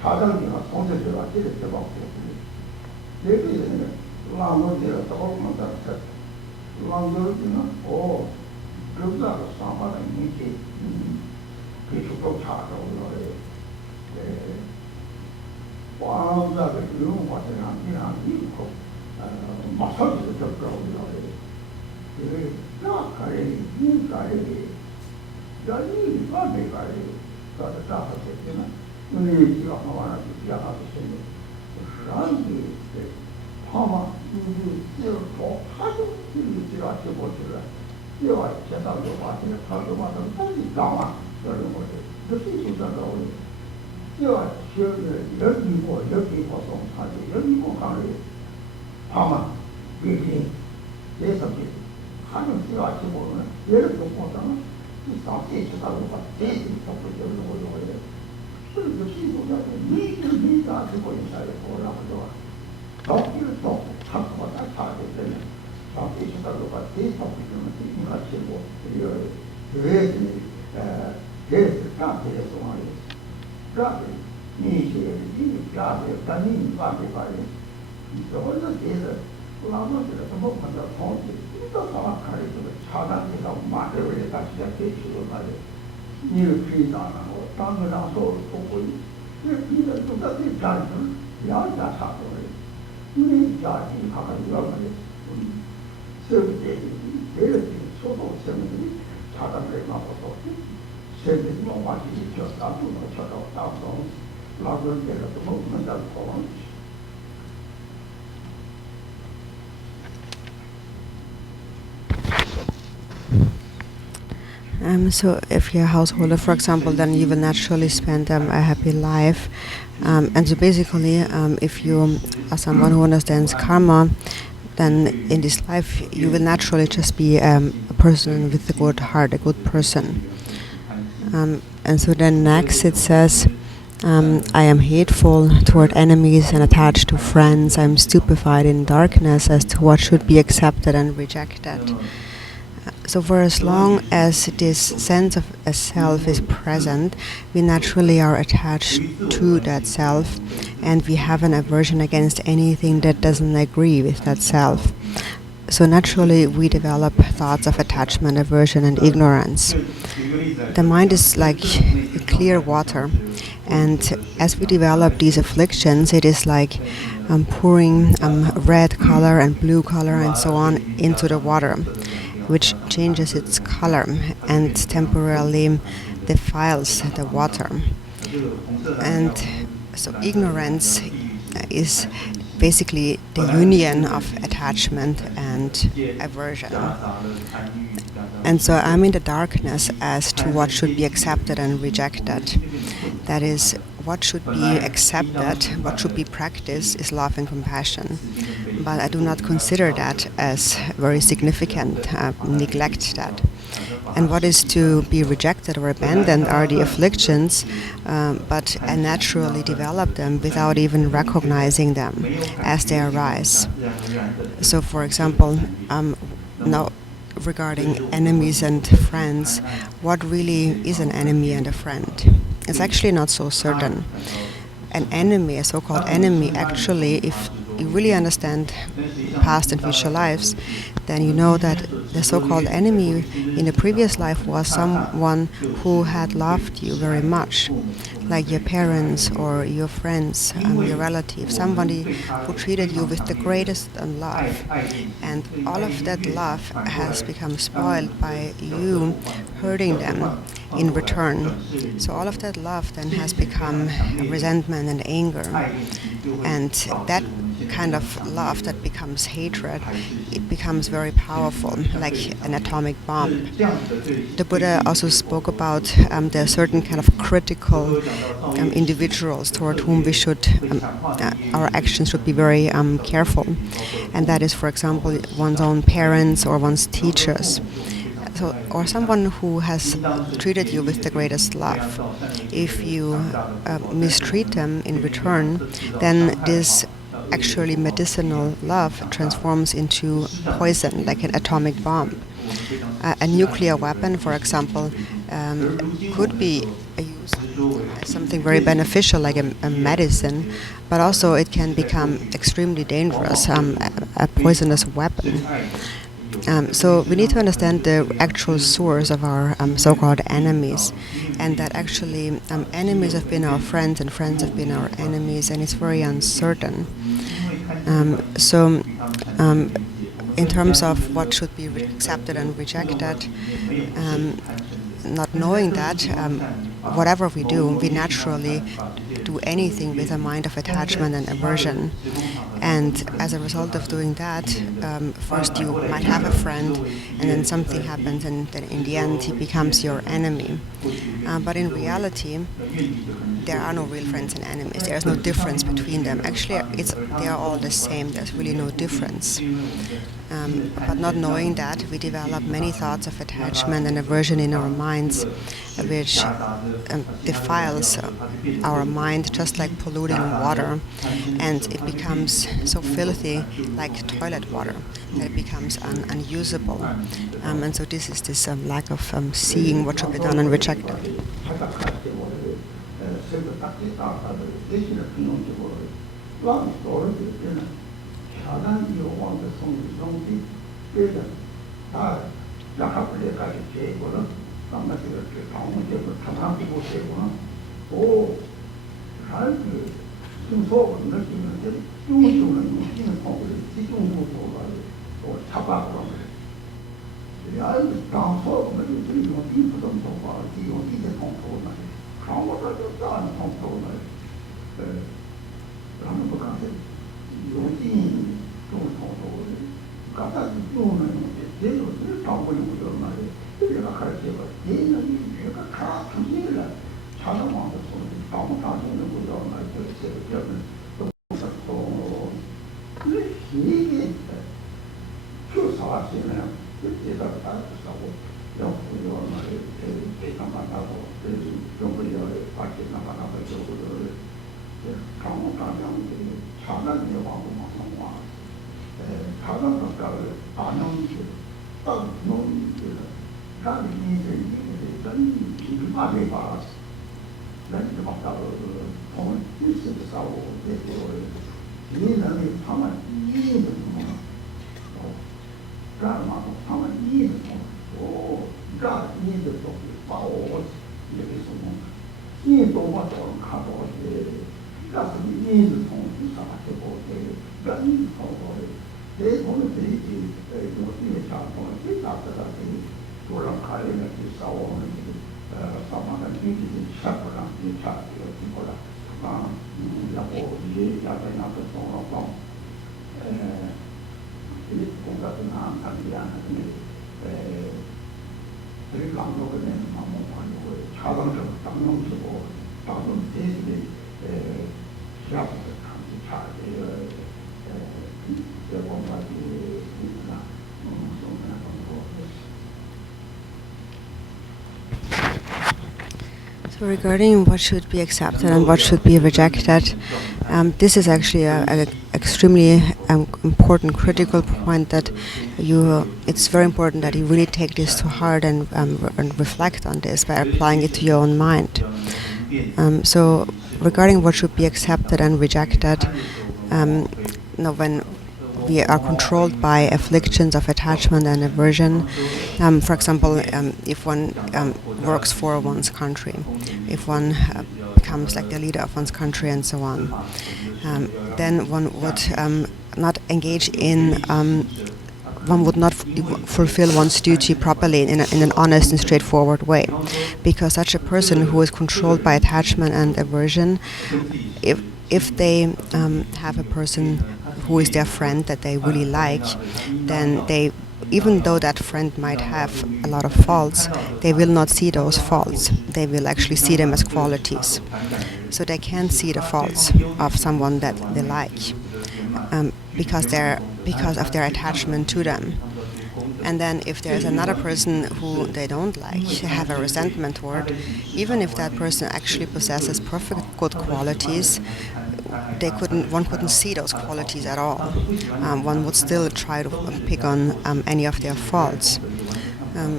사단이가 공세대가 이렇게 먹고 얘기는 라모디가 떠오르는 것 랑도르기는 그러다가 사마는 이게 계속 차가워요. 왕자의 이런 것들은 그냥 이거 마사지도 적더라고요. 약간의 인가의 야이 바베가의 다다 하셨잖아. 우리가 하나는 야하고 있는 라기 파마 이제 또 하도 이지가 되고들라. 이와 제대로 와서 가져와서 다시 나와 그런 거지. 그렇게 주잖아요. 이와 여기 보통 사지 여기 가는 파마 이게 대상이 하는 시와 지고는 예를 들어서는 이 상태에 주다고 봐. 대신 접근 되는 거예요. 그래서 시도가 미가 되고 있어요. 뭐라고 덕기를 또 갖고 다 타게 되면 상태에 주다고 봐. 대신 접근은 이가 되고 여기 대신 상태에서 말이에요. 그래서 이 가게 단위 가게 말이에요. 이거는 대해서 라마들은 뭐 먼저 통지 또 가르치고 차단해서 말을 다시 대치로 말이에요. 일피다라고 땅이라서 보고 이런 것들이 잘은 야자 사고를 우리 자기 가가지고 세계에 내려진 소도 세면이 차단을 막아서 세계에 뭐마치 졌다 또 저도 따로 라고 내가 또 먼저 보고 So if you're a householder, for example, then you will naturally spend a happy life. And so basically, if you are someone who understands karma, then in this life you will naturally just be a person with a good heart, a good person. And so then next it says, I am hateful toward enemies and attached to friends. I am stupefied in darkness as to what should be accepted and rejected. So for as long as this sense of a self is present, we naturally are attached to that self, and we have an aversion against anything that doesn't agree with that self. So naturally we develop thoughts of attachment, aversion and ignorance. The mind is like clear water, and as we develop these afflictions, it is like pouring red color and blue color and so on into the water, which changes its color and temporarily defiles the water. And so ignorance is basically the union of attachment and aversion. And so I'm in the darkness as to what should be accepted and rejected. That is, what should be accepted, what should be practiced is love and compassion. But I do not consider that as very significant, neglect that. And what is to be rejected or abandoned are the afflictions, but I naturally develop them without even recognizing them as they arise. So for example, now regarding enemies and friends, what really is an enemy and a friend? It's actually not so certain. An enemy, a so-called enemy, actually, if you really understand past and future lives, then you know that the so-called enemy in the previous life was someone who had loved you very much, like your parents or your friends, your relatives, somebody who treated you with the greatest love. And all of that love has become spoiled by you hurting them in return. So all of that love then has become resentment and anger. And that kind of love that becomes hatred, it becomes very powerful, like an atomic bomb. The Buddha also spoke about there are certain kind of critical individuals toward whom we should, our actions should be very careful. And that is, for example, one's own parents or one's teachers. or someone who has treated you with the greatest love, if you mistreat them in return, then this actually medicinal love transforms into poison, like an atomic bomb. A nuclear weapon, for example, could be used as something very beneficial, like a medicine, but also it can become extremely dangerous, a poisonous weapon. So we need to understand the actual source of our so-called enemies, and that actually enemies have been our friends and friends have been our enemies, and it's very uncertain. In terms of what should be accepted and rejected, not knowing that, whatever we do, we naturally do anything with a mind of attachment and aversion. And as a result of doing that, first you might have a friend, and then something happens, and then in the end he becomes your enemy. But in reality, there are no real friends and enemies. There is no difference between them. Actually, they are all the same. There's really no difference. But not knowing that, we develop many thoughts of attachment and aversion in our minds, which defiles our mind, just like polluting water, and it becomes so filthy, like toilet water, that it becomes unusable. And so this is this lack of seeing what should be done and rejected. So regarding what should be accepted and what should be rejected, this is actually an extremely important, critical point that it's very important that you really take this to heart and reflect on this by applying it to your own mind. So regarding what should be accepted and rejected, when we are controlled by afflictions of attachment and aversion, for example, if one works for one's country, if one becomes like the leader of one's country and so on, then one would not engage in, one would not fulfill one's duty properly in an honest and straightforward way, because such a person who is controlled by attachment and aversion, if they have a person who is their friend that they really like, then even though that friend might have a lot of faults, they will not see those faults. They will actually see them as qualities. So they can't see the faults of someone that they like, because of their attachment to them. And then if there's another person who they don't like, they have a resentment toward, even if that person actually possesses perfect good qualities, one couldn't see those qualities at all. One would still try to pick on any of their faults.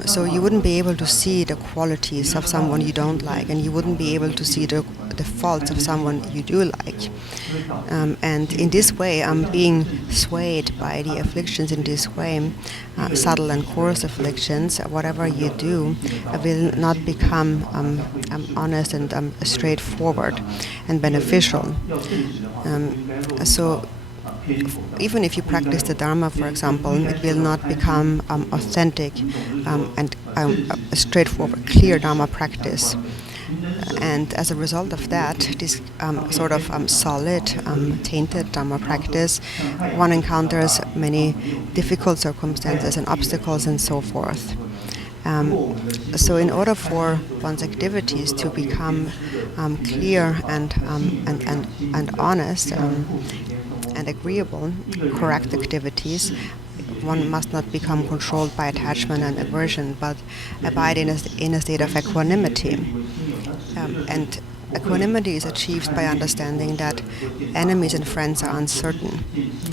So you wouldn't be able to see the qualities of someone you don't like, and you wouldn't be able to see the faults of someone you do like. And in this way, being swayed by the afflictions in this way, subtle and coarse afflictions, whatever you do will not become honest and straightforward and beneficial. So even if you practice the Dharma, for example, it will not become authentic and a straightforward, clear Dharma practice. And as a result of that, this sort of solid, tainted Dharma practice, one encounters many difficult circumstances and obstacles and so forth. So in order for one's activities to become clear and honest and agreeable, correct activities, one must not become controlled by attachment and aversion, but abide in a state of equanimity. And equanimity is achieved by understanding that enemies and friends are uncertain.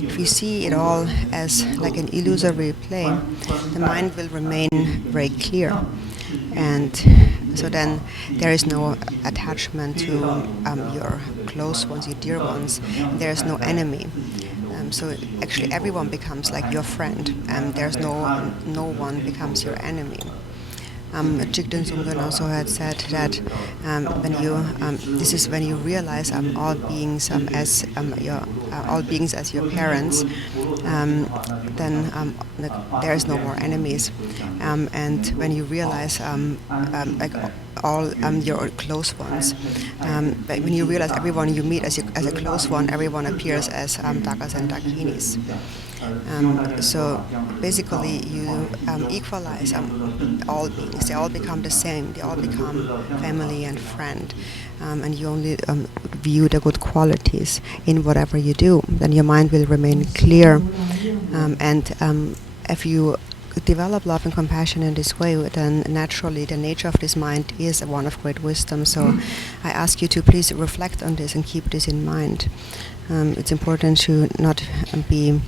If you see it all as like an illusory play, the mind will remain very clear. And so then there is no attachment to your close ones, your dear ones. There is no enemy. So actually everyone becomes like your friend, and there's no one becomes your enemy. Jigden Sungden also had said that this is when you realize all beings as your parents, then there is no more enemies, and when you realize like all your close ones, but when you realize everyone you meet as a close one, everyone appears as Dakas and Dakinis. So basically you equalize all beings. They all become the same. They all become family and friend, and you only view the good qualities in whatever you do. Then your mind will remain clear, and if you develop love and compassion in this way, then naturally the nature of this mind is one of great wisdom. So I ask you to please reflect on this and keep this in mind. It's important to not be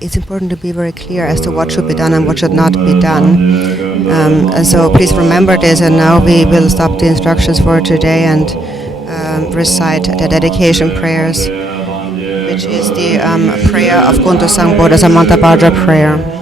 it's important to be very clear as to what should be done and what should not be done. And so please remember this, and now we will stop the instructions for today and recite the dedication prayers, which is the prayer of Kuntu Sangpo, the Samantabhadra prayer.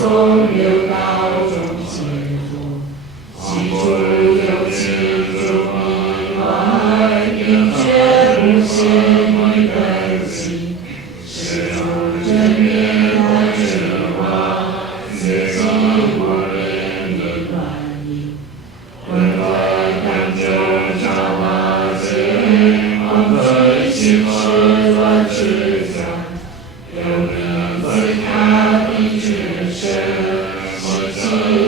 从六道中解脱，起初有情诸迷外，并觉不现于本性，是诸真灭的之王，自己我灭于乱意，混沌当中照瓦解，恐惧心事乱之家，有名自他的之身，习气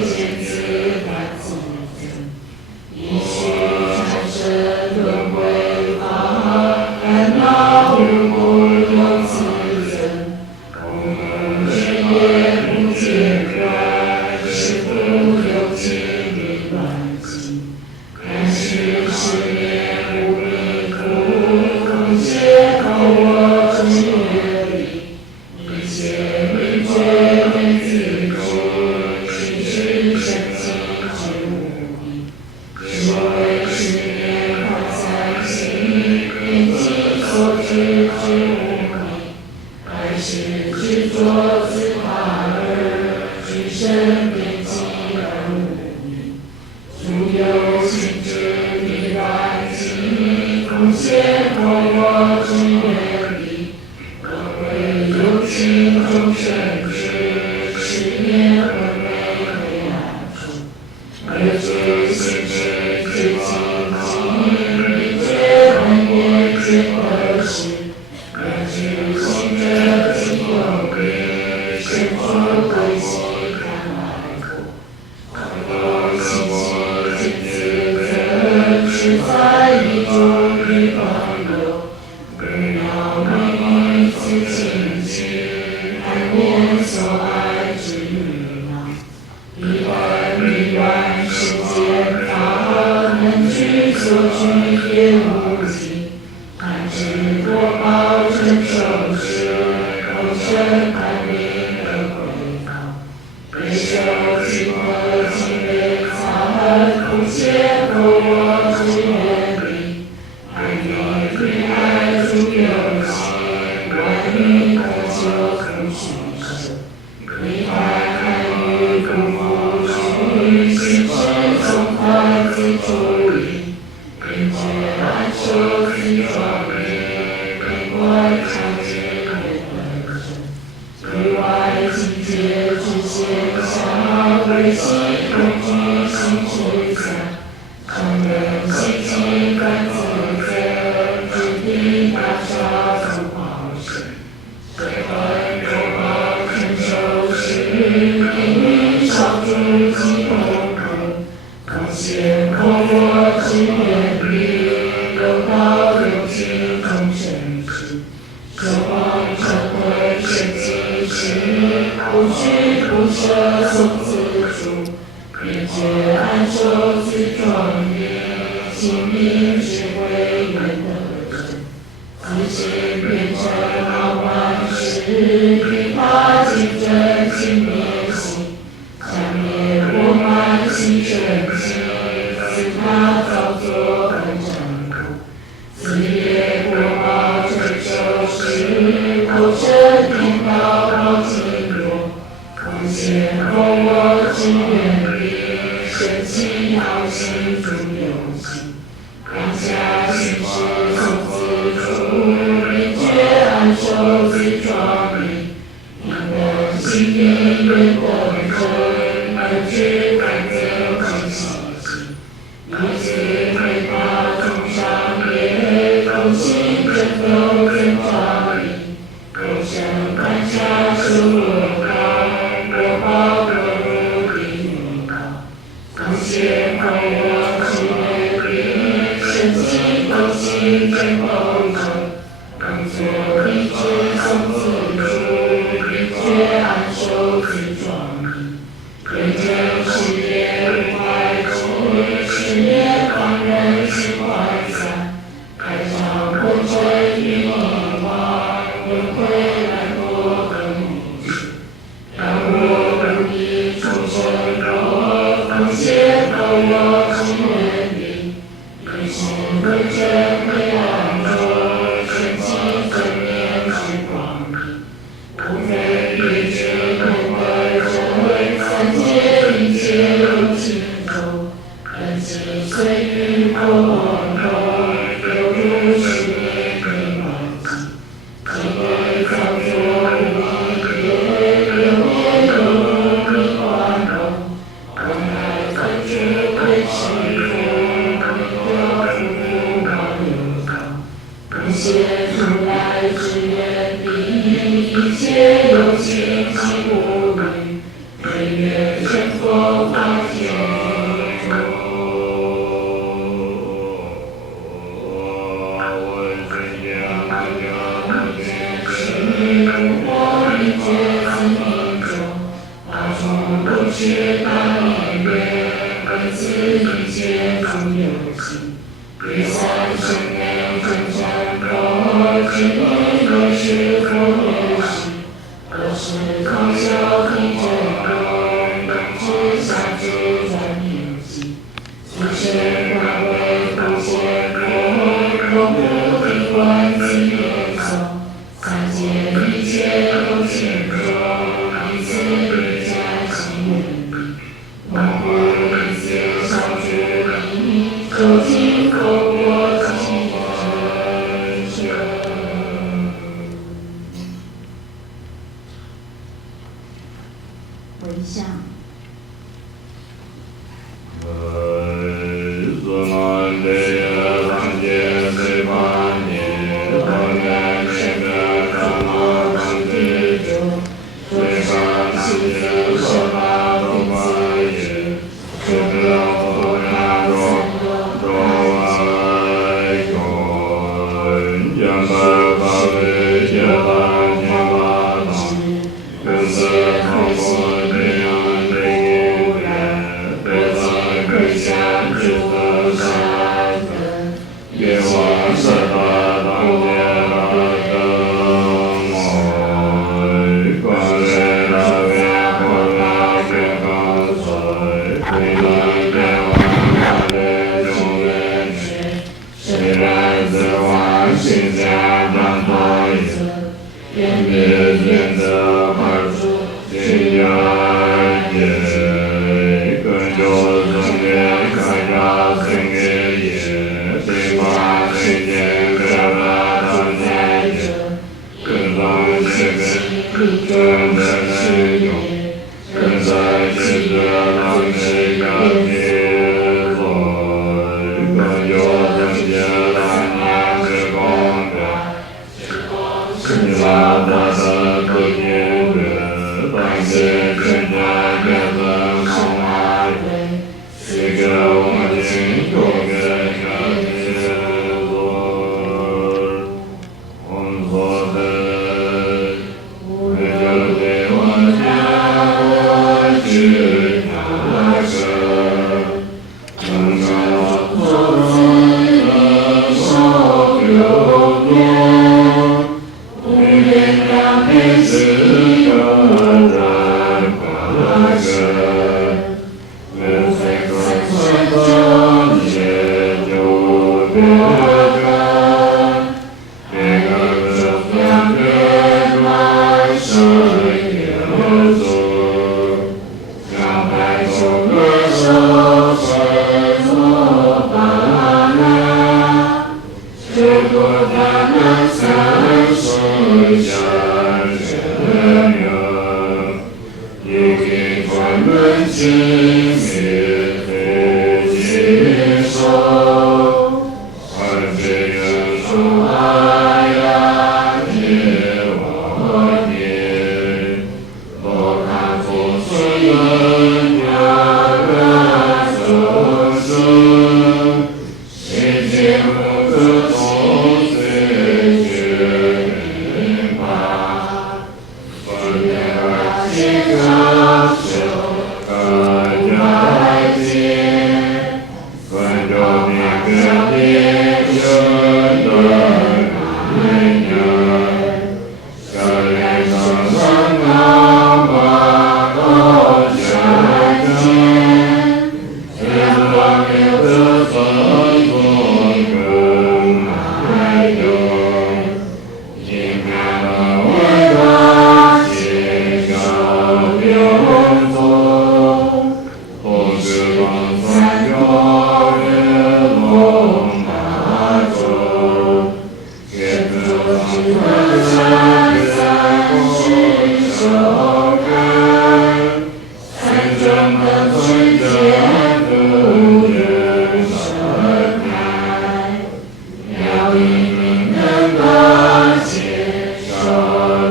见自他自增，一须产生轮回法，烦恼无故有自增，无故之业不见断，是复有情的乱境，看是十年无名苦，空解口我之愿力，一切名觉为自主，心是生气之无名，是为十年发三心，念其所知之无名，还是执着自他而具身边际而无名，诸有情之的乱境，空解口我之愿力，可谓有情众生之十年混昧黑暗处，而知心之之清净，明觉本愿见得失，而知心者即有别，身处归心看来过，空有心系见自增，是在一中的朋友，更要明于自清净，看念所爱之欲望，一本迷乱世间法，能具所具也无尽，看知多报成受事，口生看明而归道，悲受尽和尽悲惨，空解口我之愿力，爱念对爱诸有情，万语可救可取舍，离开看于不复去，心是从他自处理，并觉安受自庄严，并观常见为本身，对外境界之现象，为其恐惧心之相，常人心情感自增，指定大杀从报身，这本有报成受事，定于少诸即空空，空显空我之愿力，有道有情众生之，守望成慧生其事，不惧不舍从自主，便觉安受自庄严，心明智慧愿得真，自性变成傲慢事，于他尽真心灭心，想灭我慢心生气，自他造作本真苦，自业果报成受事，口身颠倒报经落，空显空我之愿力，生气恼心诸有情，当下心事从自处，并觉安受自庄严，应得心念愿得真，而知感增之习境，以此推他众上业，空心真否增庄严，口生感下受我高，我报各如地狱高，空显空我之愿力，生气空心真否真，更作理智从自处，并觉安受自庄严，认真事业无坏处，事业方人心怀散，开张混真于迷惘，轮回难过更无处，让我不必出生过，空解口我之愿力，于是混真黑暗中，升起正念之光明，无非一直空的真。一切有情及无虑，对月见佛法界。是大年月，本自一切诸有情，于三生内众生佛，知名若是佛月时，若是空修听真功，当知下知转念起，其身化为不现佛，若不听闻其言颂，三界一切有情中，彼此一家蒙古一切少主名，究竟佛国其真实。回向。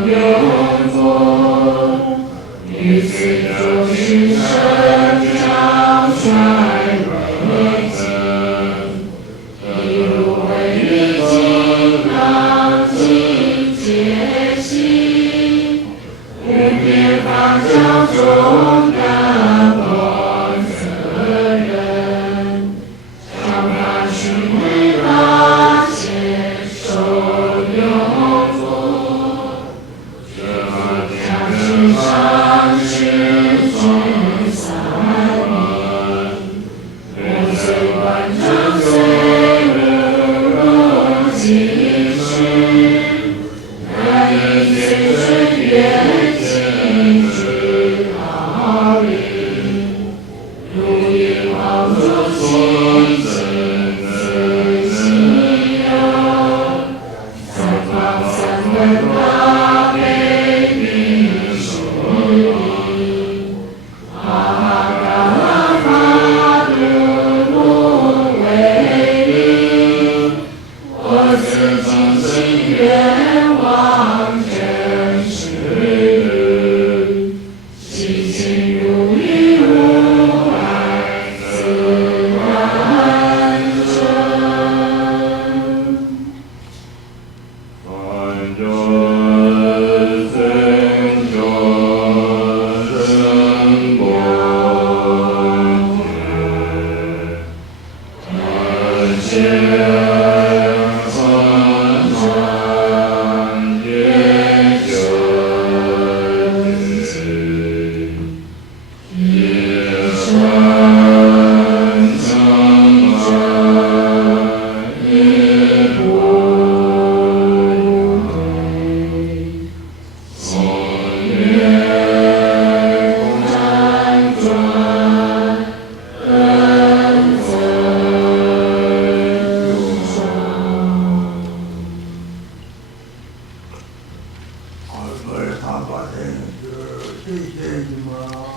有重担我责任，让他去为那接受永福，将去尝试聚散你，我最关照虽不如今世，那一最尊愿尽之道理，如一望如亲近自心有，三方三分大悲悯是力，阿达法度无为力，我自尽心愿望真实，寂静如一无碍自然真。凡人生者生观觉，而且恒常也真实，也深层在一不对，心愿辗转恩泽永生。俺们他把人这些你们。